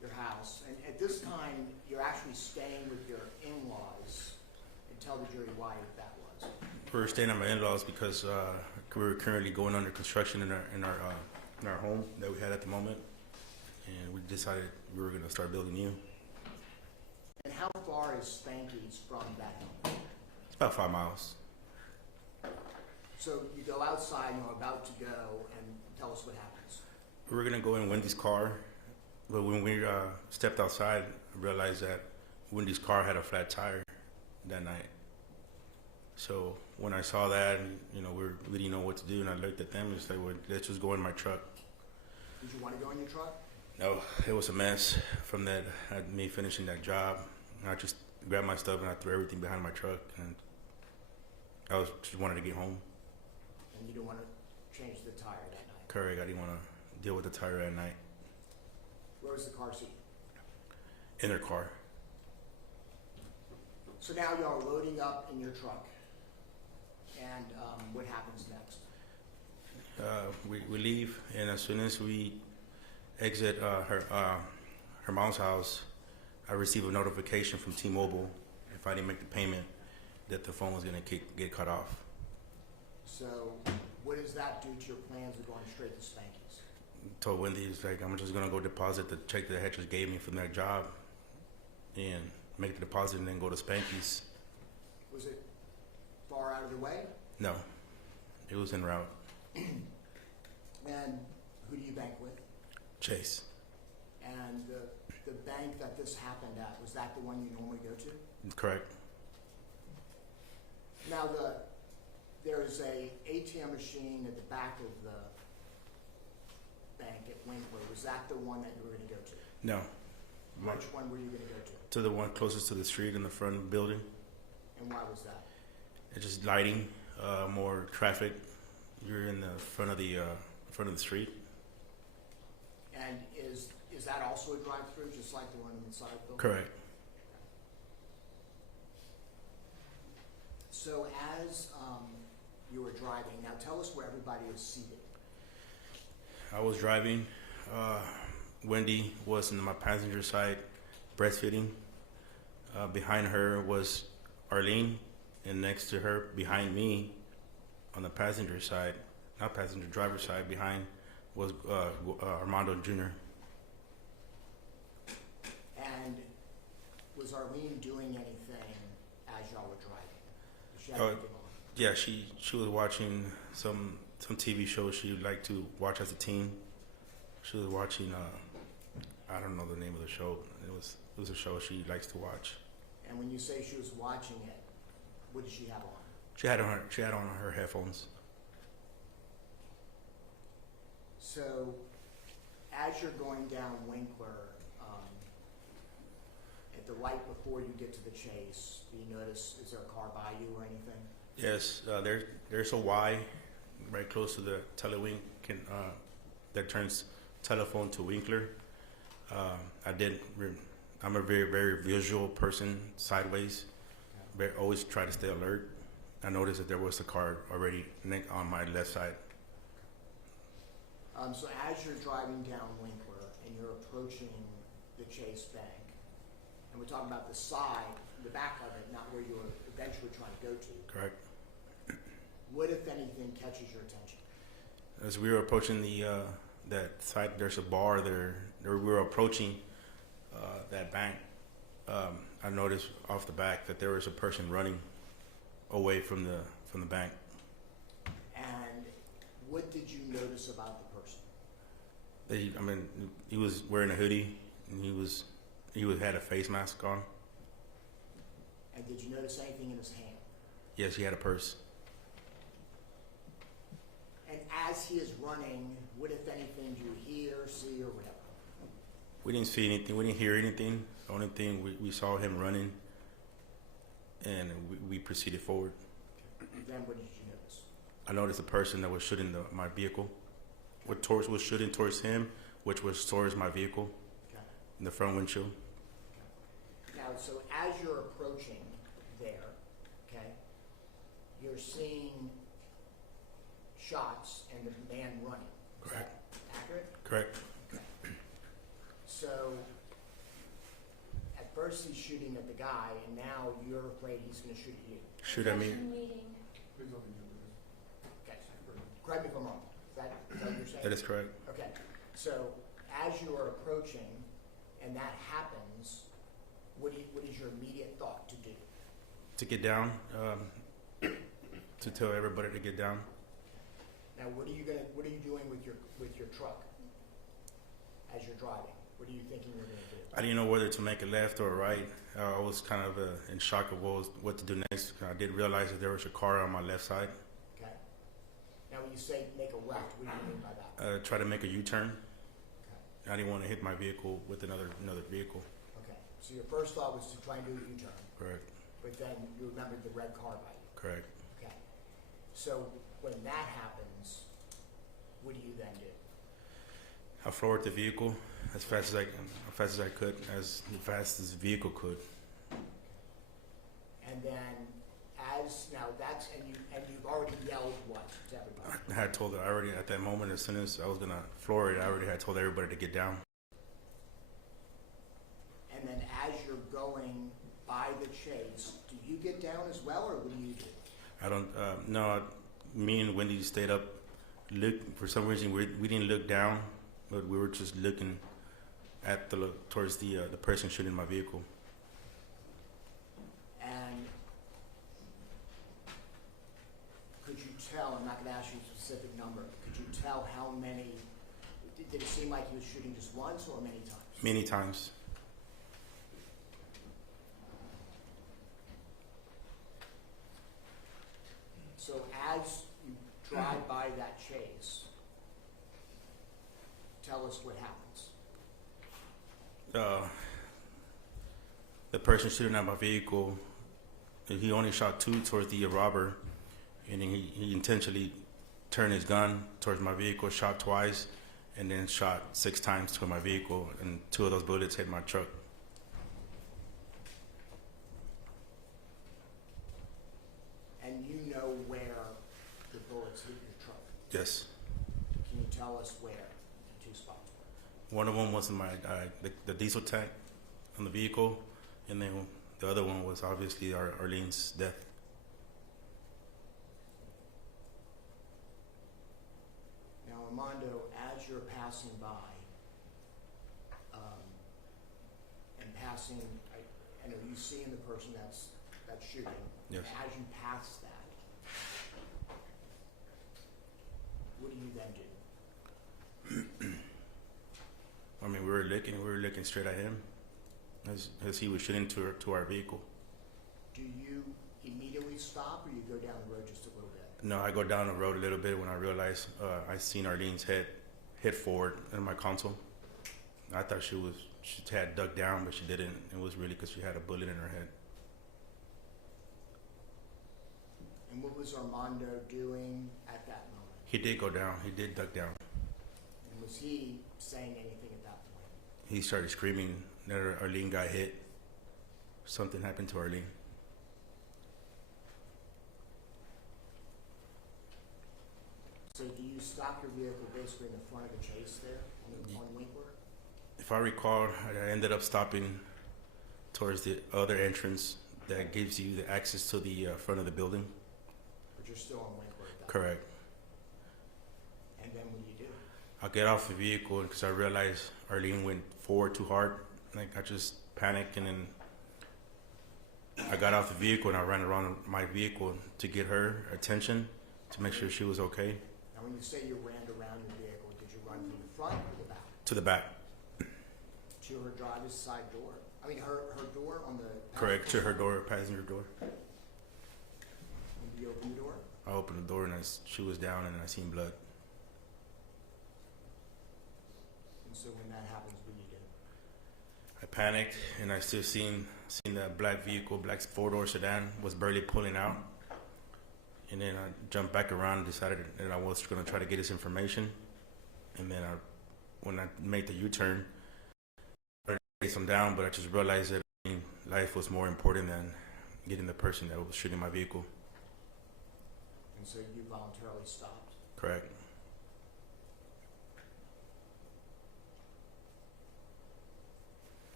your house, and at this time you're actually staying with your in-laws, and tell the jury why that was. We were staying at my in-laws because we were currently going under construction in our home that we had at the moment, and we decided we were going to start building new. And how far is Spanky's from that home? It's about 5 miles. So you go outside and you're about to go, and tell us what happens. We were going to go in Wendy's car, but when we stepped outside, I realized that Wendy's car had a flat tire that night. So when I saw that, we didn't know what to do, and I looked at them and said, well, let's just go in my truck. Did you want to go in your truck? No, it was a mess from that, me finishing that job. I just grabbed my stuff and I threw everything behind my truck, and I just wanted to get home. And you didn't want to change the tire that night? Correct, I didn't want to deal with the tire at night. Where was the car seat? In their car. So now y'all are loading up in your truck, and what happens next? We leave, and as soon as we exit her mom's house, I received a notification from T-Mobile if I didn't make the payment that the phone was going to get cut off. So what does that do to your plans of going straight to Spanky's? Told Wendy, I'm just going to go deposit the check that Hedges gave me from that job and make the deposit and then go to Spanky's. Was it far out of the way? No, it was en route. And who do you bank with? Chase. And the bank that this happened at, was that the one you normally go to? Correct. Now there is a ATM machine at the back of the bank at Winkler. Was that the one that you were going to go to? No. Which one were you going to go to? To the one closest to the street in the front of the building. And why was that? It's just lighting, more traffic. You're in the front of the street. And is that also a drive-through, just like the one inside the building? Correct. So as you were driving, now tell us where everybody is seated. I was driving. Wendy was in my passenger side, breastfeeding. Behind her was Arlene, and next to her, behind me, on the passenger side, not passenger, driver's side, behind was Armando Jr. And was Arlene doing anything as y'all were driving? Did she have anything on? Yeah, she was watching some TV shows she liked to watch as a teen. She was watching I don't know the name of the show. It was a show she likes to watch. And when you say she was watching it, what did she have on? She had on her headphones. So, as you're going down Winkler, at the right before you get to the Chase, do you notice, is there a car by you or anything? Yes, there's a Y right close to the telewink that turns telephone to Winkler. I'm a very, very visual person, sideways. Always try to stay alert. I noticed that there was a car already on my left side. So as you're driving down Winkler and you're approaching the Chase Bank, and we're talking about the side, the back of it, not where you were eventually trying to go to. Correct. What, if anything, catches your attention? As we were approaching that side, there's a bar there. We were approaching that bank. I noticed off the back that there was a person running away from the bank. And what did you notice about the person? He was wearing a hoodie and he had a face mask on. And did you notice anything in his hand? Yes, he had a purse. And as he is running, what, if anything, do you hear, see, or whatever? We didn't see anything. We didn't hear anything. The only thing we saw him running, and we proceeded forward. Then what did you notice? I noticed a person that was shooting my vehicle. Was shooting towards him, which was towards my vehicle, in the front windshield. Now, so as you're approaching there, okay, you're seeing shots and the man running. Correct. Is that accurate? Correct. Okay. So at first he's shooting at the guy, and now you're afraid he's going to shoot at you. Shoot at me. Okay. Correct me if I'm wrong. Is that what you're saying? That is correct. Okay. So as you are approaching, and that happens, what is your immediate thought to do? To get down, to tell everybody to get down. Now, what are you doing with your truck as you're driving? What are you thinking you're going to do? I didn't know whether to make a left or a right. I was kind of in shock of what to do next. I did realize that there was a car on my left side. Okay. Now, when you say make a left, what do you mean by that? Try to make a U-turn. Okay. I didn't want to hit my vehicle with another vehicle. Okay. So your first thought was to try and do a U-turn. Correct. But then you remembered the red car by you. Correct. Okay. So when that happens, what do you then do? I floored the vehicle as fast as I could, as fast as the vehicle could. And then you've already yelled what to everybody? I had told already at that moment, as soon as I was gonna floor it, I already had told everybody to get down. And then as you're going by the chase, do you get down as well, or what do you do? I don't, no, me and Wendy stayed up, for some reason we didn't look down, but we were just looking at towards the person shooting my vehicle. And could you tell, I'm not going to ask you a specific number, could you tell how many, did it seem like he was shooting just once or many times? Many times. So as you drive by that chase, tell us what happens. The person shooting at my vehicle, he only shot two towards the robber, and then he intentionally turned his gun towards my vehicle, shot twice, and then shot 6 times to my vehicle, and 2 of those bullets hit my truck. And you know where the bullets hit your truck? Yes. Can you tell us where the 2 spots were? One of them was in my the diesel tank on the vehicle, and then the other one was obviously Arlene's death. Now, Armando, as you're passing by, and passing, and are you seeing the person that's shooting? Yes. As you pass that, what do you then do? I mean, we were looking straight at him as he was shooting to our vehicle. Do you immediately stop, or you go down the road just a little bit? No, I go down the road a little bit when I realized I seen Arlene's head hit forward in my console. I thought she had ducked down, but she didn't. It was really because she had a bullet in her head. And what was Armando doing at that moment? He did go down. He did duck down. And was he saying anything at that point? He started screaming that Arlene got hit. Something happened to Arlene. So do you stop your vehicle basically in the front of the chase there on Winkler? If I recall, I ended up stopping towards the other entrance that gives you the access to the front of the building. But you're still on Winkler at that Correct. point. And then what do you do? I get off the vehicle because I realized Arlene went forward too hard. Like I just panicked, and then I got off the vehicle and I ran around my vehicle to get her attention to make sure she was okay. Now, when you say you ran around your vehicle, did you run from the front or the back? To the back. To her driver's side door? I mean, her door on the... Correct, to her door, passenger door. And you opened the door? I opened the door and she was down and I seen blood. And so when that happens, what do you do? I panicked and I still seen that black vehicle, black four-door sedan was barely pulling out. And then I jumped back around and decided that I was going to try to get this information. And then when I made the U-turn, I chased him down, but I just realized that life was more important than getting the person that was shooting my vehicle. And so you voluntarily stopped? Correct.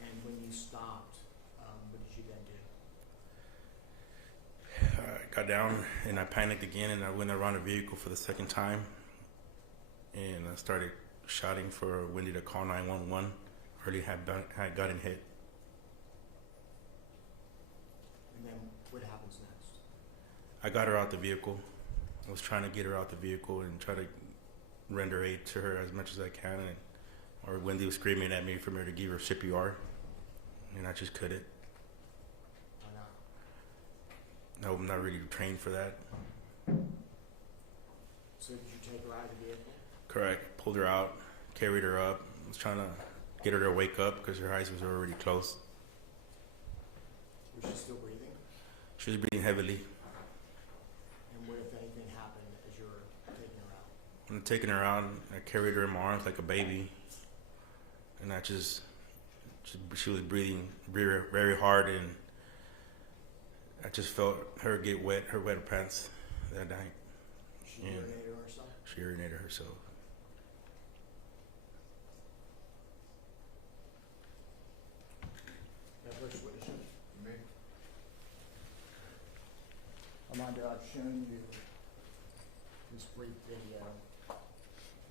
And when you stopped, what did you then do? I got down and I panicked again and I went around the vehicle for the second time. And I started shouting for Wendy to call 911. Early had gotten hit. And then what happens next? I got her out the vehicle. I was trying to get her out the vehicle and try to render aid to her as much as I can. Or Wendy was screaming at me for me to give her CPR. And I just couldn't. Why not? No, I'm not really trained for that. So did you take her out of the vehicle? Correct. Pulled her out, carried her up. I was trying to get her to wake up because her eyes was already closed. Was she still breathing? She was breathing heavily. And what, if anything, happened as you were taking her out? When I'm taking her out, I carried her in my arms like a baby. And she was breathing very, very hard, and I just felt her get wet, her wet pants that night. She urinated herself? She urinated herself. First witness. Me. Armando, I've shown you this brief video to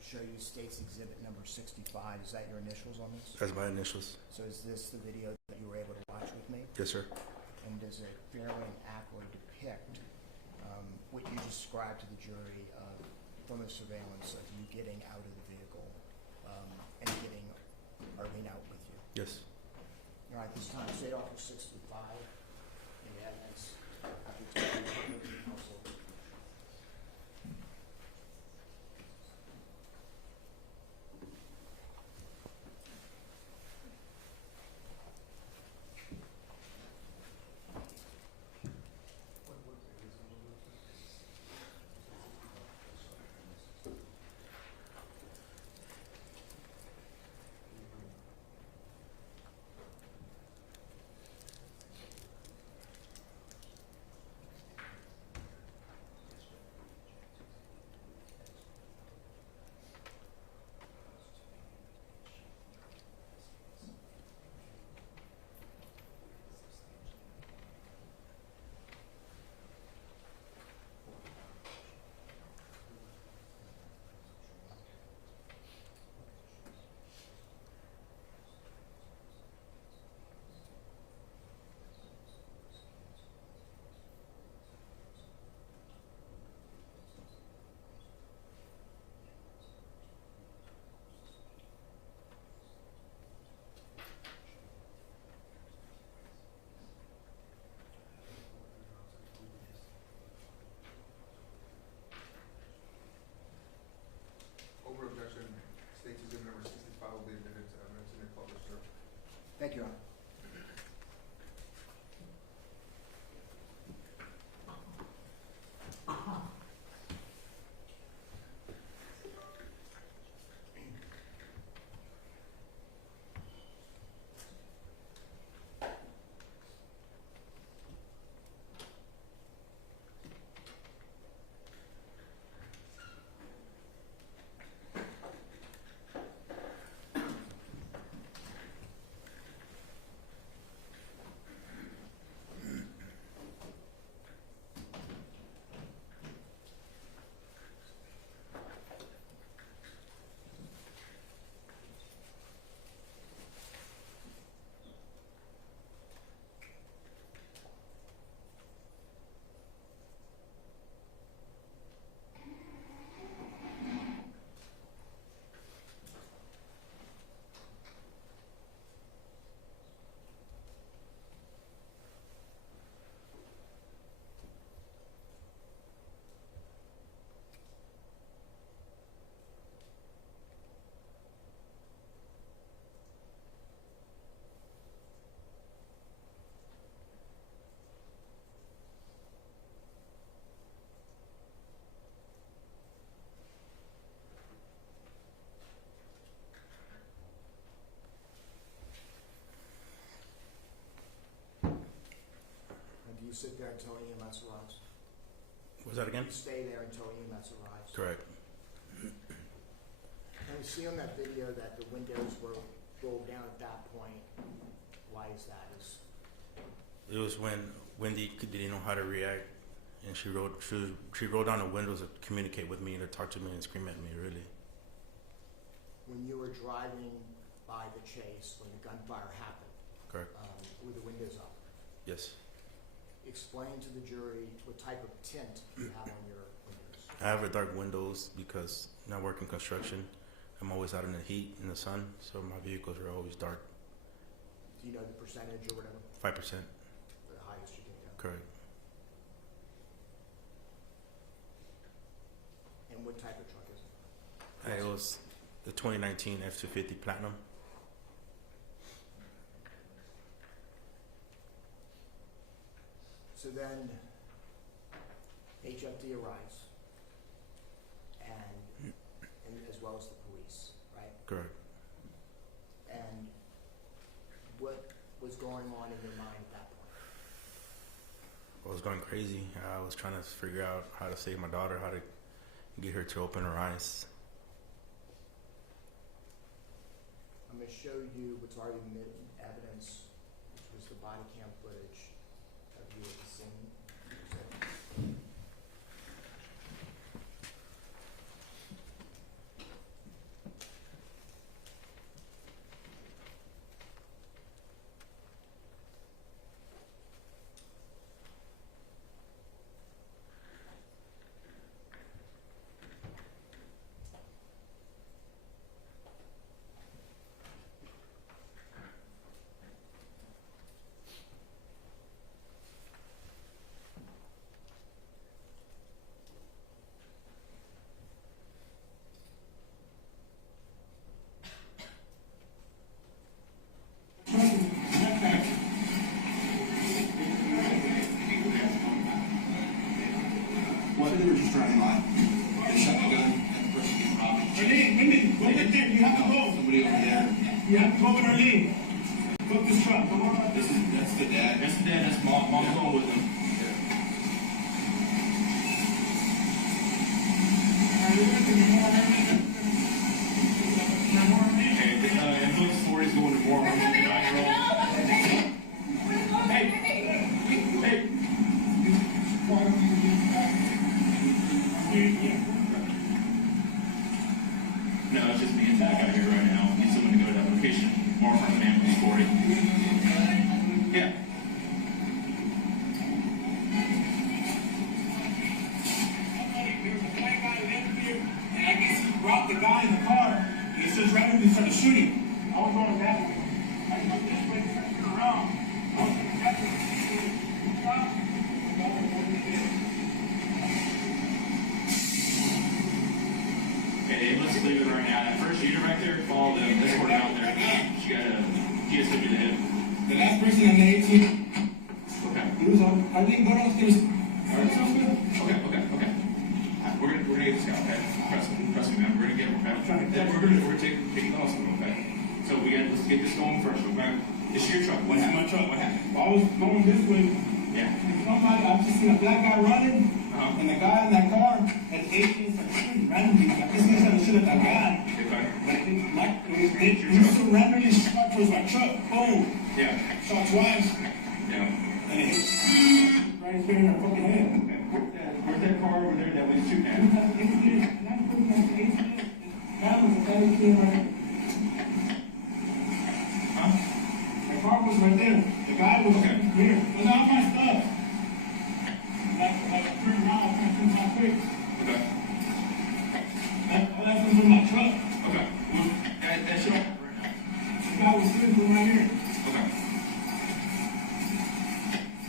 show you State's Exhibit number 65. Is that your initials on this? That's my initials. So is this the video that you were able to watch with me? Yes, sir. And does it fairly and accurately depict what you described to the jury from the surveillance of you getting out of the vehicle and getting Arlene out with you? Yes. All right, this time, State Officer 65, in the evidence, after taking counsel. sit there until EMS arrives? Was that again? You stay there until EMS arrives? Correct. Can we see on that video that the windows were rolled down at that point? Why is that? It was when Wendy didn't know how to react, and she rolled down the windows to communicate with me and to talk to me and scream at me, really. When you were driving by the chase, when the gunfire happened, Correct. Were the windows up? Yes. Explain to the jury what type of tint you have on your windows. I have a dark windows because I work in construction. I'm always out in the heat, in the sun, so my vehicles are always dark. Do you know the percentage or whatever? 5%. The highest you can go. Correct. And what type of truck is it? It was the 2019 F-250 Platinum. So then, HFD arrives, and as well as the police, right? Correct. And what was going on in your mind at that point? I was going crazy. I was trying to figure out how to save my daughter, how to get her to open her eyes. I'm going to show you what's already admitted evidence, which was the body cam footage of you at the scene. Well, they were just driving by. They shot the gun at the person getting robbed. Arlene, go with them. You have to go. Somebody over there. You have to go with Arlene. Go this truck. Come on. That's the dad. That's the dad. That's mom. Mom's going with him. Okay, ambulance 4 is going to more. No, it's just the attack out here right now. I need someone to go to that location. More from an ambulance 40. Yeah. And I guess he brought the guy in the car, and he says randomly started shooting. I was going that way. I went this way, turned around. I was going that way. Okay, let's leave it right now. That first unit right there, follow them. Let's work out there. She got a GSW to the hip. The last person on the 18, Okay. he was on, I think, what else? He was, Okay. We're gonna get this out, okay? Trust me, man. We're gonna get him, okay? Then we're gonna take the hospital, okay? So let's get this going first, okay? This is your truck. What happened? my truck. What happened? I was going this way. Yeah. Somebody, I just seen a black guy running, Uh-huh. and the guy in that car had 18 started shooting randomly. I guess he was trying to shoot at that guy. Okay. He just randomly shot towards my truck. Boom. Yeah. Shot twice. Yeah. And it hit right here in the fucking head. Where's that car over there that was shooting at? That was the other kid right there. Huh? My car was right there. The guy was Okay. here. It was all my stuff. Like I turned around, I turned to my quick. Okay. All that was in my truck. Okay. That should happen right now. The guy was sitting right here. Okay.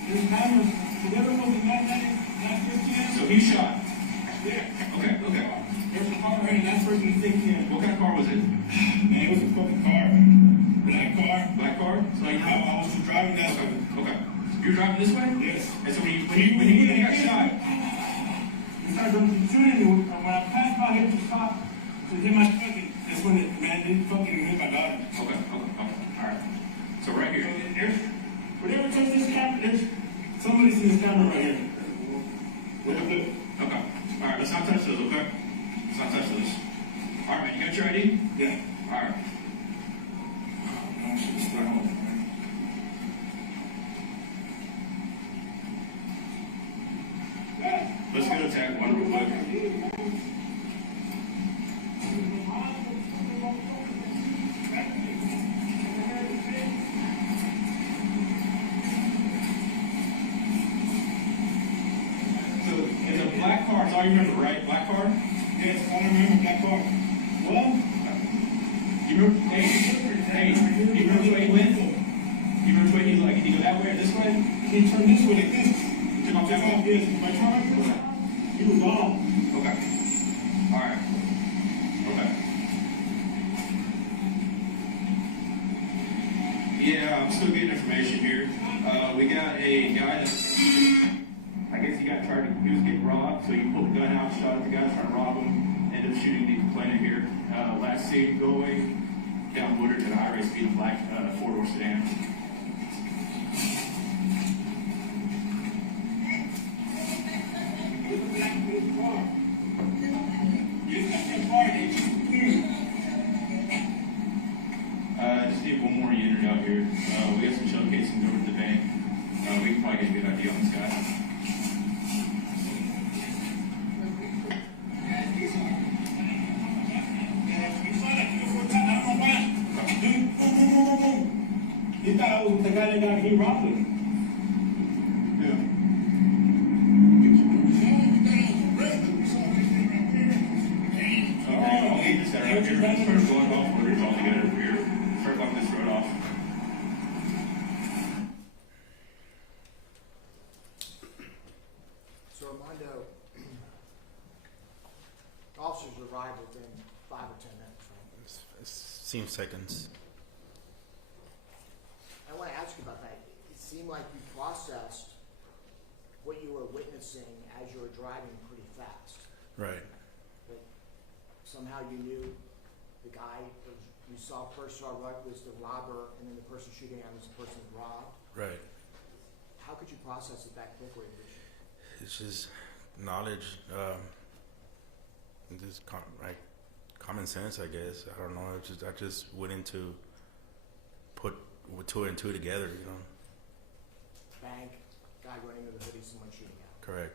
There's cameras. The other one was 9:15. So he shot. Yeah. Okay. There's a car right here. That's where he's thinking. What kind of car was it? Man, it was a fucking car. Black car. So like, I was just driving that way. Okay. You were driving this way? Yes. And so when he got shot, He started shooting me. When I passed by him to stop to hit my truck, that's when it, man, it fucking hit my daughter. Okay. All right. So right So here. there's, whenever it says this camera, there's Somebody see this camera right here. Okay. All right, let's not touch those, okay? Let's not touch those. All right, man, you got your ID? Yeah. All right. I should start home. Let's go to tag one real quick. So, it's a black car, it's all you remember, right? Black car? Yes, I remember that car. Well, You remember, hey, you remember the way he went? You remember the way he, like, did he go that way or this way? he turned this way like this. He took off that way? Yes, my car. He was gone. Okay. All right. Okay. Yeah, I'm still getting information here. We got a guy that, I guess he was getting robbed, so he pulled the gun out, shot at the guy trying to rob him, ended up shooting the complainant here. Last seen going down Woodard at a high rate speed, black four-door sedan. Just need one more unit out here. We got some shell casings over at the bank. We can probably get a good idea on this guy. He thought I was the guy that got him robbed him. Okay, I'll leave this guy right here. Let's start going off where it's all together over here. Start blocking this road off. So Armando, officers arrived within 5 or 10 minutes, right? It seems seconds. I want to ask you about that. It seemed like you processed what you were witnessing as you were driving pretty fast. Right. But somehow you knew the guy you first saw right was the robber, and then the person shooting at him was the person who robbed. Right. How could you process it that quickly? It's just knowledge. Just common sense, I guess. I don't know. I just went into put two and two together, you know. Bank, guy running with a hoodie, someone shooting at him. Correct.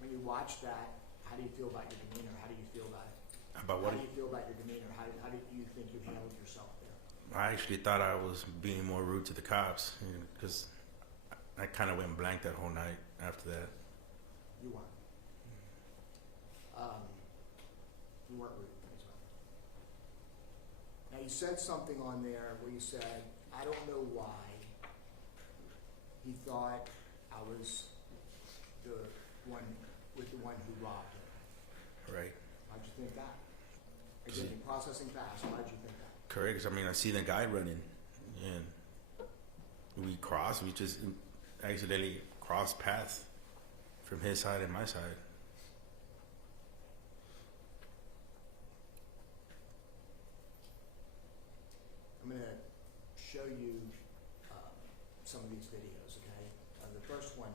When you watch that, how do you feel about your demeanor? How do you feel about it? About what? How do you feel about your demeanor? How do you think you handled yourself there? I actually thought I was being more rude to the cops because I kind of went blank that whole night after that. You weren't. You weren't rude. That's right. Now you said something on there where you said, I don't know why he thought I was the one who robbed him. Right. How'd you think that? Again, you're processing fast. Why'd you think that? Correct. 'Cause I mean, I see the guy running, and we just accidentally crossed paths from his side and my side. I'm going to show you some of these videos, okay? The first one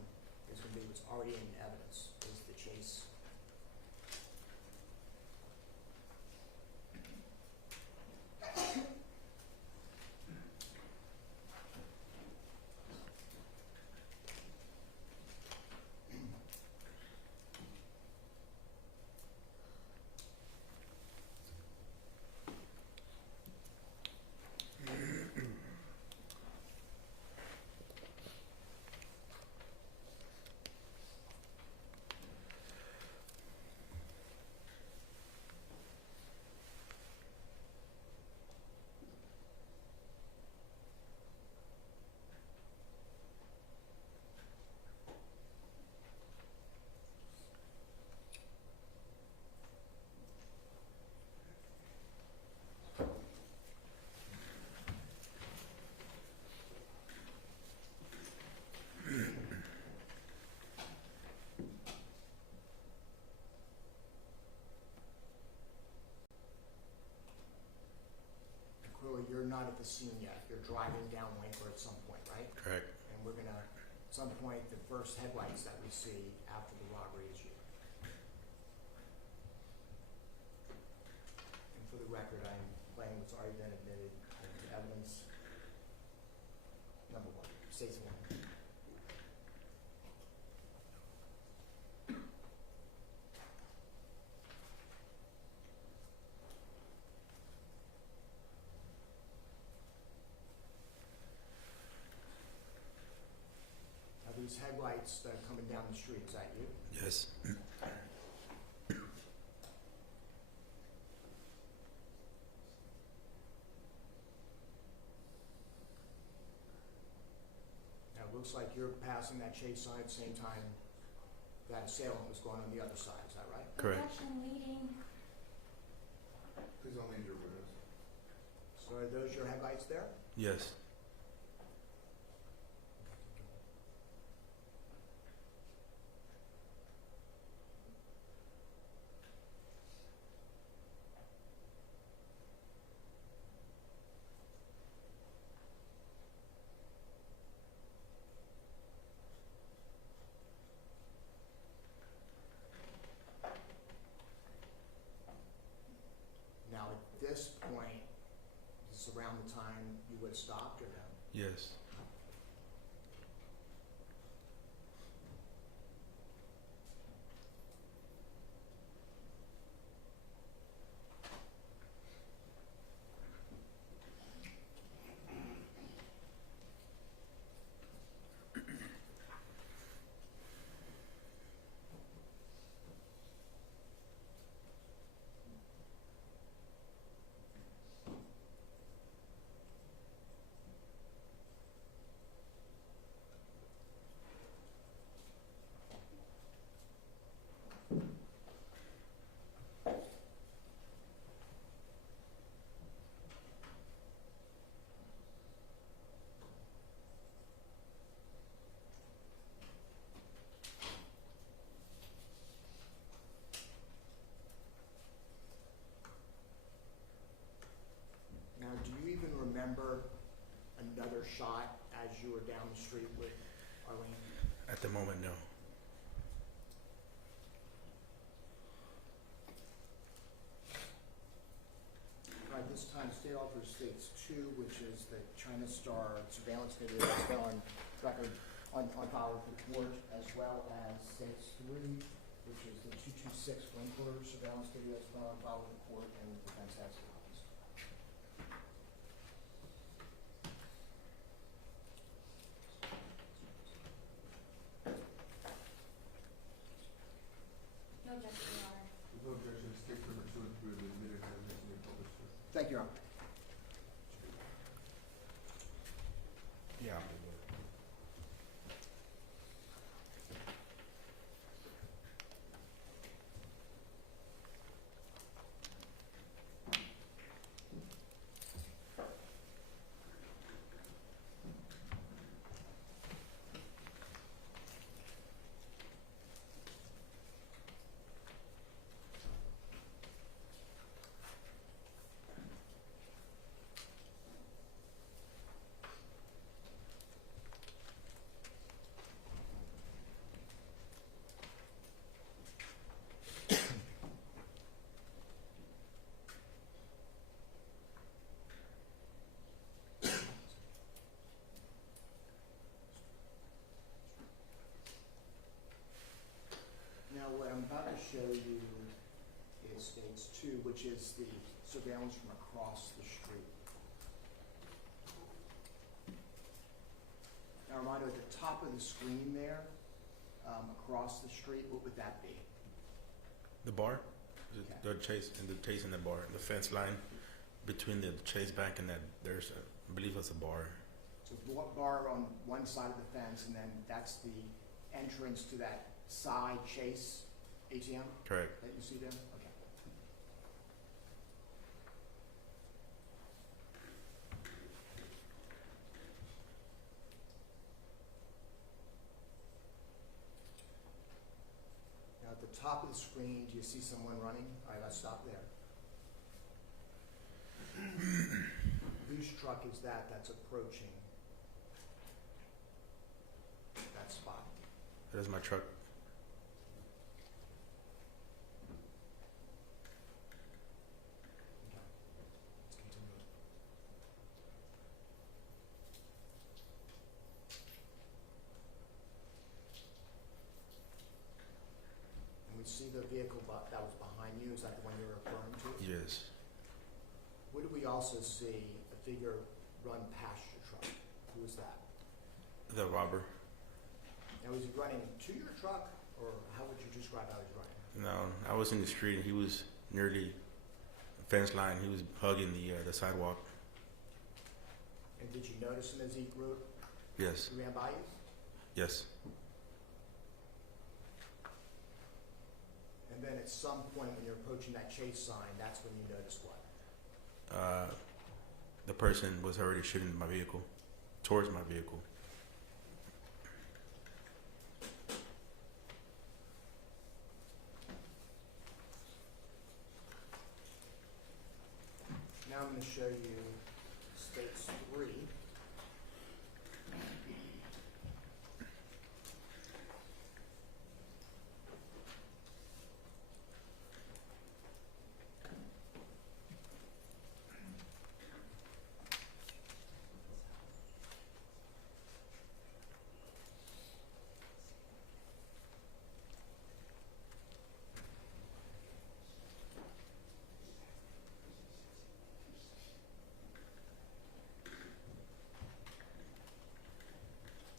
is going to be what's already in evidence, is the chase. You're not at the scene yet. You're driving down Winkler at some point, right? Correct. And we're going to some point, the first headlights that we see after the robbery is you. And for the record, I'm playing what's already been admitted as evidence. Number one, state's one. Now these headlights that are coming down the street, is that you? Yes. Now it looks like you're passing that chase sign at the same time that assailant was going on the other side, is that right? Correct. Objection leading. Please don't leave your windows. So are those your headlights there? Yes. Now at this point, is this around the time you would have stopped or no? Yes. Now, do you even remember another shot as you were down the street with Arlene? At the moment, no. All right, this time State Officer States 2, which is the China Star surveillance video that's been on record on file with the court, as well as States 3, which is the 226 Winkler surveillance video that's been on file with the court and the defense has copies. No objection, Your Honor. With no objection, state number 2 and 3 will be admitted and recently published. Thank you, Your Honor. Yeah. Now, what I'm about to show you is States 2, which is the surveillance from across the street. Now, Armando, at the top of the screen there, across the street, what would that be? The bar? Okay. The chase in the bar. The fence line between the Chase Bank and that, there's a, I believe it's a bar. So bar on one side of the fence, and then that's the entrance to that side Chase ATM Correct. that you see there? Okay. Now at the top of the screen, do you see someone running? All right, let's stop there. Whose truck is that that's approaching that There's my truck. Let's continue. And we see the vehicle that was behind you. Is that the one you're referring to? Yes. What did we also see a figure run past your truck? Who was that? The robber. Now, was he running to your truck, or how would you describe how he's running? No, I was in the street and he was nearly the fence line. He was hugging the sidewalk. And did you notice him as he Yes. ran by you? Yes. And then at some point when you're approaching that chase sign, that's when you noticed what? The person was already shooting my vehicle, towards my vehicle. Now I'm going to show you states 3.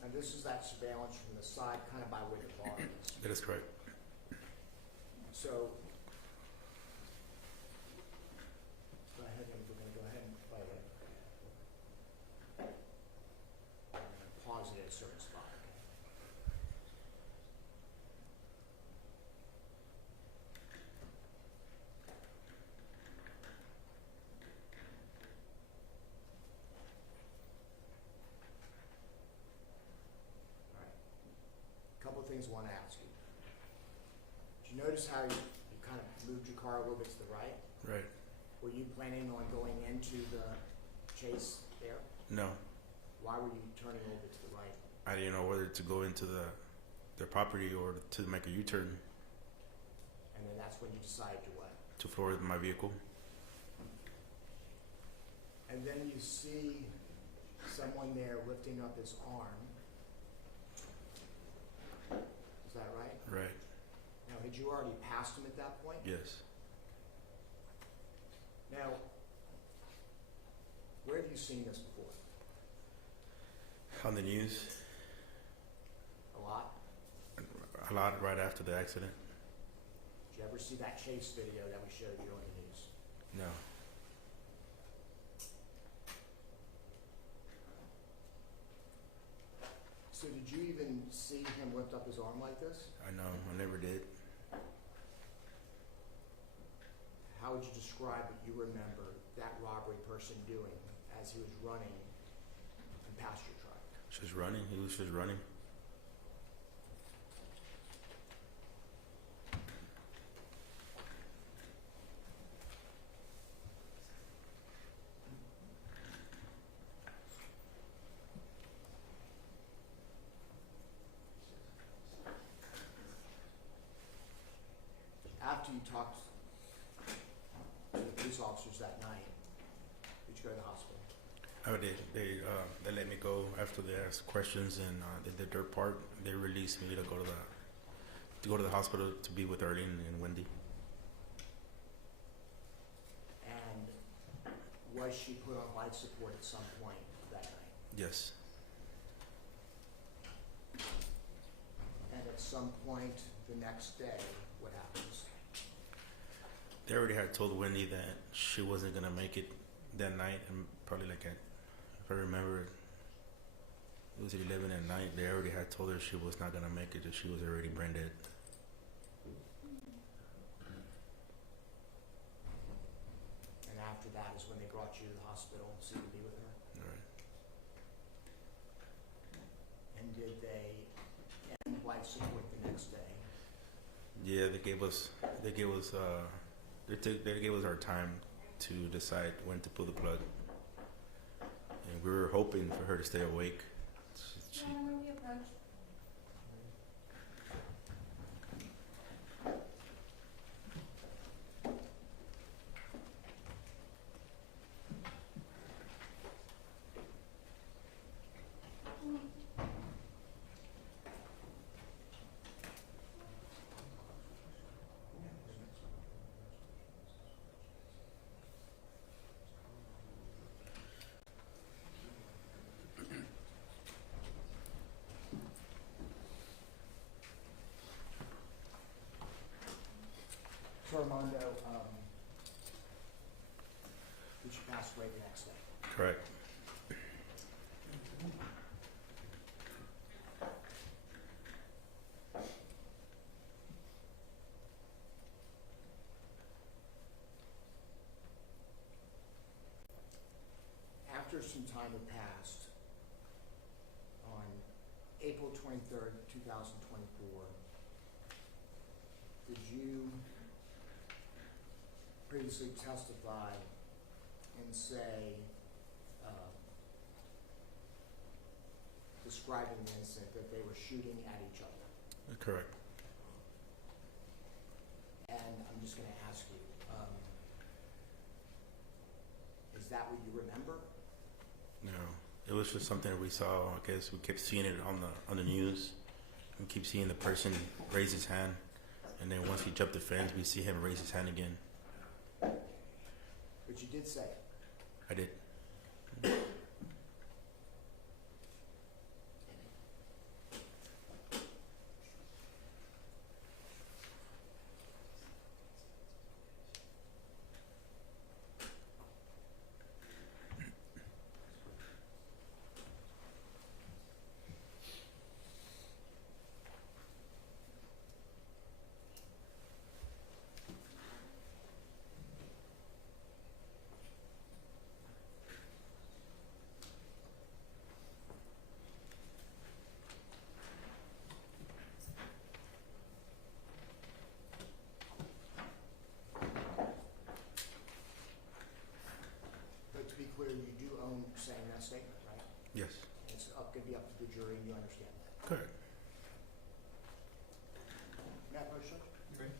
And this is that surveillance from the side, kind of by where the bar is. That is correct. So, go ahead, and we're going to go ahead and play it. I'm going to pause it at a certain spot, okay? All right. Couple of things I want to ask you. Did you notice how you kind of moved your car a little bit to the right? Right. Were you planning on going into the chase there? No, Why were you turning a little bit to the right? I didn't know whether to go into their property or to make a U-turn And then that's when you decided to what? to floor my vehicle. And then you see someone there lifting up his arm. Is that right? Right. Now, had you already passed him at that point? Yes. Now, where have you seen this before? On the news, A lot? a lot right after the accident. Did you ever see that chase video that we showed you on the news? No. So did you even see him lift up his arm like this? I know. I never did. How would you describe what you remember that robbery person doing as he was running and past your truck? Just running. He was just running. After you talked to the police officers that night, did you go to the hospital? Oh, they let me go after they asked questions and they did their part. They released me to go to the hospital to be with Arlene and Wendy. And was she put on life support at some point that night? Yes. And at some point the next day, what happens? They already had told Wendy that she wasn't gonna make it that night, and probably like at, if I remember, it was at 11 at night. They already had told her she was not gonna make it, that she was already brain dead. And after that is when they brought you to the hospital so you could be with her? All right. And did they end life support the next day? Yeah, they gave us our time to decide when to pull the plug, and we were hoping for her to stay awake. When we approached, Correct. After some time had passed, on April 23rd, 2024, did you previously testify and say, describing the incident, that they were shooting at each other? Correct. And I'm just going to ask you, is that what you remember? No, it was just something that we saw. I guess we kept seeing it on the news. We keep seeing the person raise his hand, and then once he jumped the fence, we see him raise his hand again. But you did say it. I did. But to be clear, you do own saying that statement, right? Yes. It's going to be up to the jury, and you understand that. Correct. Matt Rocha? Okay.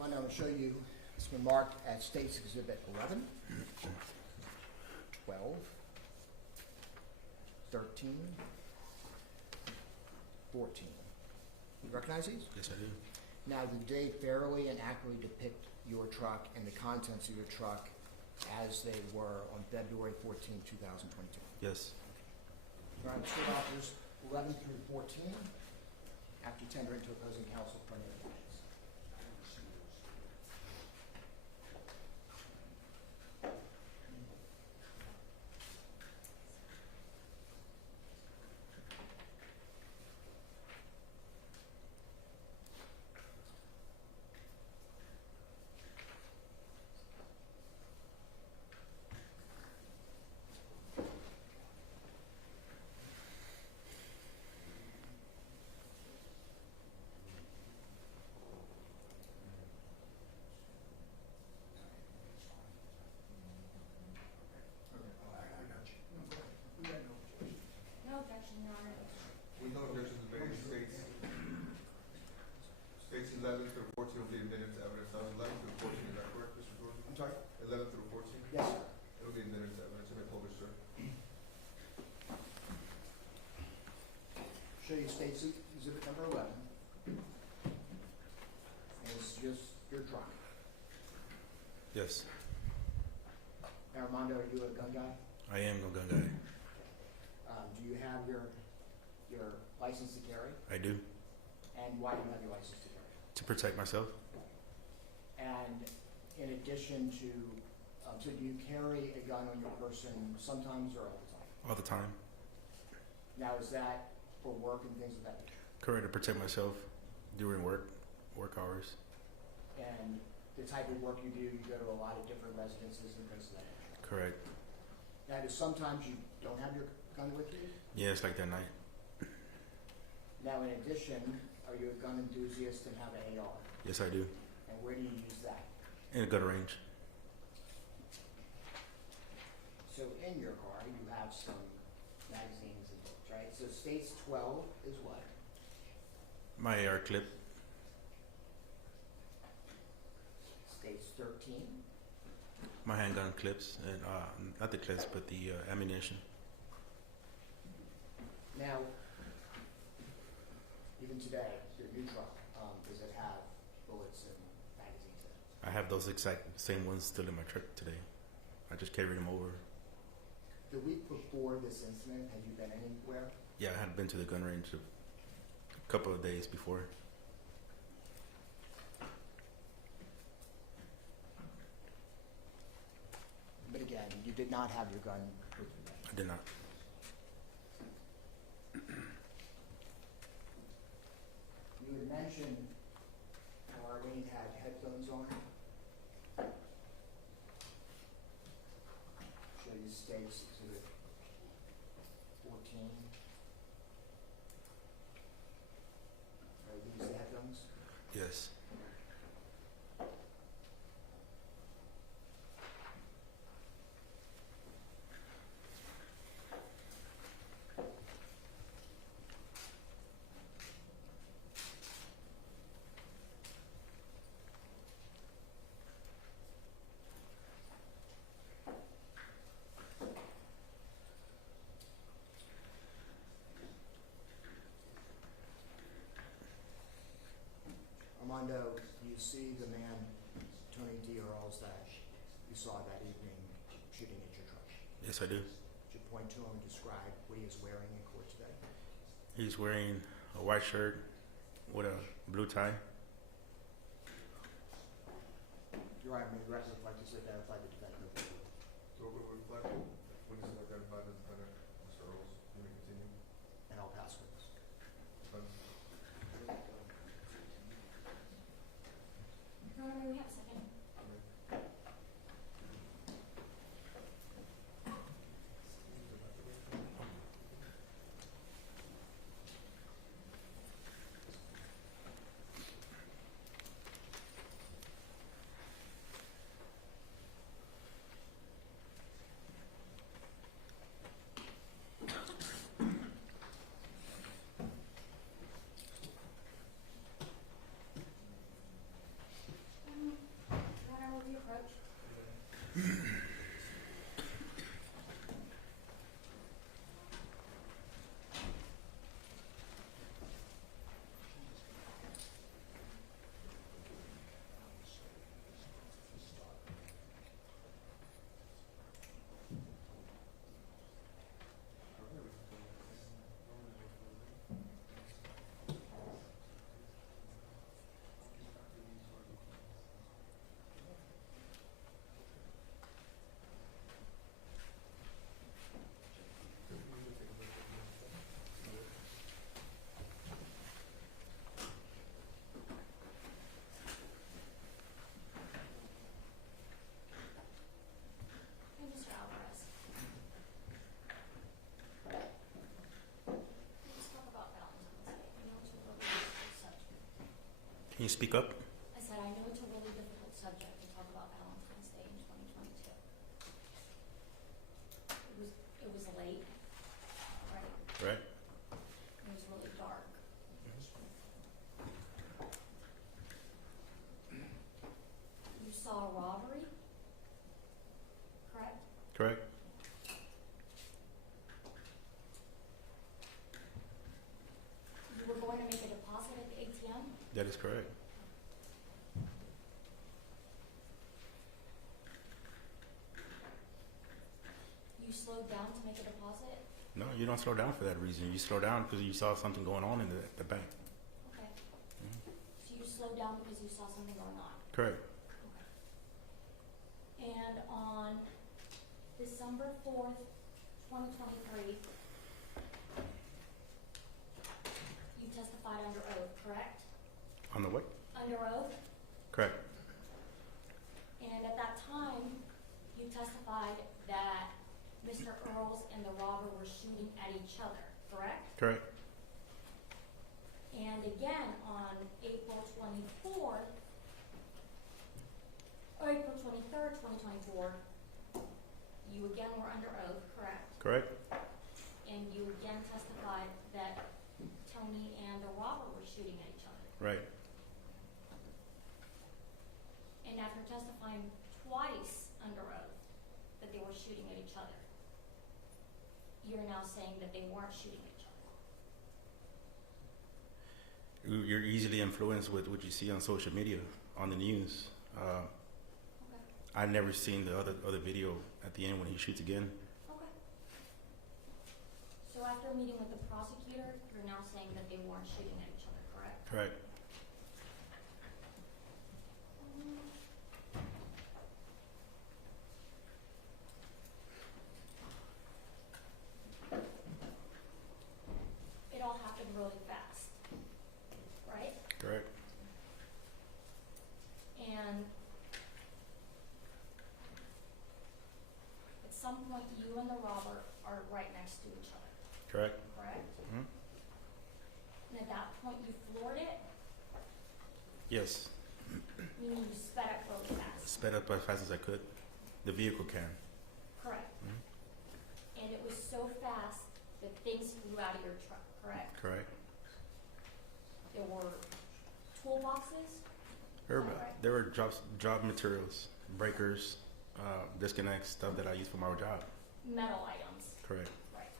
I'm going to show you, it's been marked as State's Exhibit 11, 12, 13, 14. You recognize these? Yes, I do. Now, did they fairly and accurately depict your truck and the contents of your truck as they were on February 14, 2022? Yes. All right, State Officers 11 through 14, after tendering to opposing counsel for any objections. No objection, Your Honor. With no objections made, states 11 through 14 will be admitted to evidence. That was 11 through 14, is that correct, Mr. Jordan? I'm sorry? 11 through 14? Yes, sir. It will be admitted to evidence. May publish, sir. Show you State's Exhibit number 11. And it's just your truck. Yes. Armando, are you a gun guy? I am a gun guy. Do you have your license to carry? I do. And why do you have your license to carry? To protect myself. And in addition to, so do you carry a gun on your person sometimes or all the time? All the time. Now, is that for work and things of that nature? Correct, to protect myself during work hours. And the type of work you do, you go to a lot of different residences and things of that nature? Correct. Now, do sometimes you don't have your gun with you? Yeah, it's like that night. Now, in addition, are you a gun enthusiast and have an AR? Yes, I do. And where do you use that? In a gun range. So in your car, you have some magazines and books, right? So States 12 is what? My AR clip. States 13? My handgun clips, and not the clips, but the ammunition. Now, even today, your new truck, does it have bullets and magazines in it? I have those exact same ones still in my truck today. I just carried them over. The week before this incident, had you been anywhere? Yeah, I had been to the gun range a couple of days before. You did not have your gun with you then? I did not. You had mentioned Arlene had headphones on. Show you State's Exhibit 14. Are these the headphones? Yes. Armando, you see the man, Tony Earls, that you saw that evening shooting at your truck. Yes, I do. Could you point to him and describe what he is wearing in court today? He's wearing a white shirt with a blue tie. Your Honor, may the record reflect this identify the defendant of the court. So we reflect witnesses identified as defendant, Mr. Earls. You may continue. And I'll pass witness. Defense. Your Honor, may we have a second? Your Honor, will you approach? Hey, Mr. Alvarez. Let's talk about Valentine's Day. I know it's a really difficult subject. Can you speak up? I said, I know it's a really difficult subject to talk about Valentine's Day in 2022. It was late, right? Right. It was really dark. You saw a robbery, correct? Correct. You were going to make a deposit at the ATM? That is correct. You slowed down to make a deposit? No, you don't slow down for that reason. You slow down because you saw something going on in the bank. Okay. So you slowed down because you saw something going on? Correct. And on December 4th, 2023, you testified under oath, correct? On the what? Under oath? Correct. And at that time, you testified that Mr. Earls and the robber were shooting at each other, correct? Correct. And again, on April 24th, or April 23rd, 2024, you again were under oath, correct? Correct. And you again testified that Tony and the robber were shooting at each other. Right. And after testifying twice under oath that they were shooting at each other, you're now saying that they weren't shooting at each other. You're easily influenced with what you see on social media, on the news. Okay. I've never seen the other video at the end when he shoots again. Okay. So after meeting with the prosecutor, you're now saying that they weren't shooting at each other, correct? Correct. some point you and the robber are right next to each other, Correct? correct? Mhm. And at that point you floored it, Yes. meaning you sped up really fast, Sped up as fast as I could. The vehicle can. correct? Mhm. And it was so fast that things flew out of your truck, correct? Correct. There were toolboxes, There were job materials, breakers, disconnects, stuff that I use for my job. metal items, Correct. right?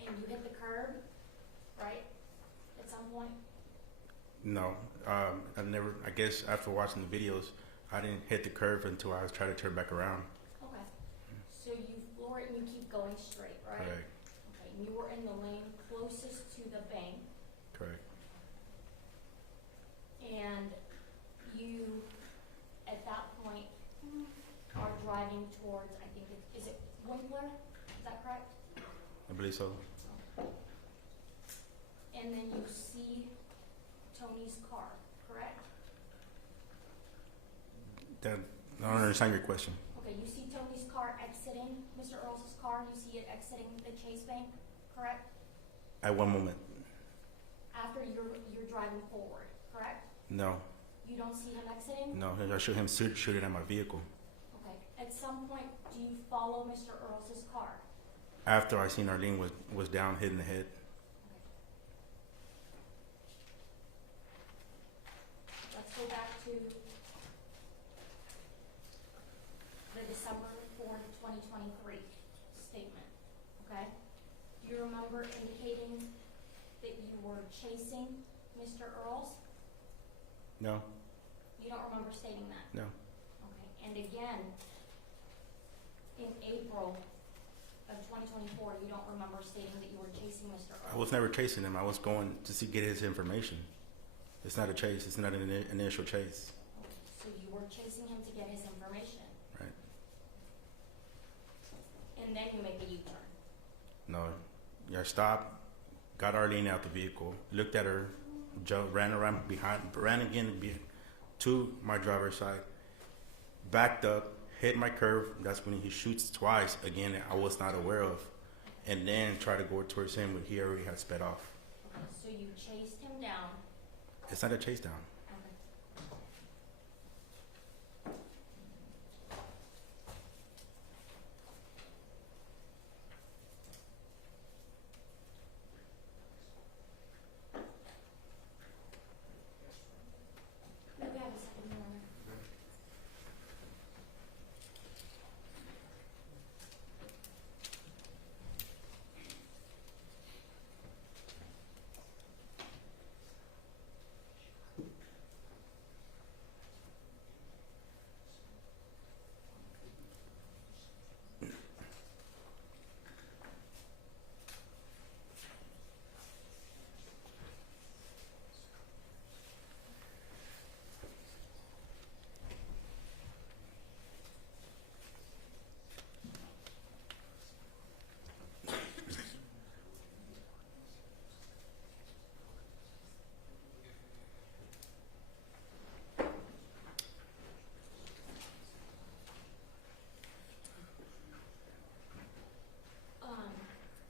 And you hit the curb, right? At some point? No, I guess after watching the videos, I didn't hit the curve until I was trying to turn back around. Okay. So you floor it and you keep going straight, right? Correct. Okay, and you were in the lane closest to the bank, Correct. and you, at that point, are driving towards, I think is it Winkler? Is that correct? I believe so. And then you see Tony's car, correct? I don't understand your question. Okay, you see Tony's car exiting, Mr. Earls' car, you see it exiting the Chase Bank, correct? At one moment. After you're driving forward, correct? No. You don't see him exiting? No, I shoot him shooting at my vehicle. Okay. At some point, do you follow Mr. Earls' car? After I seen Arlene was down, hit in the head. Let's go back to the December 4th, 2023 statement, okay? Do you remember indicating that you were chasing Mr. Earls? No. You don't remember stating that? No. Okay, and again, in April of 2024, you don't remember stating that you were chasing Mr. Earls? I was never chasing him. I was going to get his information. It's not a chase. It's not an initial chase. Okay, so you were chasing him to get his information? Right. And then you make a U-turn? No. I stopped, got Arlene out the vehicle, looked at her, ran again to my driver's side, backed up, hit my curve. That's when he shoots twice again that I was not aware of, and then tried to go towards him, but he already had sped off. Okay, so you chased him down. It's not a chase down. You have a second, Your Honor.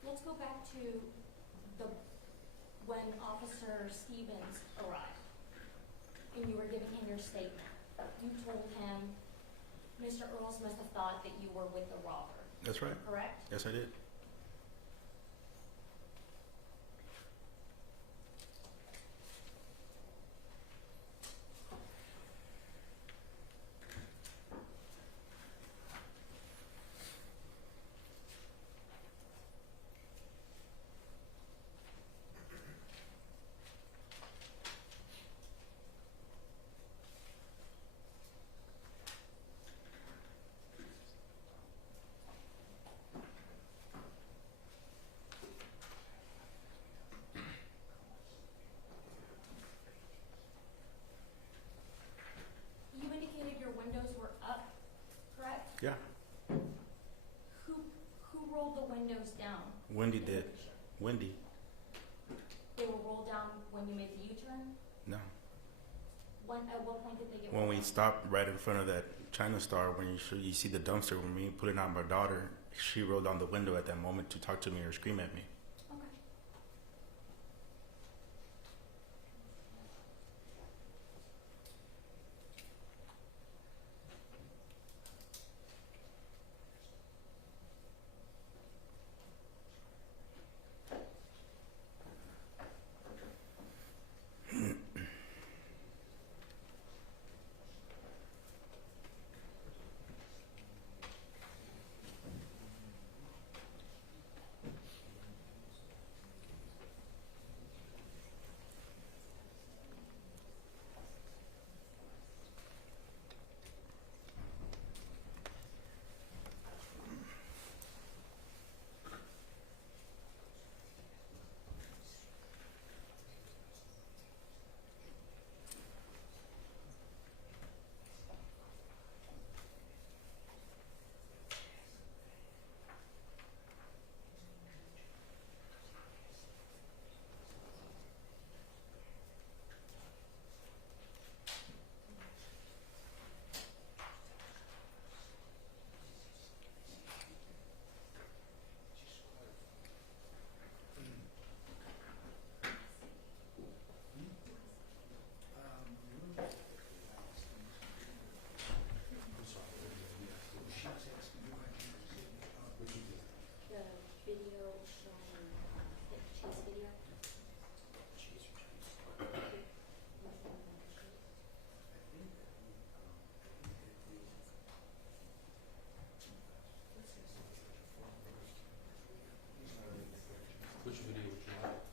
Let's go back to when Officer Stevens arrived and you were giving him your statement. You told him Mr. Earls must have thought that you were with the robber. That's right. Correct? Yes, I did. You indicated your windows were up, correct? Yeah. Who rolled the windows down? Wendy did. Wendy. They were rolled down when you made the U-turn? No. At what point did they get When rolled we down? stopped right in front of that China Star, when you see the dumpster, when we pulling out my daughter she rolled down the window at that moment to talk to me or scream at me. Okay. The video showing the chase video. Which video would you like?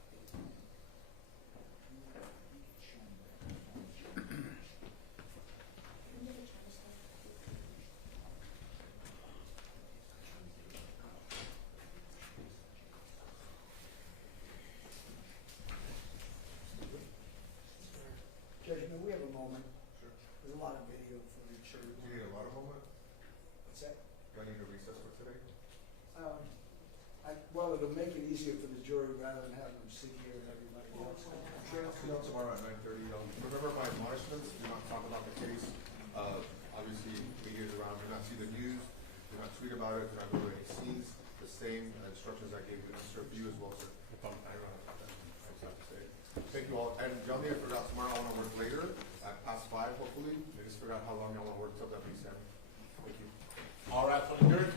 Judge, may we have a moment? Sure. There's a lot of video footage. Do you need a lot of moment? What's that? Do I need a recess for today? Well, it'll make it easier for the jury rather than having them sit here and everybody else. Sure, let's meet up tomorrow at 9:30. Remember my admonishments, do not talk about the case. Obviously, media's around, do not see the news, do not tweet about it, do not go to any scenes. The same instructions I gave you, Mr. You as well, sir. I don't have to say. Thank you all. And y'all need to figure out tomorrow I want to work later, at past 5 hopefully. Maybe just figure out how long y'all want to work till that be 7. Thank you. All right, for the jury.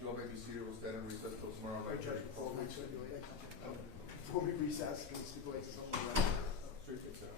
You all may be seated. We'll stand in recess till tomorrow night. Judge, before we recess, can we stipulate to something like that? Straight fix that.